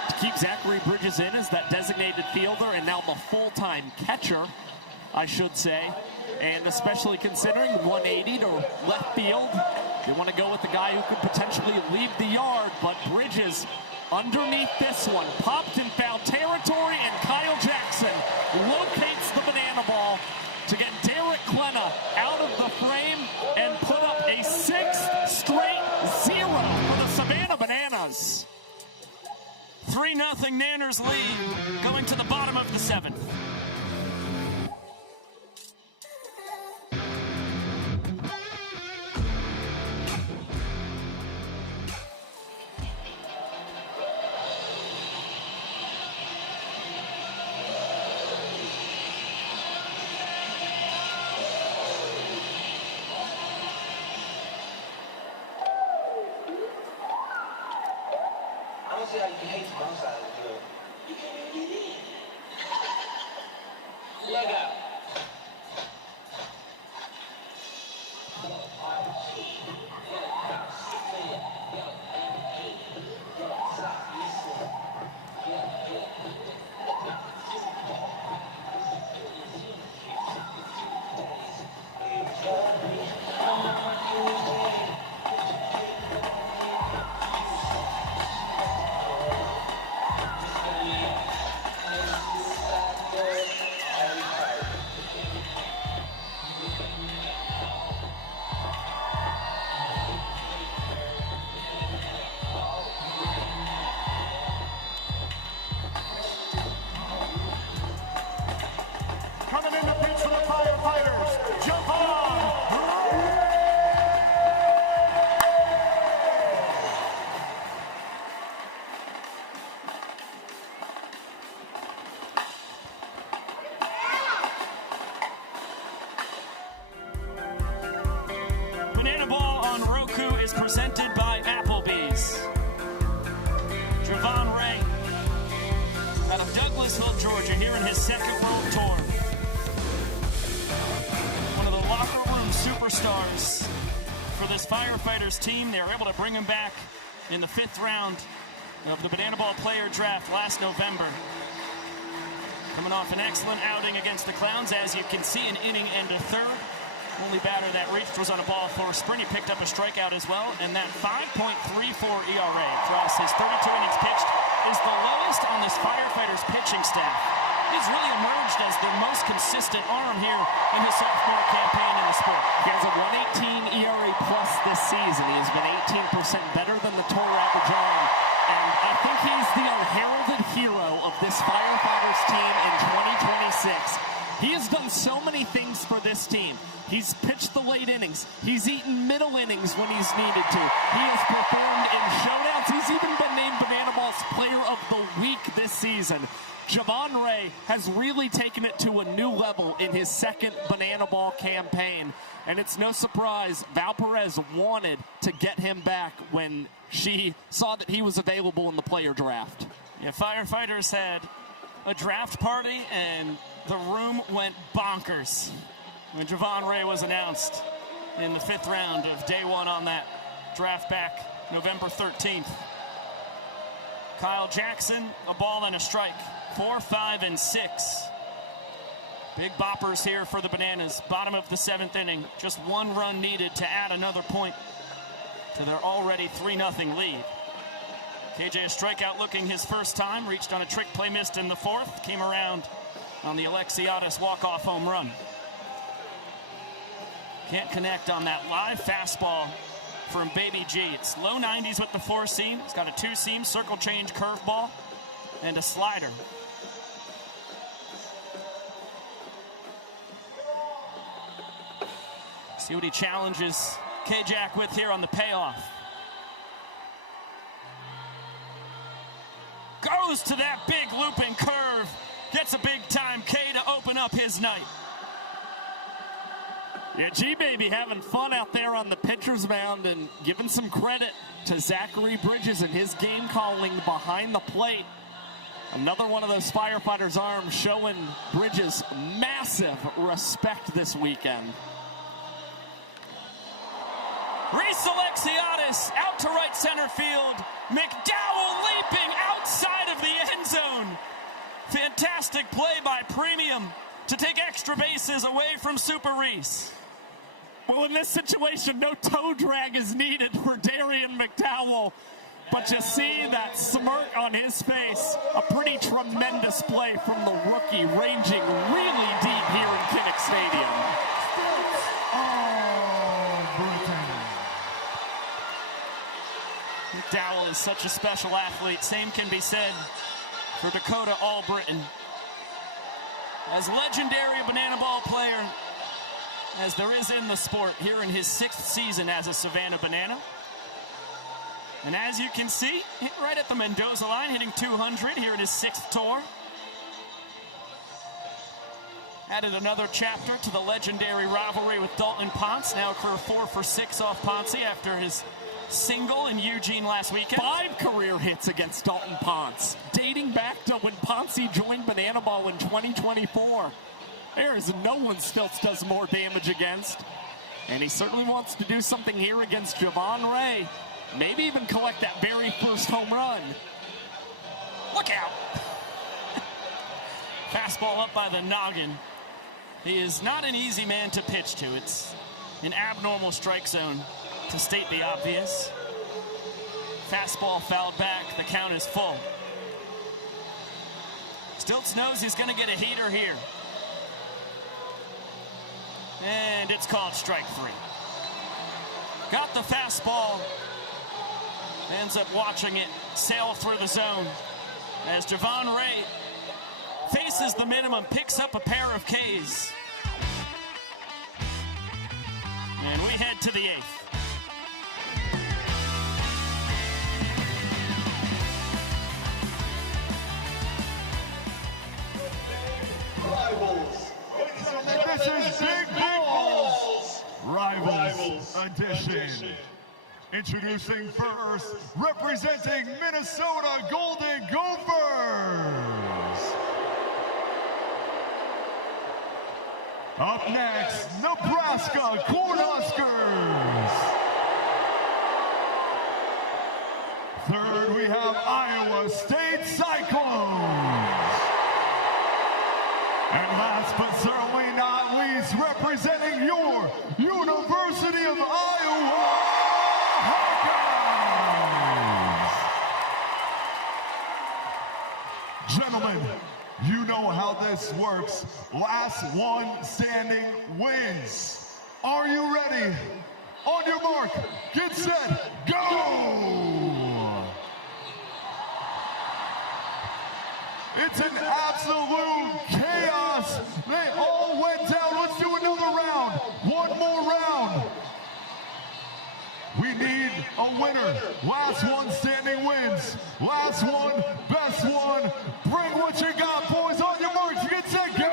to keep Zachary Bridges in as that designated fielder and now the full-time catcher, I should say. And especially considering 180 to left field, they want to go with the guy who could potentially leave the yard, but Bridges underneath this one, popped in foul territory, and Kyle Jackson locates the banana ball to get Derek Klena out of the frame and put up a 6th straight 0 for the Savannah Bananas. 3-0 Nanners lead going to the bottom of the 7th. Coming in the pitch for the Firefighters, jump on! Banana Ball on Roku is presented by Applebee's. Javon Ray, out of Douglasville, Georgia, here in his second world tour. One of the locker room superstars for this Firefighters team. They were able to bring him back in the 5th round of the Banana Ball player draft last November. Coming off an excellent outing against the Clowns, as you can see, an inning and a third. Only batter that reached was on a ball for a sprint. He picked up a strikeout as well, and that 5.34 ERA across his 32 innings pitched is the lowest on this Firefighters pitching staff. He's really emerged as the most consistent arm here in his sophomore campaign in the sport. He has a 118 ERA plus this season. He has been 18% better than the tour average arm, and I think he's the unheralded hero of this Firefighters team in 2026. He has done so many things for this team. He's pitched the late innings. He's eaten middle innings when he's needed to. He has performed in showdowns. He's even been named Banana Ball's Player of the Week this season. Javon Ray has really taken it to a new level in his second Banana Ball campaign. And it's no surprise Val Perez wanted to get him back when she saw that he was available in the player draft. Yeah, Firefighters had a draft party, and the room went bonkers when Javon Ray was announced in the 5th round of day 1 on that draft back November 13th. Kyle Jackson, a ball and a strike. 4, 5, and 6. Big boppers here for the Bananas. Bottom of the 7th inning. Just 1 run needed to add another point to their already 3-0 lead. KJ a strikeout looking his first time. Reached on a trick play, missed in the 4th. Came around on the Alexiadis walk-off home run. Can't connect on that live fastball from Baby G. It's low 90s with the 4-seam. It's got a 2-seam, circle change curveball, and a slider. See what he challenges K-Jack with here on the payoff. Goes to that big looping curve. Gets a big time K to open up his night. Yeah, G-Baby having fun out there on the pitcher's mound and giving some credit to Zachary Bridges and his game calling behind the plate. Another one of those Firefighters' arms showing Bridges massive respect this weekend. Reese Alexiadis out to right center field. McDowell leaping outside of the end zone. Fantastic play by Premium to take extra bases away from Super Reese. Well, in this situation, no toe drag is needed for Darian McDowell. But you see that smirk on his face. A pretty tremendous play from the rookie, ranging really deep here in Kinnick Stadium. McDowell is such a special athlete. Same can be said for Dakota All-Britain. As legendary a banana ball player as there is in the sport, here in his 6th season as a Savannah Banana. And as you can see, right at the Mendoza line, hitting 200 here in his 6th tour. Added another chapter to the legendary rivalry with Dalton Ponce. Now a career 4 for 6 off Ponce after his single in Eugene last weekend. 5 career hits against Dalton Ponce, dating back to when Ponce joined Banana Ball in 2024. There is no one Stilts does more damage against. And he certainly wants to do something here against Javon Ray. Maybe even collect that very first home run. Look out! Fastball up by the noggin. He is not an easy man to pitch to. It's an abnormal strike zone, to state the obvious. Fastball fouled back. The count is full. Stilts knows he's going to get a heater here. And it's called strike 3. Got the fastball. Ends up watching it sail through the zone as Javon Ray faces the minimum, picks up a pair of Ks. And we head to the 8th. Rivals. This is Big Balls Rivals Edition. Introducing first, representing Minnesota Golden Gophers. Up next, Nebraska Cornhuskers. Third, we have Iowa State Cyclones. And last but certainly not least, representing your University of Iowa Hawkeyes. Gentlemen, you know how this works. Last one standing wins. Are you ready? On your mark, get set, go! It's an absolute chaos. They all went down. Let's do another round. One more round. We need a winner. Last one standing wins. Last one, best one. Bring what you got, boys. On your marks, get set, go!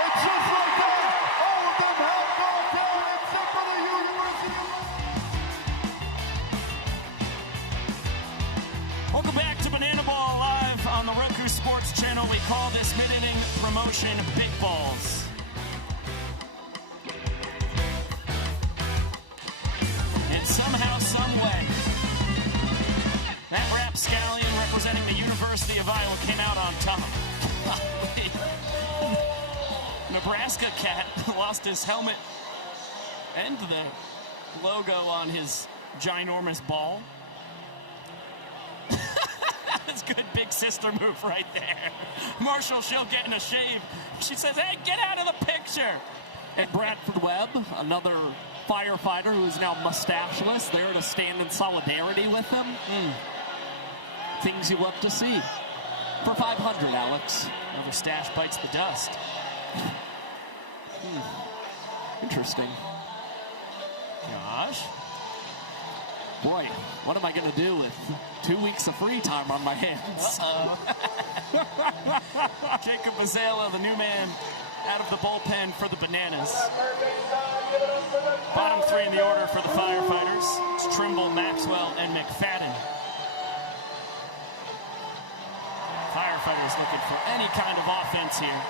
And just like that, all of them have gone down except for the University of Welcome back to Banana Ball Live on the Roku Sports Channel. We call this mid-inning promotion Big Balls. And somehow, some way, that rapscallion representing the University of Iowa came out on top. Nebraska cat lost his helmet and the logo on his ginormous ball. That's good big sister move right there. Marshall Shill getting a shave. She says, hey, get out of the picture. And Bradford Webb, another firefighter who is now mustacheless, there to stand in solidarity with him. Things you love to see. For 500, Alex. Another stash bites the dust. Interesting. Josh? Boy, what am I going to do with 2 weeks of free time on my hands? Jacob Bazela, the new man, out of the bullpen for the Bananas. Bottom 3 in the order for the Firefighters. It's Trimble, Maxwell, and McFadden. Firefighters looking for any kind of offense here.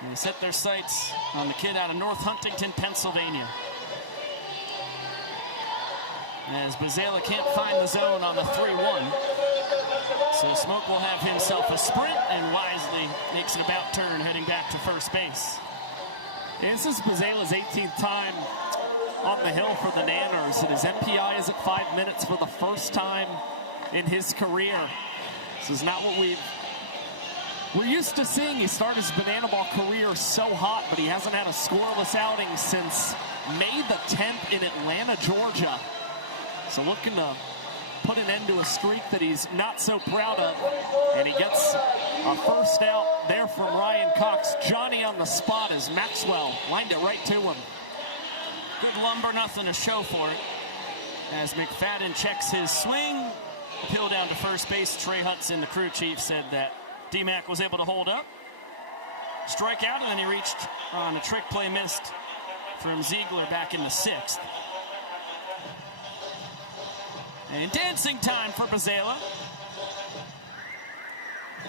And they set their sights on the kid out of North Huntington, Pennsylvania. As Bazela can't find the zone on the 3-1. So Smoke will have himself a sprint and wisely makes an about turn heading back to first base. This is Bazela's 18th time on the hill for the Nanners, and his MPI is at 5 minutes for the first time in his career. This is not what we've We're used to seeing he start his banana ball career so hot, but he hasn't had a scoreless outing since May the 10th in Atlanta, Georgia. So looking to put an end to a streak that he's not so proud of. And he gets a first out there from Ryan Cox. Johnny on the spot as Maxwell lined it right to him. Good lumber, nothing to show for it. As McFadden checks his swing, appeal down to first base. Trey Hudson, the crew chief, said that D-Mac was able to hold up, strike out, and then he reached on a trick play missed from Ziegler back in the 6th. And dancing time for Bazela.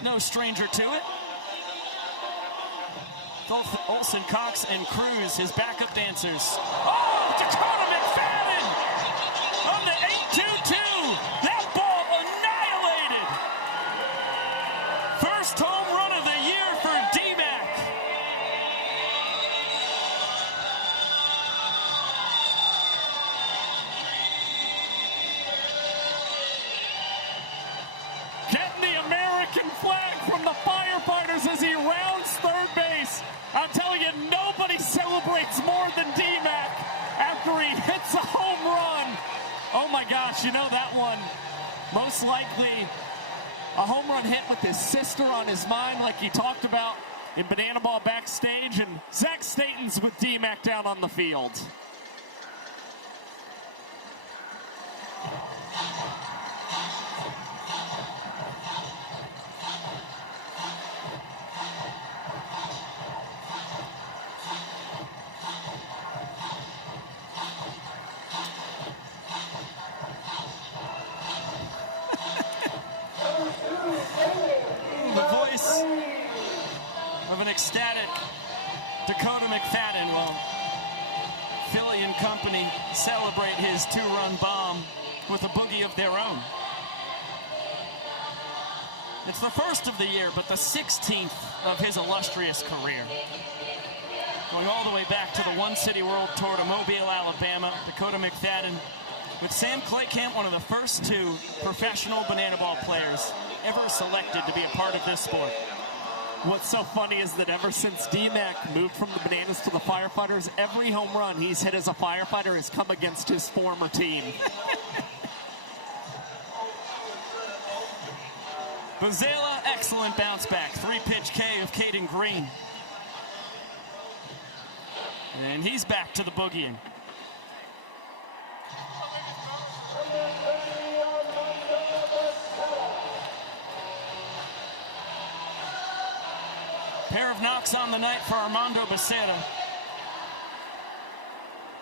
No stranger to it. Olsen, Cox, and Cruz, his backup dancers. Oh, Dakota McFadden on the 8-2-2. That ball annihilated. First home run of the year for D-Mac. Getting the American flag from the Firefighters as he rounds third base. I'm telling you, nobody celebrates more than D-Mac after he hits a home run. Oh my gosh, you know that one, most likely a home run hit with his sister on his mind, like he talked about in Banana Ball backstage, and Zach Staten's with D-Mac down on the field. The voice of an ecstatic Dakota McFadden will Philly and company celebrate his 2-run bomb with a boogie of their own. It's the first of the year, but the 16th of his illustrious career. Going all the way back to the One City World Tour to Mobile, Alabama, Dakota McFadden with Sam Claycamp, one of the first 2 professional banana ball players ever selected to be a part of this sport. What's so funny is that ever since D-Mac moved from the Bananas to the Firefighters, every home run he's hit as a Firefighter has come against his former team. Bazela, excellent bounce back. 3-pitch K of Caden Green. And he's back to the boogieing. Pair of knocks on the night for Armando Becerra.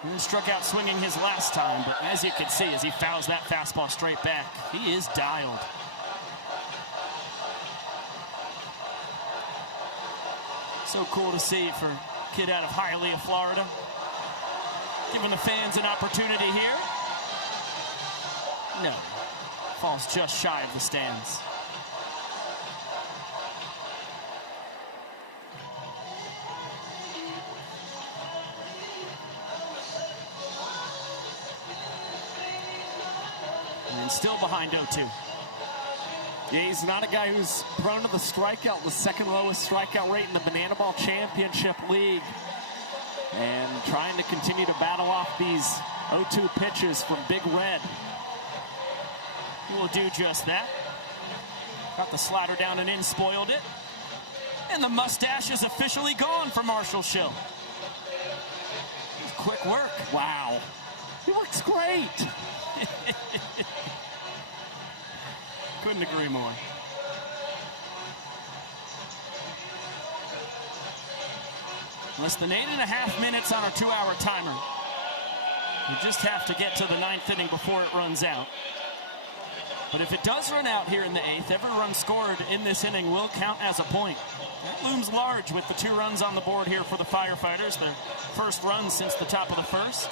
He struck out swinging his last time, but as you can see, as he fouls that fastball straight back, he is dialed. So cool to see for a kid out of Hialeah, Florida. Giving the fans an opportunity here. No, falls just shy of the stands. And still behind 0-2. Yeah, he's not a guy who's prone to the strikeout, the second lowest strikeout rate in the Banana Ball Championship League. And trying to continue to battle off these 0-2 pitches from Big Red. He will do just that. Got the slider down and in, spoiled it. And the mustache is officially gone for Marshall Schill. Quick work. Wow. He looks great. Couldn't agree more. Less than 8.5 minutes on our 2-hour timer. We just have to get to the 9th inning before it runs out. But if it does run out here in the 8th, every run scored in this inning will count as a point. That looms large with the 2 runs on the board here for the Firefighters. Their first run since the top of the first.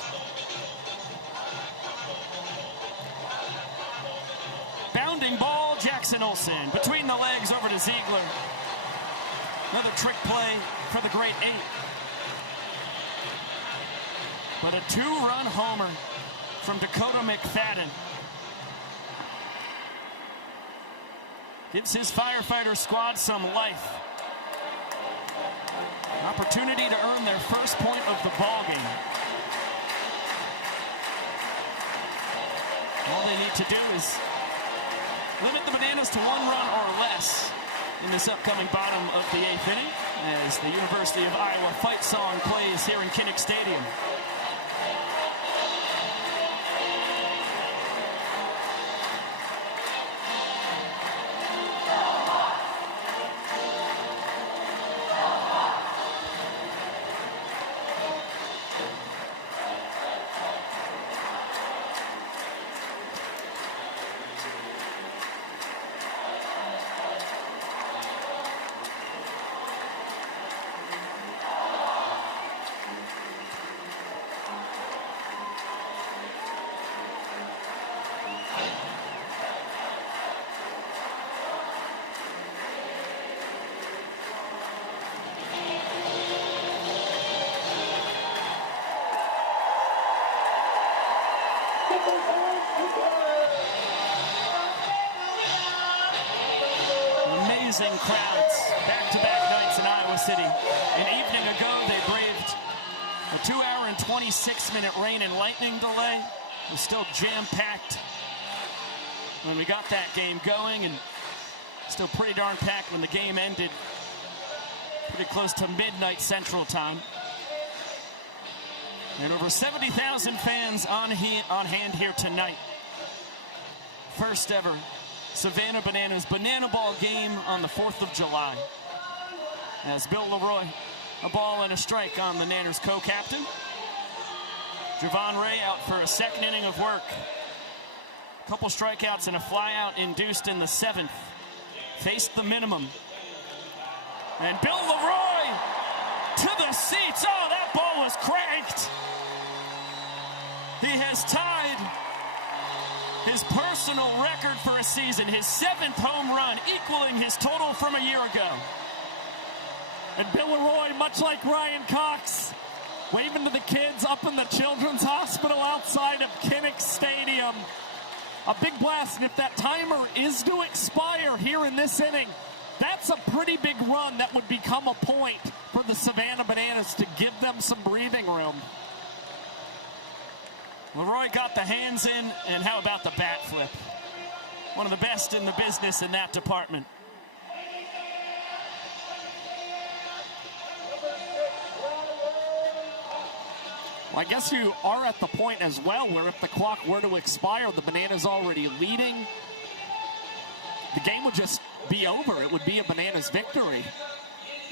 Bounding ball, Jackson Olsen. Between the legs over to Ziegler. Another trick play for the great 8. But a 2-run homer from Dakota McFadden. gives his firefighter squad some life. An opportunity to earn their first point of the ball game. All they need to do is limit the Bananas to 1 run or less in this upcoming bottom of the 8th inning as the University of Iowa fight song plays here in Kinnick Stadium. Amazing crowds, back-to-back nights in Iowa City. An evening ago, they braved a 2-hour and 26-minute rain and lightning delay. It was still jam-packed when we got that game going, and still pretty darn packed when the game ended pretty close to midnight Central Time. And over 70,000 fans on hand here tonight. First ever Savannah Bananas Banana Ball game on the 4th of July. As Bill Leroy, a ball and a strike on the Nanners co-captain. Javon Ray out for a second inning of work. A couple strikeouts and a flyout induced in the 7th. Faced the minimum. And Bill Leroy to the seats. Oh, that ball was cranked. He has tied his personal record for a season, his 7th home run, equaling his total from a year ago. And Bill Leroy, much like Ryan Cox, waving to the kids up in the Children's Hospital outside of Kinnick Stadium. A big blast, and if that timer is to expire here in this inning, that's a pretty big run that would become a point for the Savannah Bananas to give them some breathing room. Leroy got the hands in, and how about the bat flip? One of the best in the business in that department. Well, I guess you are at the point as well where if the clock were to expire, the Bananas already leading, the game would just be over. It would be a Bananas victory.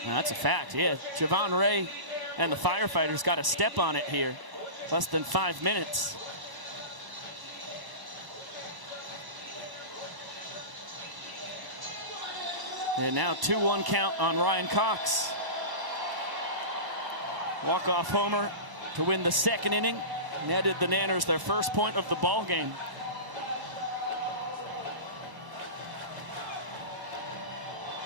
Well, that's a fact, yeah. Javon Ray and the Firefighters got a step on it here. Less than 5 minutes. And now 2-1 count on Ryan Cox. Walk-off homer to win the second inning. Netted the Nanners their first point of the ball game.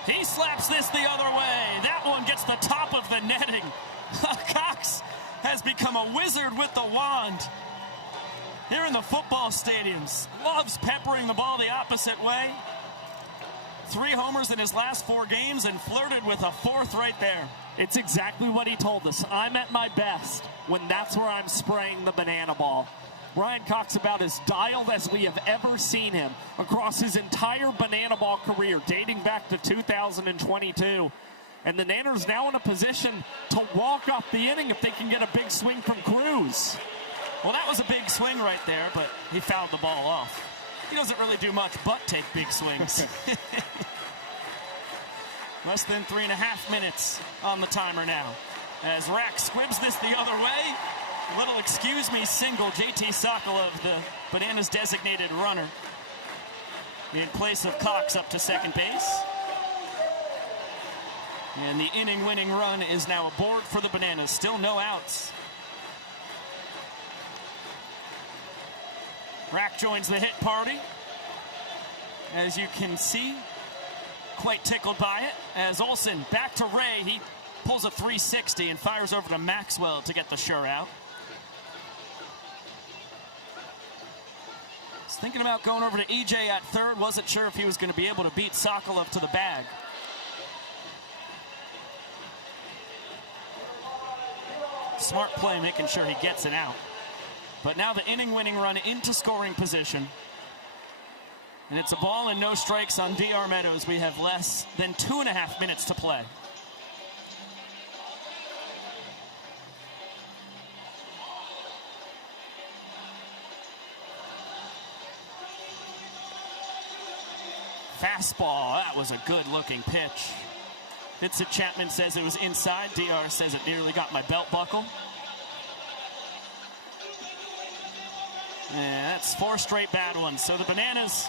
He slaps this the other way. That one gets the top of the netting. Cox has become a wizard with the wand here in the football stadiums. Loves peppering the ball the opposite way. 3 homers in his last 4 games and flirted with a 4th right there. It's exactly what he told us. I'm at my best when that's where I'm spraying the banana ball. Ryan Cox about as dialed as we have ever seen him across his entire banana ball career, dating back to 2022. And the Nanners now in a position to walk off the inning if they can get a big swing from Cruz. Well, that was a big swing right there, but he fouled the ball off. He doesn't really do much but take big swings. Less than 3.5 minutes on the timer now. As Rack squibs this the other way. A little excuse me single. JT Sokolov, the Bananas designated runner, in place of Cox up to second base. And the inning-winning run is now aboard for the Bananas. Still no outs. Rack joins the hit party. As you can see, quite tickled by it. As Olsen back to Ray. He pulls a 360 and fires over to Maxwell to get the sure out. thinking about going over to EJ at third. Wasn't sure if he was going to be able to beat Sokolov to the bag. Smart play, making sure he gets it out. But now the inning-winning run into scoring position. And it's a ball and no strikes on DR Meadows. We have less than 2.5 minutes to play. Fastball, that was a good-looking pitch. Vincent Chapman says it was inside. DR says it nearly got my belt buckle. And that's 4 straight bad ones. So the Bananas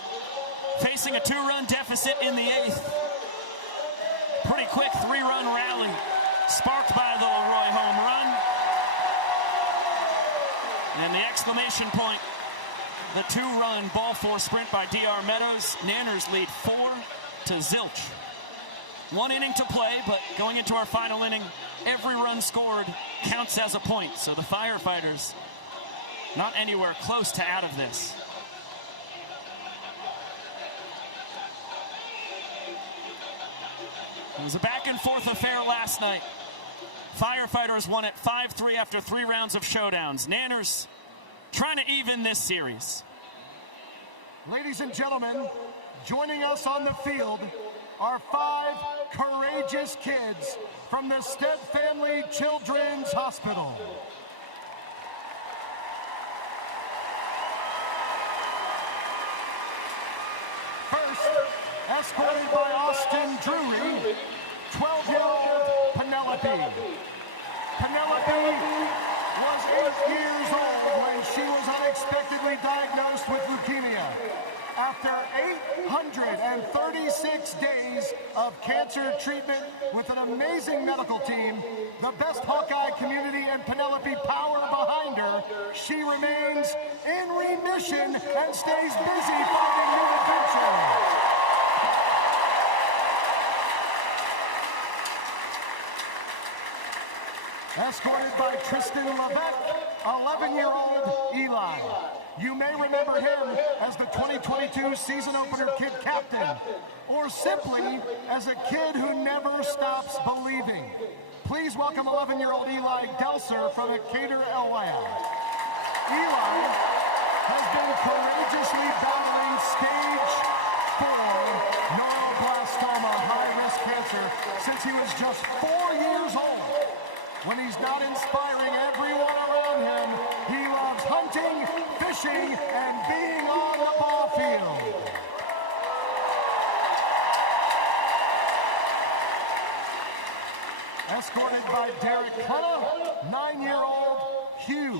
facing a 2-run deficit in the 8th. Pretty quick 3-run rally, sparked by the Leroy home run. And the exclamation point, the 2-run ball 4 sprint by DR Meadows. Nanners lead 4-0. 1 inning to play, but going into our final inning, every run scored counts as a point. So the Firefighters not anywhere close to out of this. It was a back-and-forth affair last night. Firefighters won it 5-3 after 3 rounds of showdowns. Nanners trying to even this series. Ladies and gentlemen, joining us on the field are 5 courageous kids from the Stead Family Children's Hospital. First, escorted by Austin Drury, 12-year-old Penelope. Penelope was 8 years old when she was unexpectedly diagnosed with leukemia. After 836 days of cancer treatment with an amazing medical team, the best Hawkeye community, and Penelope power behind her, she remains in remission and stays busy finding new adventures. Escorted by Tristan Levesque, 11-year-old Eli. You may remember him as the 2022 season opener kid captain, or simply as a kid who never stops believing. Please welcome 11-year-old Eli Delser from Decatur, Illinois. Eli has been courageously battling stage 4 neuroblastoma high-risk cancer since he was just 4 years old. When he's not inspiring everyone around him, he loves hunting, fishing, and being on the ball field. Escorted by Derek Clenna, 9-year-old Hugh.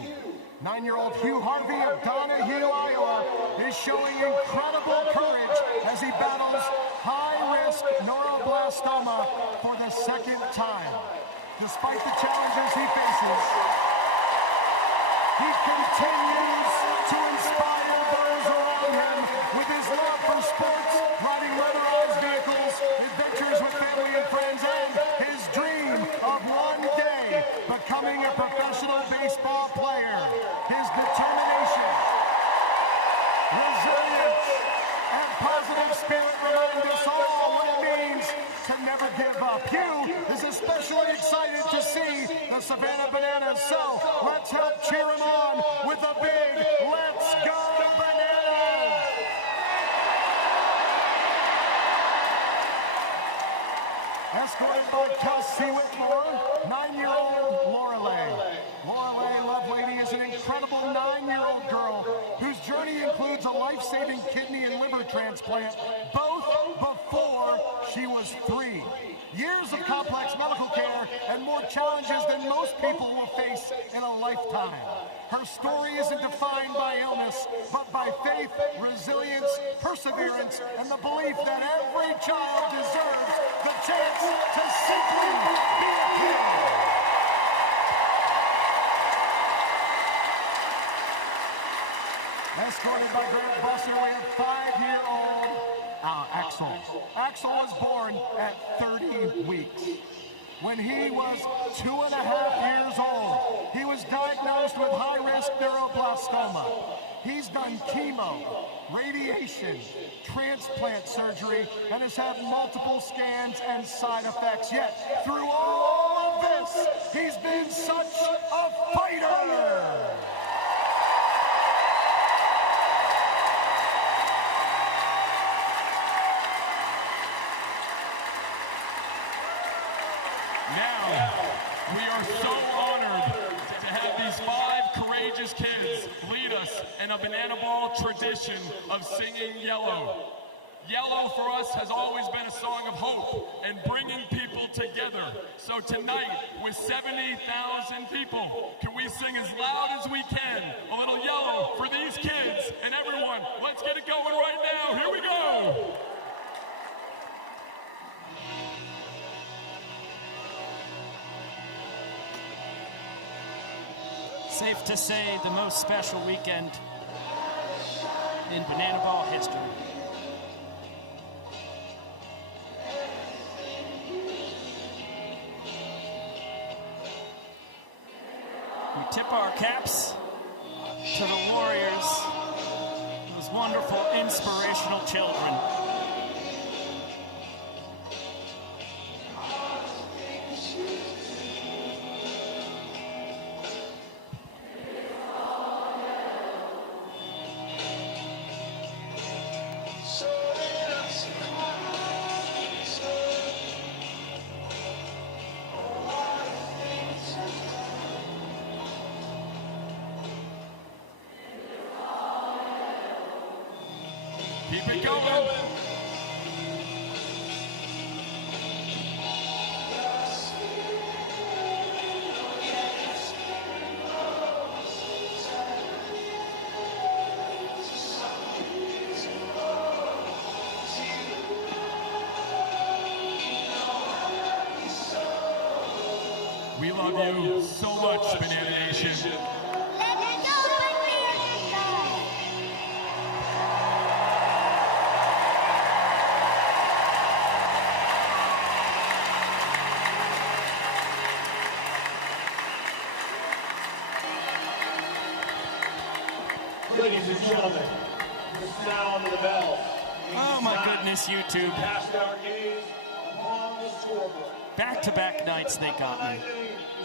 9-year-old Hugh Harvey of Donahue, Iowa, is showing incredible courage as he battles high-risk neuroblastoma for the 2nd time. Despite the challenges he faces, he continues to inspire those around him with his love for sports, riding motorized vehicles, adventures with family and friends, and his dream of one day becoming a professional baseball player. His determination, resilience, and positive spirit remind us all what it means to never give up. Hugh is especially excited to see the Savannah Bananas, so let's help cheer him on with a big "Let's Go Bananas!" Escorted by Kelsey Whitmore, 9-year-old Lorelei. Lorelei Lovelady is an incredible 9-year-old girl whose journey includes a life-saving kidney and liver transplant, both before she was 3. Years of complex medical care and more challenges than most people will face in a lifetime. Her story isn't defined by illness, but by faith, resilience, perseverance, and the belief that every child deserves the chance to simply be a kid. Escorted by Grant Buster, we have 5-year-old Axel. Axel was born at 30 weeks. When he was 2.5 years old, he was diagnosed with high-risk neuroblastoma. He's done chemo, radiation, transplant surgery, and has had multiple scans and side effects. Yet, through all of this, he's been such a fighter! Now, we are so honored to have these 5 courageous kids lead us in a banana ball tradition of singing Yellow. Yellow for us has always been a song of hope and bringing people together. So tonight, with 70,000 people, can we sing as loud as we can a little Yellow for these kids and everyone? Let's get it going right now. Here we go. Safe to say, the most special weekend in banana ball history. We tip our caps to the Warriors, those wonderful, inspirational children. Keep it going. We love you so much, Banana Nation. Ladies and gentlemen, the sound of the bell. Oh my goodness, YouTube. Cast our gaze upon the scoreboard. Back-to-back nights they got me.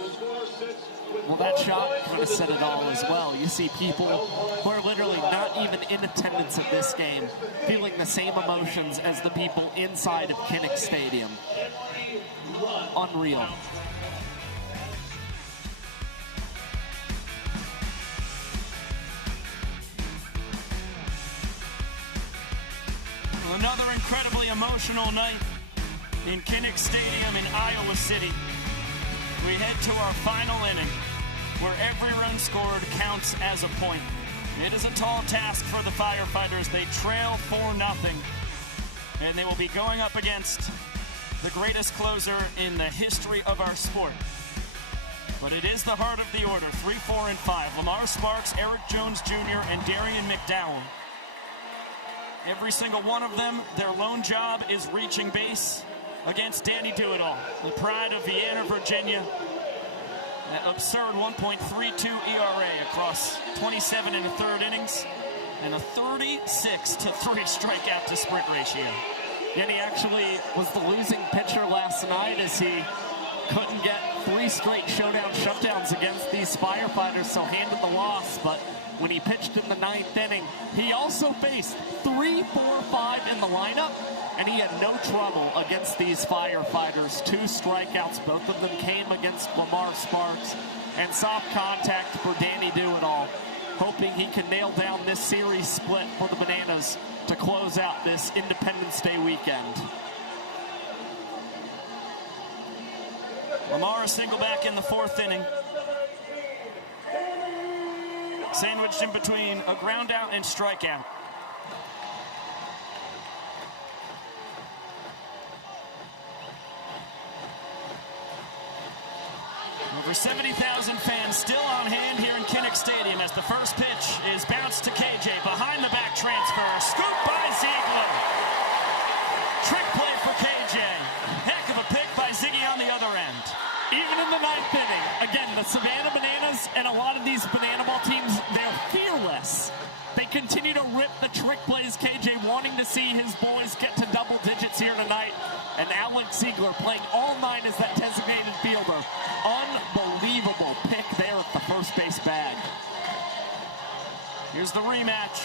The score sits with Well, that shot could have said it all as well. You see people who are literally not even in attendance at this game feeling the same emotions as the people inside of Kinnick Stadium. Unreal. Another incredibly emotional night in Kinnick Stadium in Iowa City. We head to our final inning, where every run scored counts as a point. It is a tall task for the Firefighters. They trail 4-0, and they will be going up against the greatest closer in the history of our sport. But it is the heart of the order, 3, 4, and 5. Lamar Sparks, Eric Jones Jr., and Darian McDowell. Every single one of them, their lone job is reaching base against Danny Do-It-All, the pride of Vienna, Virginia. An absurd 1.32 ERA across 27 and a third innings, and a 36-3 strikeout to sprint ratio. Yet he actually was the losing pitcher last night as he couldn't get 3 straight showdown shutdowns against these Firefighters, so handed the loss. But when he pitched in the 9th inning, he also faced 3, 4, 5 in the lineup, and he had no trouble against these Firefighters. 2 strikeouts, both of them came against Lamar Sparks, and soft contact for Danny Do-It-All, hoping he can nail down this series split for the Bananas to close out this Independence Day weekend. Lamar a single back in the 4th inning. Sandwiched in between a ground out and strikeout. Over 70,000 fans still on hand here in Kinnick Stadium as the first pitch is bounced to KJ. Behind the back transfer. Scoop by Ziegler. Trick play for KJ. Heck of a pick by Ziggy on the other end. Even in the 9th inning, again, the Savannah Bananas and a lot of these banana ball teams, they're fearless. trick plays. KJ wanting to see his boys get to double digits here tonight. And Alex Ziegler playing all 9 as that designated fielder. Unbelievable pick there at the first base bag. Here's the rematch.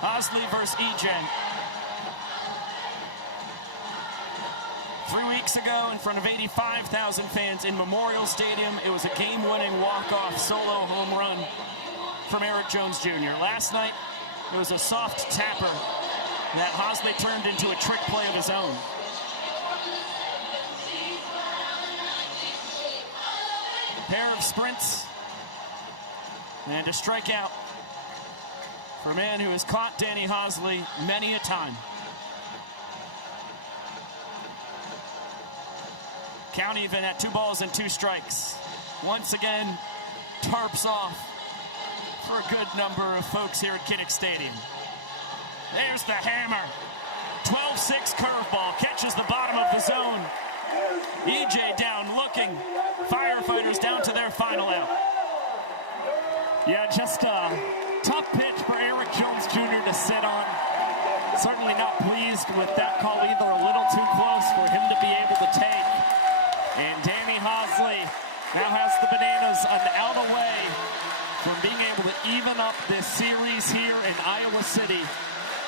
Hosley versus EJ. 3 weeks ago, in front of 85,000 fans in Memorial Stadium, it was a game-winning walk-off solo home run from Eric Jones Jr. Last night, it was a soft tapper that Hosley turned into a trick play of his own. Pair of sprints and a strikeout for a man who has caught Danny Hosley many a time. Count even at 2 balls and 2 strikes. Once again, tarps off for a good number of folks here at Kinnick Stadium. There's the hammer. 12-6 curveball, catches the bottom of the zone. EJ down looking. Firefighters down to their final out. Yeah, just a tough pitch for Eric Jones Jr. to sit on. Certainly not pleased with that call either. A little too close for him to be able to take. And Danny Hosley now has the Bananas an out away from being able to even up this series here in Iowa City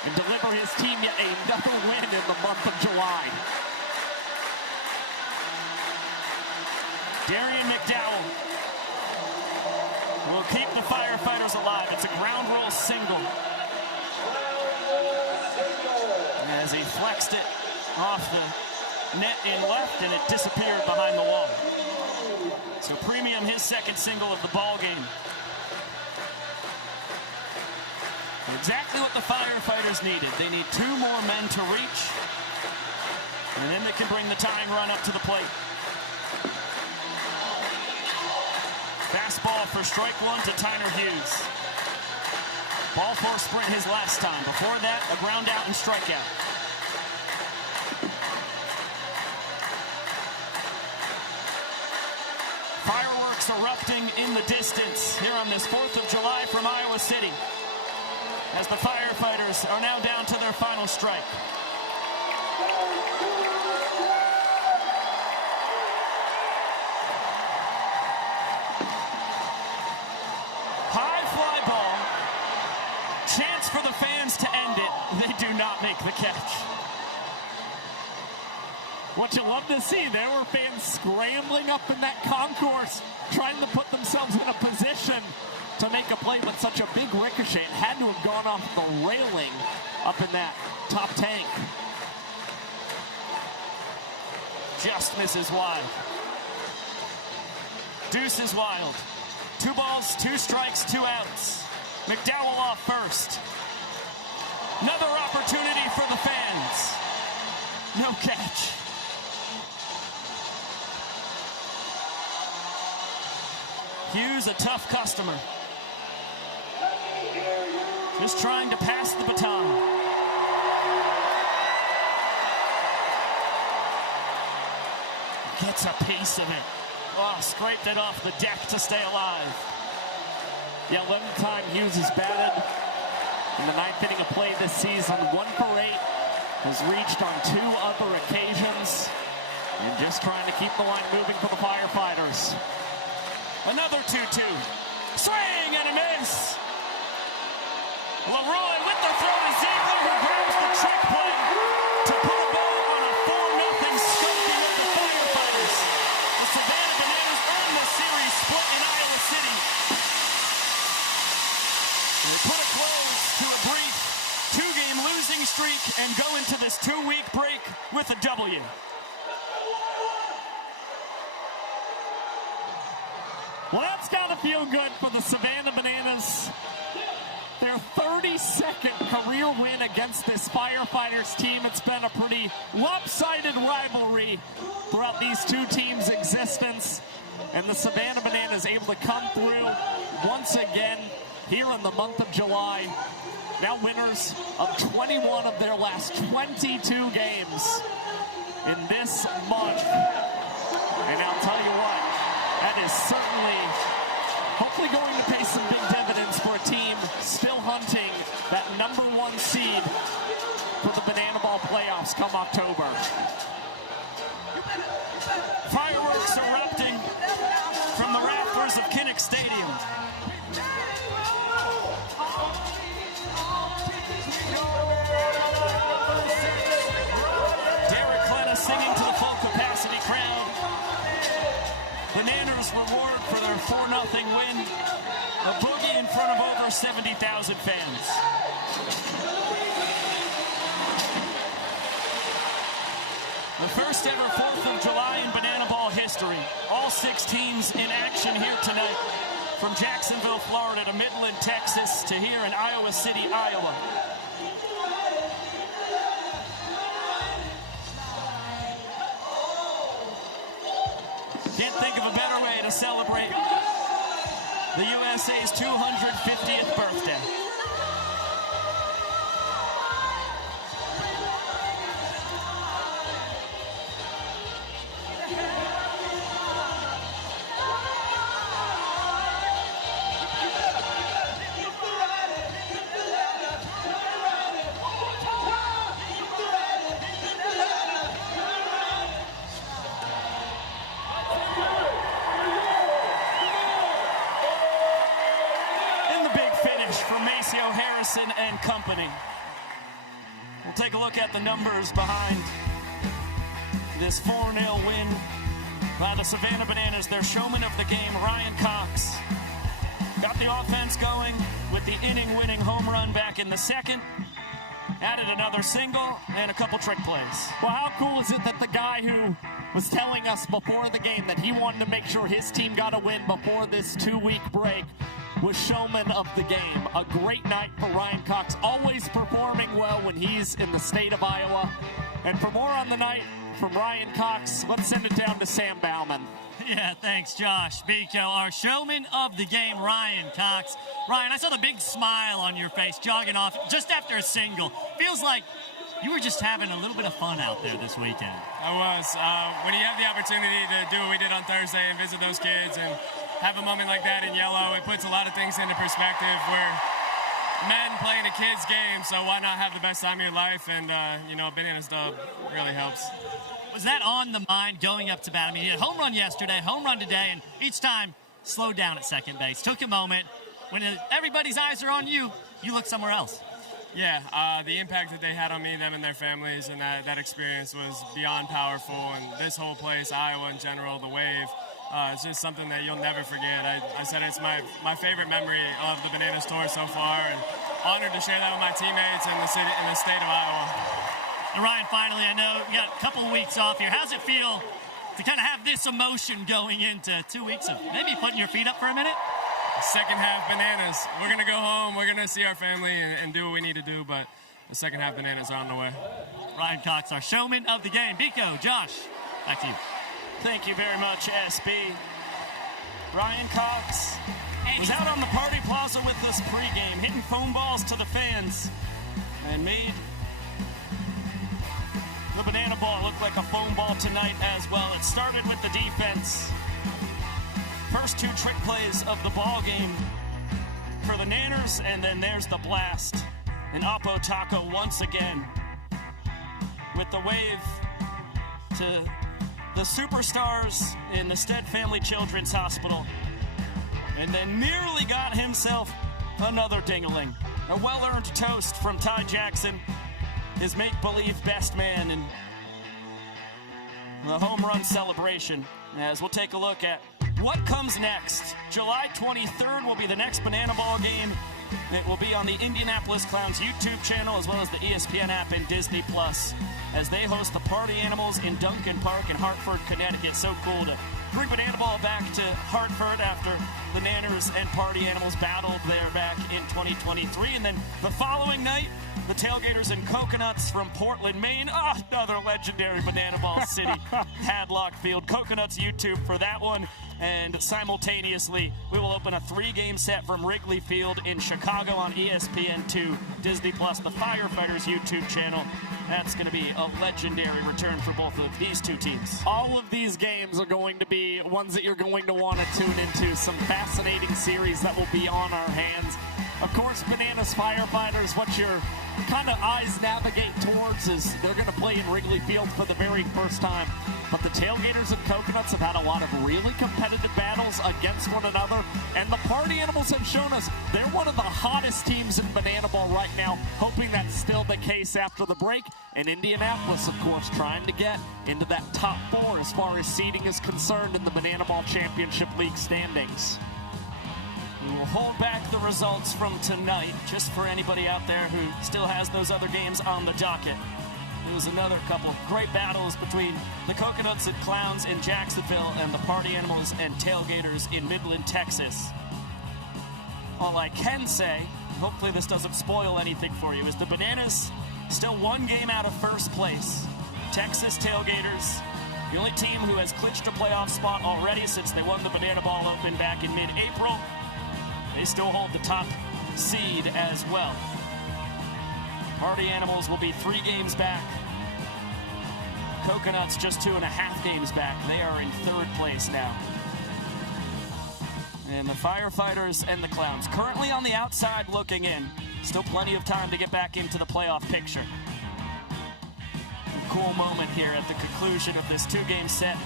and deliver his team yet another win in the month of July. Darian McDowell will keep the Firefighters alive. It's a ground roll single. As he flexed it off the net in left, and it disappeared behind the wall. So Premium, his second single of the ball game. Exactly what the Firefighters needed. They need 2 more men to reach, and then they can bring the tying run up to the plate. Fastball for strike 1 to Tyner Hughes. Ball 4 sprint his last time. Before that, a ground out and strikeout. Fireworks erupting in the distance here on this 4th of July from Iowa City, as the Firefighters are now down to their final strike. High fly ball. Chance for the fans to end it. They do not make the catch. What you love to see, there were fans scrambling up in that concourse, trying to put themselves in a position to make a play, but such a big ricochet. It had to have gone off the railing up in that top tank. Just misses wide. Deuce is wild. 2 balls, 2 strikes, 2 outs. McDowell off first. Another opportunity for the fans. No catch. Hughes, a tough customer. Just trying to pass the baton. Gets a piece of it. Oh, scraped it off the deck to stay alive. The 11th time Hughes has batted in the 9th inning of play this season. 1 for 8. Has reached on 2 other occasions. And just trying to keep the line moving for the Firefighters. Another 2-2. Swing and a miss. Leroy with the throw to Ziegler, who grabs the trick play to put a ball on a 4-0 scuffing of the Firefighters. The Savannah Bananas earn the series split in Iowa City. They put a close to a brief 2-game losing streak and go into this 2-week break with a W. Well, that's got to feel good for the Savannah Bananas. Their 32nd career win against this Firefighters team. It's been a pretty lopsided rivalry throughout these 2 teams' existence. And the Savannah Bananas able to come through once again here in the month of July. Now winners of 21 of their last 22 games in this month. And I'll tell you what, that is certainly hopefully going to pay some big dividends for a team still hunting that #1 seed for the Banana Ball playoffs come October. Fireworks erupting from the rafters of Kinnick Stadium. Derek Cletta singing to the full capacity crowd. Bananas reward for their 4-0 win. A boogie in front of over 70,000 fans. The first ever 4th of July in Banana Ball history. All 6 teams in action here tonight. From Jacksonville, Florida to Midland, Texas to here in Iowa City, Iowa. Can't think of a better way to celebrate the USA's 250th birthday. And company. We'll take a look at the numbers behind this 4-0 win by the Savannah Bananas. Their showman of the game, Ryan Cox, got the offense going with the inning-winning home run back in the second. Added another single and a couple trick plays. Well, how cool is it that the guy who was telling us before the game that he wanted to make sure his team got a win before this 2-week break was showman of the game. A great night for Ryan Cox, always performing well when he's in the state of Iowa. And for more on the night from Ryan Cox, let's send it down to Sam Bauman. Yeah, thanks, Josh Biko, our showman of the game, Ryan Cox. Ryan, I saw the big smile on your face jogging off just after a single. Feels like you were just having a little bit of fun out there this weekend. I was. When you have the opportunity to do what we did on Thursday and visit those kids and have a moment like that in yellow, it puts a lot of things into perspective. We're men playing a kid's game, so why not have the best time of your life? And, Bananas dub really helps. Was that on the mind going up to bat? I mean, you had a home run yesterday, home run today, and each time slowed down at second base. Took a moment. When everybody's eyes are on you, you look somewhere else. Yeah, the impact that they had on me, them and their families, and that experience was beyond powerful. And this whole place, Iowa in general, the wave, it's just something that you'll never forget. I said it's my favorite memory of the Bananas tour so far, and honored to share that with my teammates in the state of Iowa. And Ryan, finally, I know you got a couple of weeks off here. How's it feel to kind of have this emotion going into 2 weeks of maybe putting your feet up for a minute? Second half Bananas. We're going to go home. We're going to see our family and do what we need to do, but the second half Bananas are on the way. Ryan Cox, our showman of the game. Biko, Josh, back to you. Thank you very much, SB. Ryan Cox was out on the party plaza with us pregame, hitting foam balls to the fans, and made the banana ball look like a foam ball tonight as well. It started with the defense. First 2 trick plays of the ball game for the Nanners, and then there's the blast. And Oppo Taco once again with the wave to the superstars in the Stead Family Children's Hospital. And then nearly got himself another ding-a-ling. A well-earned toast from Ty Jackson, his make-believe best man in the home run celebration, as we'll take a look at what comes next. July 23rd will be the next Banana Ball game. It will be on the Indianapolis Clowns YouTube channel as well as the ESPN app and Disney Plus as they host the Party Animals in Duncan Park in Hartford, Connecticut. So cool to bring Banana Ball back to Hartford after the Nanners and Party Animals battled there back in 2023. And then the following night, the Tailgaters and Coconuts from Portland, Maine. Another legendary Banana Ball city, Hadlock Field. Coconuts YouTube for that one. And simultaneously, we will open a 3-game set from Wrigley Field in Chicago on ESPN2, Disney Plus, the Firefighters YouTube channel. That's going to be a legendary return for both of these 2 teams. All of these games are going to be ones that you're going to want to tune into. Some fascinating series that will be on our hands. Of course, Bananas Firefighters, what your kind of eyes navigate towards is they're going to play in Wrigley Field for the very first time. But the Tailgaters and Coconuts have had a lot of really competitive battles against one another. And the Party Animals have shown us they're one of the hottest teams in Banana Ball right now, hoping that's still the case after the break. And Indianapolis, of course, trying to get into that top 4 as far as seeding is concerned in the Banana Ball Championship League standings. We will hold back the results from tonight, just for anybody out there who still has those other games on the docket. It was another couple of great battles between the Coconuts and Clowns in Jacksonville and the Party Animals and Tailgaters in Midland, Texas. All I can say, hopefully this doesn't spoil anything for you, is the Bananas still one game out of first place. Texas Tailgaters, the only team who has clinched a playoff spot already since they won the Banana Ball Open back in mid-April. They still hold the top seed as well. Party Animals will be 3 games back. Coconuts just 2.5 games back. They are in 3rd place now. And the Firefighters and the Clowns currently on the outside looking in. Still plenty of time to get back into the playoff picture. A cool moment here at the conclusion of this 2-game set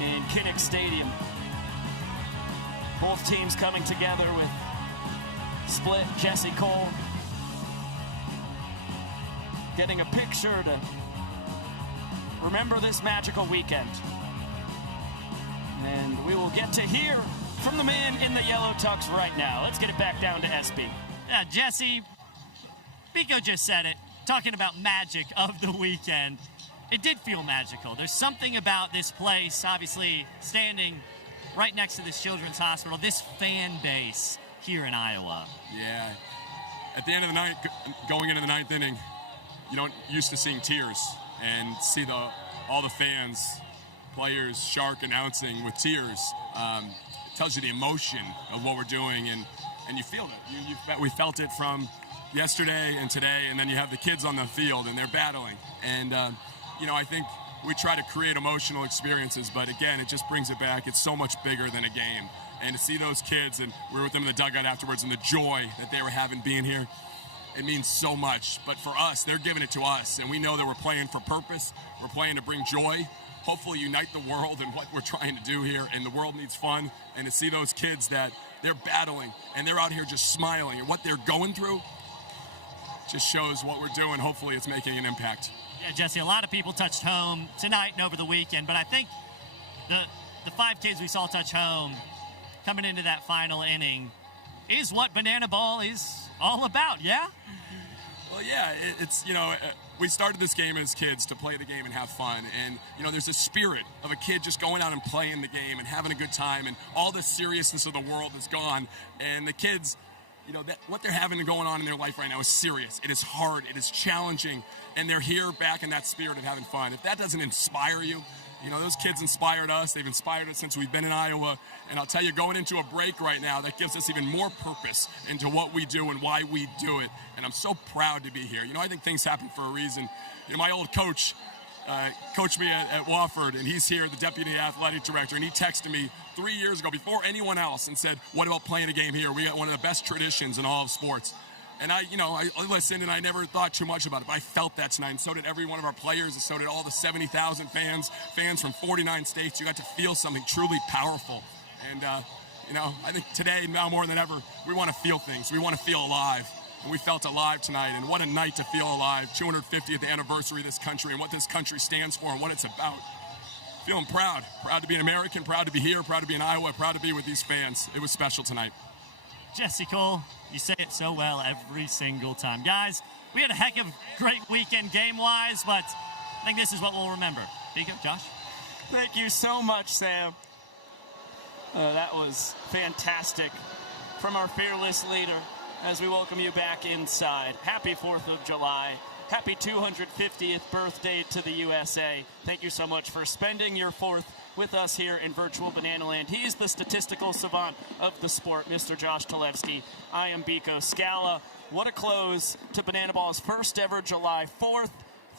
in Kinnick Stadium. Both teams coming together with Split, Jesse Cole, getting a picture to remember this magical weekend. And we will get to hear from the man in the yellow tux right now. Let's get it back down to SB. Yeah, Jesse, Biko just said it, talking about magic of the weekend. It did feel magical. There's something about this place, obviously standing right next to this children's hospital, this fan base here in Iowa. Yeah. At the end of the night, going into the 9th inning, you don't used to seeing tears, and see all the fans, players, Shark announcing with tears. It tells you the emotion of what we're doing, and you feel it. We felt it from yesterday and today, and then you have the kids on the field, and they're battling. And, I think we try to create emotional experiences, but again, it just brings it back. It's so much bigger than a game. And to see those kids, and we were with them in the dugout afterwards, and the joy that they were having being here, it means so much. But for us, they're giving it to us, and we know that we're playing for purpose. We're playing to bring joy, hopefully unite the world in what we're trying to do here, and the world needs fun. And to see those kids that they're battling, and they're out here just smiling, and what they're going through just shows what we're doing. Hopefully it's making an impact. Yeah, Jesse, a lot of people touched home tonight and over the weekend, but I think the 5 kids we saw touch home coming into that final inning is what Banana Ball is all about, yeah? Well, yeah, it's, we started this game as kids to play the game and have fun. And, there's a spirit of a kid just going out and playing the game and having a good time, and all the seriousness of the world is gone. And the kids, what they're having going on in their life right now is serious. It is hard. It is challenging. And they're here back in that spirit of having fun. If that doesn't inspire you, those kids inspired us. They've inspired us since we've been in Iowa. And I'll tell you, going into a break right now, that gives us even more purpose into what we do and why we do it. And I'm so proud to be here. I think things happen for a reason. My old coach coached me at Wofford, and he's here, the deputy athletic director, and he texted me 3 years ago before anyone else and said, what about playing a game here? We got one of the best traditions in all of sports. And I listened, and I never thought too much about it, but I felt that tonight, and so did every one of our players, and so did all the 70,000 fans from 49 states. You got to feel something truly powerful. And, I think today, now more than ever, we want to feel things. We want to feel alive. And we felt alive tonight, and what a night to feel alive. 250th anniversary of this country and what this country stands for and what it's about. Feeling proud to be an American, proud to be here, proud to be in Iowa, proud to be with these fans. It was special tonight. Jesse Cole, you say it so well every single time. Guys, we had a heck of a great weekend game-wise, but I think this is what we'll remember. Biko, Josh? Thank you so much, Sam. That was fantastic from our fearless leader as we welcome you back inside. Happy 4th of July. Happy 250th birthday to the USA. Thank you so much for spending your 4th with us here in virtual Banana Land. He's the statistical savant of the sport, Mr. Josh Talevsky. I am Biko Scala. What a close to Banana Ball's first ever July 4th.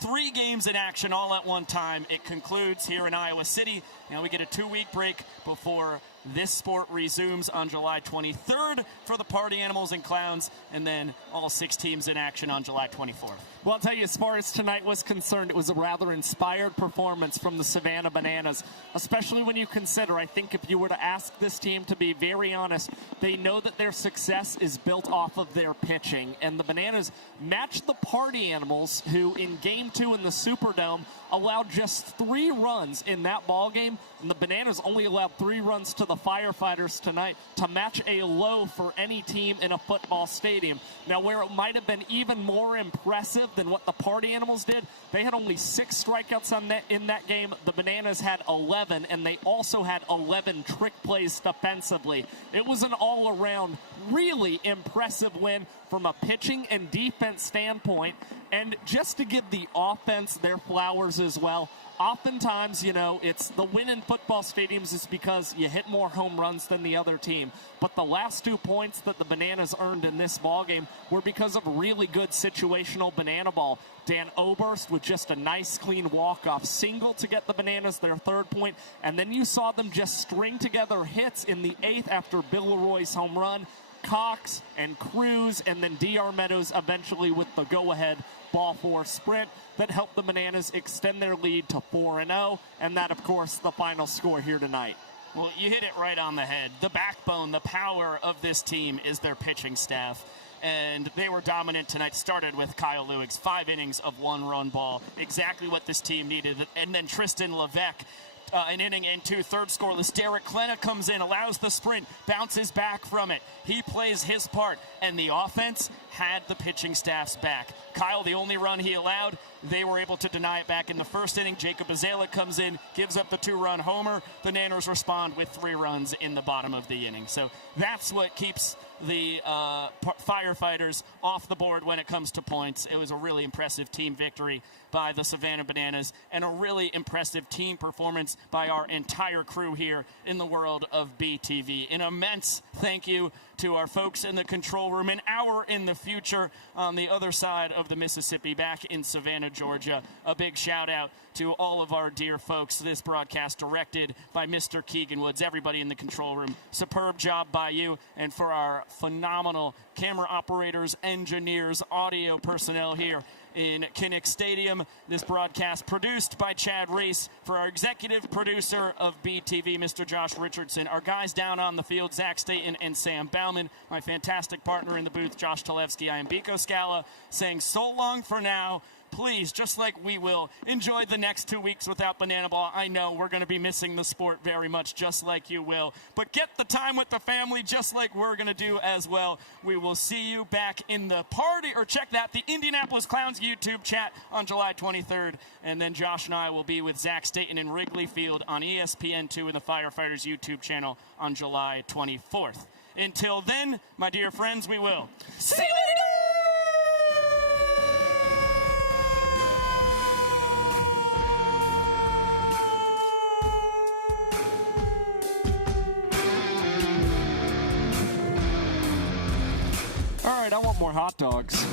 3 games in action all at one time. It concludes here in Iowa City. Now we get a 2-week break before This sport resumes on July 23rd for the Party Animals and Clowns, and then all 6 teams in action on July 24th. Well, I'll tell you, as far as tonight was concerned, it was a rather inspired performance from the Savannah Bananas, especially when you consider, I think if you were to ask this team to be very honest, they know that their success is built off of their pitching. And the Bananas matched the Party Animals, who in Game 2 in the Superdome allowed just 3 runs in that ball game, and the Bananas only allowed 3 runs to the Firefighters tonight to match a low for any team in a football stadium. Now, where it might have been even more impressive than what the Party Animals did, they had only 6 strikeouts in that game. The Bananas had 11, and they also had 11 trick plays defensively. It was an all-around really impressive win from a pitching and defense standpoint. And just to give the offense their flowers as well, oftentimes, it's the win in football stadiums is because you hit more home runs than the other team. But the last 2 points that the Bananas earned in this ballgame were because of really good situational banana ball. Dan Oberst with just a nice, clean walk-off single to get the Bananas their 3rd point. And then you saw them just string together hits in the 8th after Bill Leroy's home run. Cox and Cruz, and then D.R. Meadows eventually with the go-ahead ball 4 sprint that helped the Bananas extend their lead to 4-0, and that, of course, the final score here tonight. Well, you hit it right on the head. The backbone, the power of this team is their pitching staff, and they were dominant tonight. Started with Kyle Lewis, 5 innings of 1-run ball, exactly what this team needed, and then Tristan Levesque, an inning and 2, 3rd scoreless. Derek Klena comes in, allows the sprint, bounces back from it. He plays his part, and the offense had the pitching staff's back. Kyle, the only run he allowed, they were able to deny it back in the 1st inning. Jacob Azalea comes in, gives up the 2-run homer. The Nanners respond with 3 runs in the bottom of the inning. So that's what keeps the Firefighters off the board when it comes to points. It was a really impressive team victory by the Savannah Bananas, and a really impressive team performance by our entire crew here in the world of BTV. An immense thank you to our folks in the control room, an hour in the future on the other side of the Mississippi, back in Savannah, Georgia. A big shout out to all of our dear folks. This broadcast directed by Mr. Keegan Woods, everybody in the control room. Superb job by you, and for our phenomenal camera operators, engineers, audio personnel here in Kinnick Stadium. This broadcast produced by Chad Reese. For our executive producer of BTV, Mr. Josh Richardson. Our guys down on the field, Zach Staten and Sam Bauman. My fantastic partner in the booth, Josh Talevsky. I am Biko Scala, saying so long for now. Please, just like we will, enjoy the next 2 weeks without Banana Ball. I know we're going to be missing the sport very much, just like you will. But get the time with the family, just like we're going to do as well. We will see you back in the party, or check that, the Indianapolis Clowns YouTube chat on July 23rd. And then Josh and I will be with Zach Staten in Wrigley Field on ESPN2 and the Firefighters YouTube channel on July 24th. Until then, my dear friends, we will see you later! All right, I want more hot dogs.